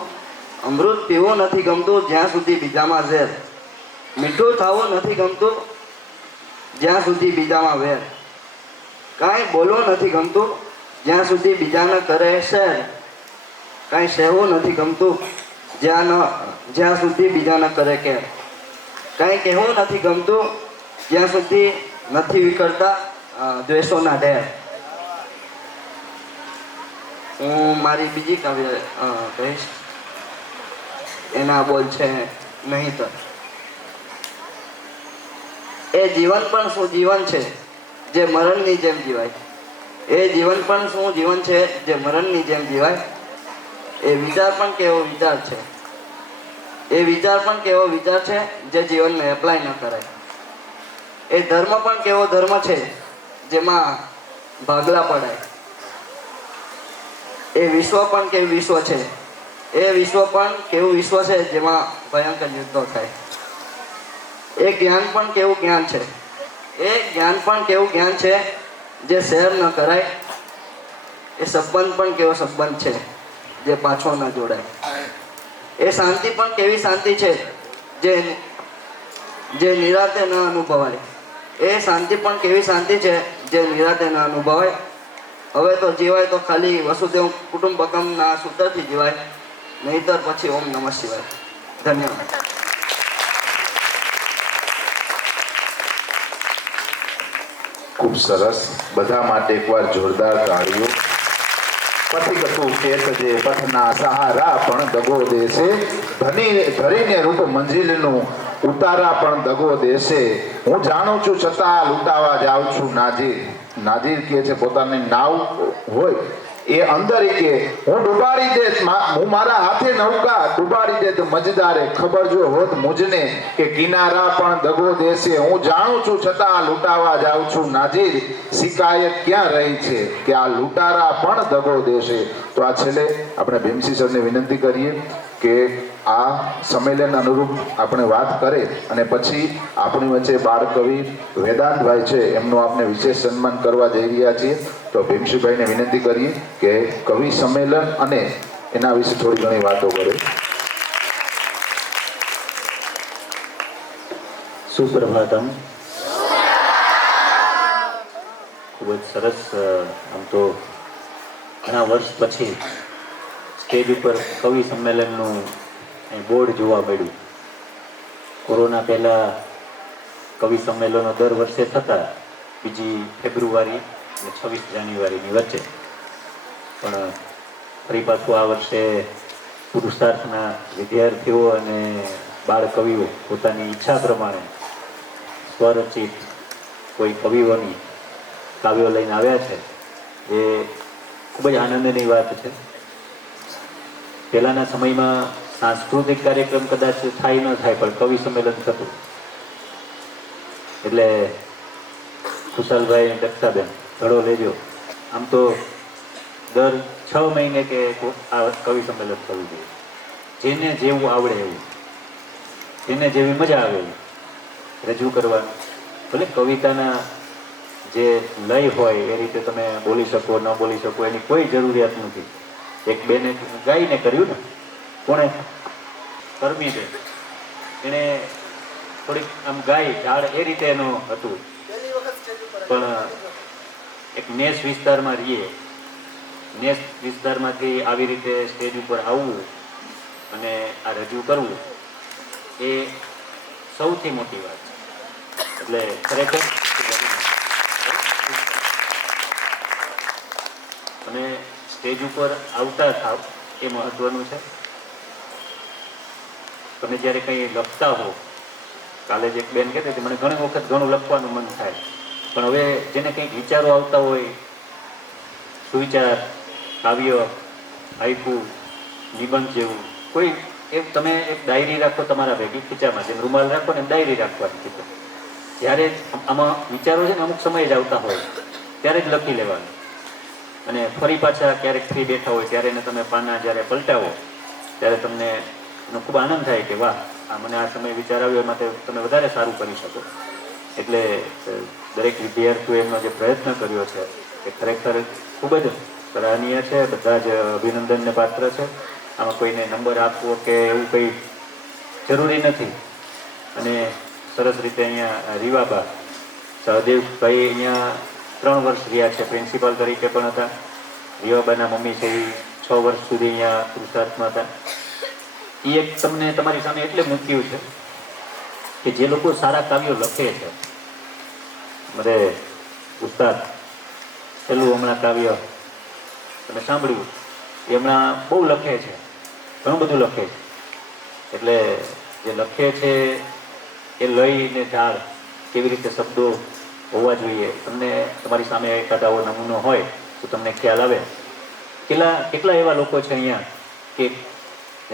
અમૃત પીવું નથી ગમતું જ્યાં સુધી બીજામાં ઝેર. મીઠું થવું નથી ગમતું જ્યાં સુધી બીજામાં વેર. કાંઈ બોલવું નથી ગમતું જ્યાં સુધી બીજાને કરે શેર. કાંઈ સહેવું નથી ગમતું જ્યાં સુધી બીજાને કરે કેર. કાંઈ કહેવું નથી ગમતું જ્યાં સુધી નથી વિખરતા દ્વેષોના ઢેર. હું મારી બીજી કાવ્ય કહીશ. એના બોલ છે નહીંતર. એ જીવન પણ શું જીવન છે જે મરણની જેમ જીવાય. એ જીવન પણ શું જીવન છે જે મરણની જેમ જીવાય. એ વિચાર પણ કેવો વિચાર છે, એ વિચાર પણ કેવો વિચાર છે જે જીવનમાં એપ્લાય ન કરાય. એ ધર્મ પણ કેવો ધર્મ છે જેમાં ભાગલા પડાય. એ વિશ્વ પણ કેવું વિશ્વ છે, એ વિશ્વ પણ કેવું વિશ્વ છે જેમાં ભયંકર યુદ્ધો થાય. એ જ્ઞાન પણ કેવું જ્ઞાન છે, એ જ્ઞાન પણ કેવું જ્ઞાન છે જે શેર ન કરાય. એ સંબંધ પણ કેવો સંબંધ છે જે પાછો ન જોડાય. એ શાંતિ પણ કેવી શાંતિ છે જે નિરાતે ન અનુભવાય. એ શાંતિ પણ કેવી શાંતિ છે જે નિરાતે ન અનુભવાય. હવે તો જીવાય તો ખાલી વસુદેવ કુટુંબકમના સૂત્રથી જીવાય, નહીતર પછી ઓમ નમઃ શિવાય. ધન્યવાદ. ખૂબ સરસ. બધા માટે એકવાર જોરદાર તાળીઓ. પથિકતું કેત જે પથના સહારા પણ દગો દેશે, ધરીને રૂપ મંજિલનું ઉતારા પણ દગો દેશે. હું જાણું છું છતાં લૂંટાવા જાઉં છું નાજીર. નાજીર કહે છે પોતાની નાવ હોય એ અંદર કે હું ડૂબાડી દે, હું મારા હાથે નૌકા ડૂબાડી દે તો મજદારે ખબર જો હોત મુજને કે કિનારા પણ દગો દેશે. હું જાણું છું છતાં લૂંટાવા જાઉં છું નાજીર. શિકાયત ક્યાં રહી છે કે આ લૂંટારા પણ દગો દેશે. તો આ છેલ્લે આપણે ભીમસિંહ સરને વિનંતી કરીએ કે આ સંમેલન અનુરૂપ આપણે વાત કરે અને પછી આપણી વચ્ચે બાળ કવિ વેદાંતભાઈ છે એમનું આપણે વિશેષ સન્માન કરવા જઈ રહ્યા છીએ. તો ભીમસિંહભાઈને વિનંતી કરીએ કે કવિ સંમેલન અને એના વિશે થોડી ઘણી વાતો કરે. સુપ્રભાતમ. ખૂબ જ સરસ. આમ તો ઘણા વર્ષ પછી સ્ટેજ ઉપર કવિ સંમેલનનું બોર્ડ જોવા મળ્યું. કોરોના પહેલાં કવિ સંમેલનો દર વર્ષે થતા, 2 ફેબ્રુઆરી અને 26 જાન્યુઆરીની વચ્ચે. પણ ફરી પાછું આ વર્ષે પુરુષાર્થના વિદ્યાર્થીઓ અને બાળ કવિઓ પોતાની ઈચ્છા પ્રમાણે સ્વરચિત કોઈ કવિઓની કાવ્યો લઈને આવ્યા છે. એ ખૂબ જ આનંદની વાત છે. પહેલાંના સમયમાં સાંસ્કૃતિક કાર્યક્રમ કદાચ થાય ન થાય, પણ કવિ સંમેલન થતું. એટલે ખુશાલભાઈ, દક્ષાબેન, ઘડો લેજો. આમ તો દર 6 મહિને કે આ કવિ સંમેલન થવું જોઈએ. જેને જેવું આવડે એવું, જેને જેવી મજા આવે એવું રજૂ કરવાનું. ભલે કવિતાના જે લય હોય એ રીતે તમે બોલી શકો, ન બોલી શકો, એની કોઈ જરૂરિયાત નથી. એક બેને ગાઈને કર્યું ને, કોણે? કરમીબેન. એણે થોડીક આમ ગાઈ ઝાડ એ રીતે એનું હતું. પણ એક નેસ વિસ્તારમાં રહીએ, નેસ વિસ્તારમાંથી આવી રીતે સ્ટેજ ઉપર આવવું અને આ રજૂ કરવું એ સૌથી મોટી વાત છે. એટલે ખરેખર અને સ્ટેજ ઉપર આવતા થાવ એ મહત્વનું છે. તમે જ્યારે કંઈ લખતા હો, કાલે જ એક બેન કહેતી હતી, મને ઘણી વખત ઘણું લખવાનું મન થાય, પણ હવે જેને કંઈક વિચારો આવતા હોય, સુવિચાર, કાવ્ય, હાઈકુ, નિબંધ જેવું કોઈ, એક તમે એક ડાયરી રાખો તમારા ભેગી ખીચામાં, જેમ રૂમાલ રાખો ને એમ ડાયરી રાખવાની ખીચો. જ્યારે આમાં વિચારો છે ને અમુક સમય જ આવતા હોય ત્યારે જ લખી લેવાનું. અને ફરી પાછા ક્યારેક ફ્રી બેઠા હોય ત્યારે એને તમે પાના જ્યારે પલટાવો ત્યારે તમને એનો ખૂબ આનંદ થાય કે વાહ, આ મને આ સમય વિચાર આવ્યો, એ માટે તમે વધારે સારું કરી શકો. એટલે દરેક વિદ્યાર્થીઓએ એમનો જે પ્રયત્ન કર્યો છે એ ખરેખર ખૂબ જ સરાહનીય છે. બધા જ અભિનંદનને પાત્ર છે. આમાં કોઈને નંબર આપવો કે એવું કંઈ જરૂરી નથી. અને સરસ રીતે અહીંયા રીવાબા સહદેવભાઈ અહીંયા 3 વર્ષ રહ્યા છે, પ્રિન્સિપાલ તરીકે પણ હતા. રીવાબાના મમ્મી છે એ 6 વર્ષ સુધી અહીંયા પુરુષાર્થમાં હતા. એ એક તમને તમારી સામે એટલે મૂક્યું છે કે જે લોકો સારા કાવ્યો લખે છે, મને ઉસ્તાદ છેલ્લું હમણાં કાવ્ય તમે સાંભળ્યું, એ હમણાં બહુ લખે છે, ઘણું બધું લખે છે. એટલે જે લખે છે એ લઈને ઢાળ કેવી રીતે શબ્દો હોવા જોઈએ, તમને તમારી સામે એકાદ આવો નમૂનો હોય તો તમને ખ્યાલ આવે. કેટલા એવા લોકો છે અહીંયા કે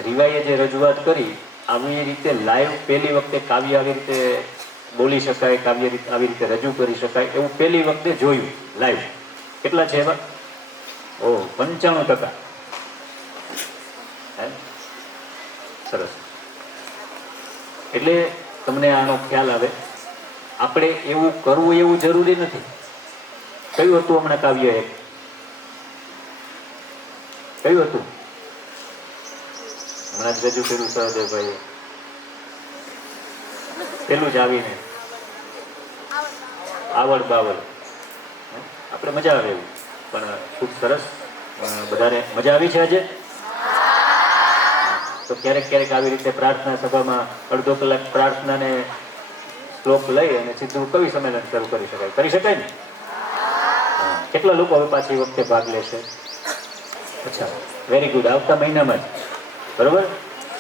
રીવાઈએ જે રજૂઆત કરી આવી રીતે લાઈવ પહેલી વખતે કાવ્ય આવી રીતે બોલી શકાય, કાવ્ય આવી રીતે રજૂ કરી શકાય એવું પહેલી વખતે જોયું લાઈવ. કેટલા છે એવા? 95%. સરસ. એટલે તમને આનો ખ્યાલ આવે. આપણે એવું કરવું એવું જરૂરી નથી. કયું હતું હમણાં કાવ્ય? એક કયું હતું હમણાં જ રજૂ કર્યું સહદેવભાઈ? પેલું જ આવીને આવડ બાવડ. આપણે મજા આવે એવું. પણ ખૂબ સરસ. બધાને મજા આવી છે આજે? તો ક્યારેક ક્યારેક આવી રીતે પ્રાર્થના સભામાં અડધો કલાક પ્રાર્થનાને શ્લોક લઈ અને સીધું કવિ સંમેલન શરૂ કરી શકાય. કરી શકાય ને? કેટલા લોકો હવે પાછી વખતે ભાગ લેશે? અચ્છા, વેરી ગુડ. આવતા મહિનામાં જ, બરોબર,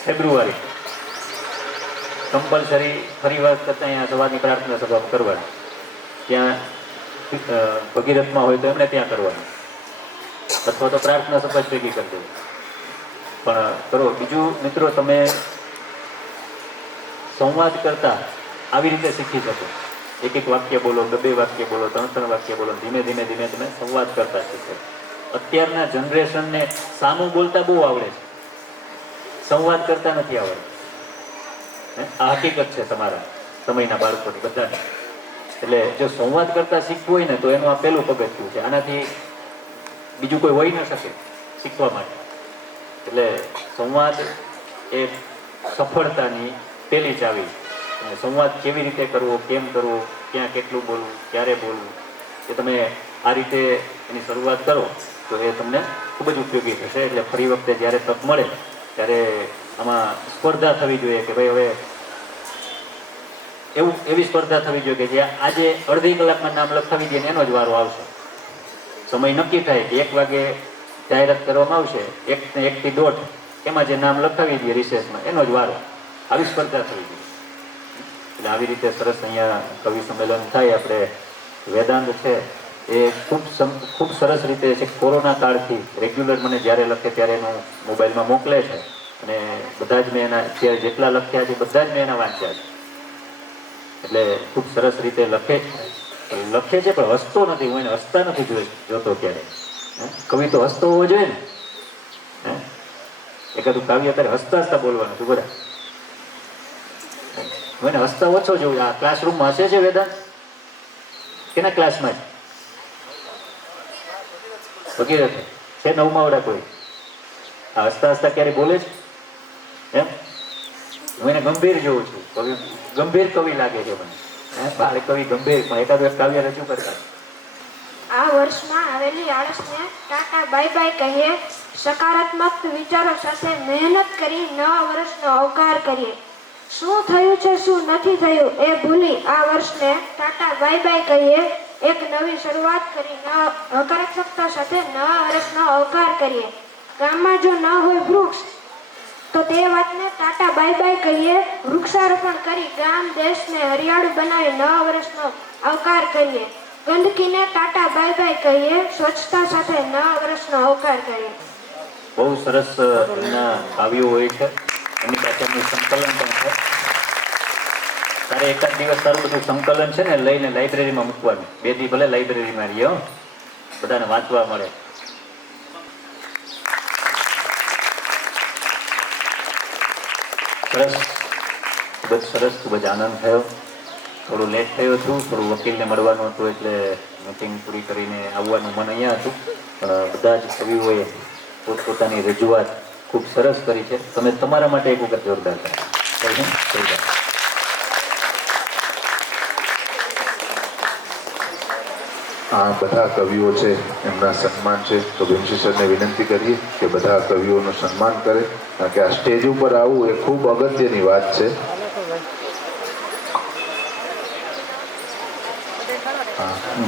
ફેબ્રુઆરી કમ્પલસરી ફરી વાર કરતાં અહીંયા સવારની પ્રાર્થના સભા કરવાની. ત્યાં ભગીરથમાં હોય તો એમને ત્યાં કરવાનું, અથવા તો પ્રાર્થના સભા જ ભેગી કરી દેવી. પણ કરો. બીજું મિત્રો, તમે સંવાદ કરતા આવી રીતે શીખી શકો. એક વાક્ય બોલો, 2 વાક્ય બોલો, 3 વાક્ય બોલો. ધીમે ધીમે ધીમે તમે સંવાદ કરતા શીખો. અત્યારના જનરેશનને સામું બોલતા બહુ આવડે છે, સંવાદ કરતા નથી આવડતું. આ હકીકત છે તમારા સમયના બાળકોની બધાને. એટલે જો સંવાદ કરતા શીખવું હોય ને તો એનું આ પહેલું પગથિયું છે. આનાથી બીજું કોઈ હોઈ ન શકે શીખવા માટે. એટલે સંવાદ એ સફળતાની પહેલી ચાવી. અને સંવાદ કેવી રીતે કરવો, કેમ કરવો, ક્યાં કેટલું બોલવું, ક્યારે બોલવું, એ તમે આ રીતે એની શરૂઆત કરો તો એ તમને ખૂબ જ ઉપયોગી થશે. એટલે ફરી વખતે જ્યારે તક મળે ત્યારે આમાં સ્પર્ધા થવી જોઈએ કે ભાઈ હવે એવી સ્પર્ધા થવી જોઈએ કે જે આજે અડધી કલાકમાં નામ લખાવી દે ને એનો જ વારો આવશે. સમય નક્કી થાય કે 1 વાગે જાહેરાત કરવામાં આવશે, 1 ને 1 થી 1:30 એમાં જે નામ લખાવી દે રિસેસમાં એનો જ વારો. આવી સ્પર્ધા થવી જોઈએ. એટલે આવી રીતે સરસ અહીંયા કવિ સંમેલન થાય. આપણે વેદાંત છે એ ખૂબ સરસ રીતે છે. કોરોના કાળથી રેગ્યુલર મને જ્યારે લખે ત્યારે એનું મોબાઈલમાં મોકલે છે અને બધા જ મેં એના જેટલા લખ્યા છે બધા જ મેં એના વાંચ્યા છે. એટલે ખૂબ સરસ રીતે લખે છે પણ હસતો નથી. હું એને હસતા નથી જોતો ક્યારે. કવિ તો હસતો હોવો જોઈએ ને. એકાદું કાવ્ય અત્યારે હસતા બોલવાનું છું બધા. હું એને હસતા ઓછો જોઉં. આ ક્લાસરૂમમાં હસે છે વેદાંત? કેના ક્લાસમાં વગેરે છે? 9મા વાળા કોઈ આ હસતા ક્યારે બોલે છે એમ? હું એને ગંભીર જોઉં છું. કવિ ગંભીર કવિ લાગે છે મને. બાળ કવિ ગંભીર, પણ એકાદું એક કાવ્ય રજૂ કરતા. આ વર્ષમાં આવેલી આળસને ટાટા બાય બાય કહીએ. સકારાત્મક વિચારો સાથે મહેનત કરી નવા વર્ષનો આવકાર કરીએ. શું થયું છે શું નથી થયું એ ભૂલી આ વર્ષને ટાટા બાય બાય કહીએ. એક નવી શરૂઆત કરી હકારાત્મકતા સાથે નવા વર્ષનો આવકાર કરીએ. ગામમાં જો ન હોય વૃક્ષ તો તે વાતને ટાટા બાય બાય કહીએ. વૃક્ષારોપણ કરી ગામ દેશને હરિયાળું બનાવી નવા વર્ષનો આવકાર કરીએ. ગંદકીને ટાટા બાય બાય કહીએ. સ્વચ્છતા સાથે નવા વર્ષનો આવકાર કરીએ. બહુ સરસ એમના કાવ્યો હોય છે. એની પાસે એમનું સંકલન પણ છે. તારે એકાદ દિવસ તારું બધું સંકલન છે ને લઈને લાઇબ્રેરીમાં મૂકવાનું. 2 દી ભલે લાઇબ્રેરીમાં રહીએ, બધાને વાંચવા મળે. સરસ, ખૂબ જ સરસ, ખૂબ જ આનંદ થયો. થોડું લેટ થયો છું, થોડું વકીલને મળવાનું હતું એટલે મિટિંગ પૂરી કરીને આવવાનું મન અહીંયા હતું. પણ બધા જ કવિઓએ પોતપોતાની રજૂઆત ખૂબ સરસ કરી છે. તમે તમારા માટે એક વખત જોરદાર કરો. આ બધા કવિઓ છે એમના સન્માન છે. તો ભીમશીસરને વિનંતી કરીએ કે બધા કવિઓનું સન્માન કરે, કારણ કે આ સ્ટેજ ઉપર આવવું એ ખૂબ અગત્યની વાત છે.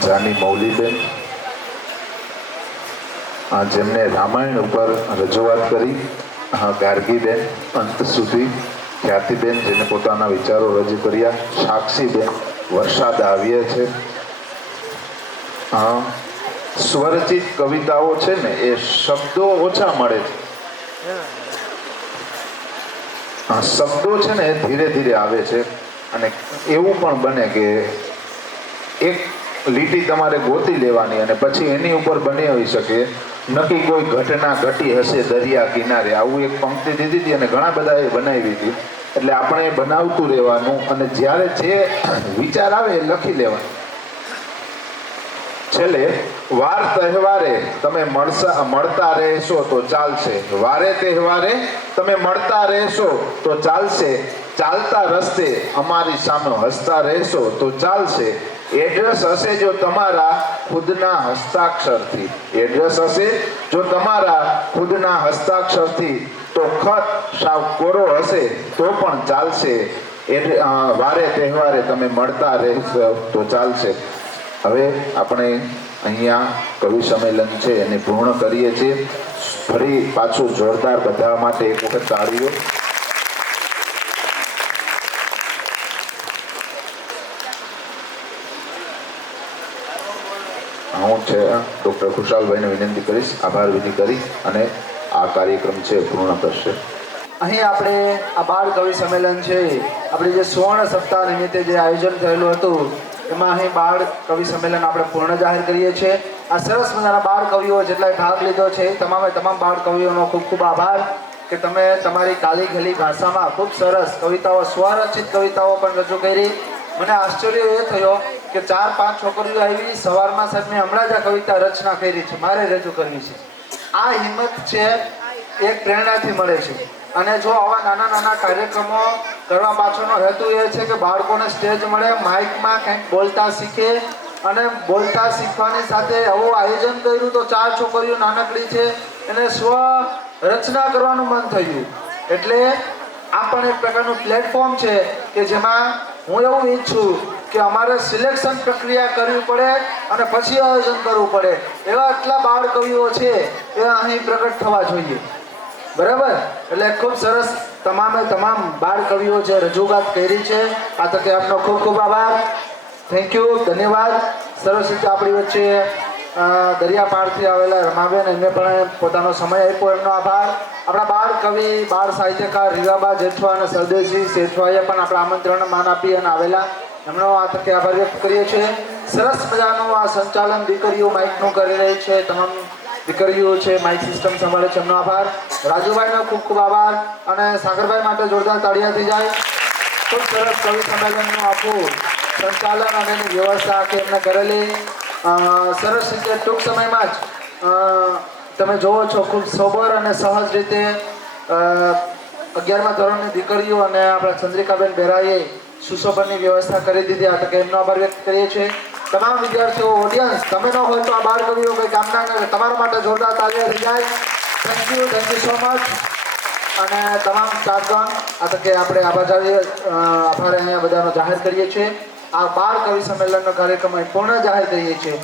જાની મૌલીબેન જેમને રામાયણ ઉપર રજૂઆત કરી. ગાર્ગીબેન અંત સુધી. ખ્યાતિબેન જેને પોતાના વિચારો રજૂ કર્યા. સાક્ષીબેન વરસાદ આવીએ છે. સ્વરચિત કવિતાઓ છે ને એ શબ્દો ઓછા મળે છે. શબ્દો છે ને ધીરે ધીરે આવે છે અને એવું પણ બને કે એક લીટી તમારે ગોતી લેવાની અને પછી એની ઉપર બની હોઈ શકે નક્કી કોઈ ઘટના ઘટી હશે દરિયા કિનારે. આવું એક પંક્તિ દીધી હતી અને ઘણા બધા એ બનાવી હતી. એટલે આપણે બનાવતું રહેવાનું અને જ્યારે જે વિચાર આવે એ લખી લેવાનું. છેલ્લે વાર તહેવારે તમે મળતા રહેશો તો ચાલશે. વારે તહેવારે તમે મળતા રહેશો તો ચાલશે. ચાલતા રસ્તે અમારી સામે હસતા રહેશો તો ચાલશે. એડ્રેસ હશે જો તમારા ખુદના હસ્તાક્ષરથી. એડ્રેસ હશે જો તમારા ખુદના હસ્તાક્ષરથી તો ખત સાવ કોરો હશે તો પણ ચાલશે. વારે તહેવારે તમે મળતા રહેશો તો ચાલશે. હવે આપણે અહીંયા કવિ સંમેલન છે એને પૂર્ણ કરીએ છીએ. ફરી પાછું જોરદાર બધા માટે એક વખત તાળીઓ. હું છે ડૉક્ટર ખુશાલભાઈને વિનંતી કરીશ આભાર વિધિ કરી અને આ કાર્યક્રમ છે પૂર્ણ કરશે. અહીં આપણે આ બાળ કવિ સંમેલન છે આપણે જે સુવર્ણ સપ્તાહ નિમિત્તે જે આયોજન થયેલું હતું એમાં અહીં બાળ કવિ સંમેલન આપણે પૂર્ણ જાહેર કરીએ છીએ. આ સરસ મજાના બાળ કવિઓ જેટલાએ ભાગ લીધો છે તમામ બાળ કવિઓનો ખૂબ ખૂબ આભાર કે તમે તમારી કાલી ઘેલી ભાષામાં ખૂબ સરસ કવિતાઓ સ્વરચિત કવિતાઓ પણ રજૂ કરી. મને આશ્ચર્ય એ થયો કે 4-5 છોકરીઓ આવી સવારમાં સાહેબ મેં હમણાં જ આ કવિતા રચના કરી છે, મારે રજૂ કરવી છે. આ હિંમત છે એક પ્રેરણાથી મળે છે. અને જો આવા નાના નાના કાર્યક્રમો કરવા પાછળનો હેતુ એ છે કે બાળકોને સ્ટેજ મળે, માઇકમાં કંઈક બોલતા શીખે અને બોલતા શીખવાની સાથે આવું આયોજન કર્યું તો 4 છોકરીઓ નાનકડી છે એને સ્વ રચના કરવાનું મન થયું. એટલે આ પણ એક પ્રકારનું પ્લેટફોર્મ છે કે જેમાં હું એવું ઈચ્છું કે અમારે સિલેક્શન પ્રક્રિયા કરવી પડે અને પછી આયોજન કરવું પડે. એવા એટલા બાળ કવિઓ છે એ અહીં પ્રગટ થવા જોઈએ. બરાબર? એટલે ખૂબ સરસ તમામે તમામ બાળ કવિઓ જે રજૂઆત કરી છે આ તકે આપનો ખૂબ ખૂબ આભાર. થેન્ક યુ, ધન્યવાદ. સરસ રીતે આપણી વચ્ચે દરિયાપાળથી આવેલા રમાબેન, એમને પણ પોતાનો સમય આપ્યો, એમનો આભાર. આપણા બાળ કવિ, બાળ સાહિત્યકાર રીવાબા જેઠવા અને સરદેવસિંહ શેઠવાએ પણ આપણા આમંત્રણને માન આપી અને આવેલા, એમનો આ તકે આભાર વ્યક્ત કરીએ છીએ. સરસ મજાનું આ સંચાલન દીકરીઓ માઇકનું કરી રહી છે, તમામ દીકરીઓ છે માઇક સિસ્ટમ સંભાળે છે, એમનો આભાર. રાજુભાઈનો ખૂબ ખૂબ આભાર અને સાગરભાઈ માટે જોરદાર તાળીયા થઈ જાય. ખૂબ સરસ કવિ સંમેલનનું આખું સંચાલન અને એની વ્યવસ્થા આખી એમને કરેલી. સરસ રીતે ટૂંક સમયમાં જ તમે જોવો છો ખૂબ સોબર અને સહજ રીતે 11મા ધોરણની દીકરીઓ અને આપણા ચંદ્રિકાબેન બેરાએ સુશોભનની વ્યવસ્થા કરી દીધી. આ તકે એમનો આભાર વ્યક્ત કરીએ છીએ. તમામ વિદ્યાર્થીઓ, ઓડિયન્સ, તમે ન હોય તો આ બાળ કવિઓ કંઈ કામના કરે, તમારા માટે જોરદાર તાળીઓ થઈ જાય. Thank you so much. અને તમામ સ્ટાફગણ, આ તકે આપણે આભાર અહીંયા બધાનો જાહેર કરીએ છીએ. આ બાળ કવિ સંમેલનનો કાર્યક્રમ અહીં પૂર્ણ જાહેર કરીએ છીએ.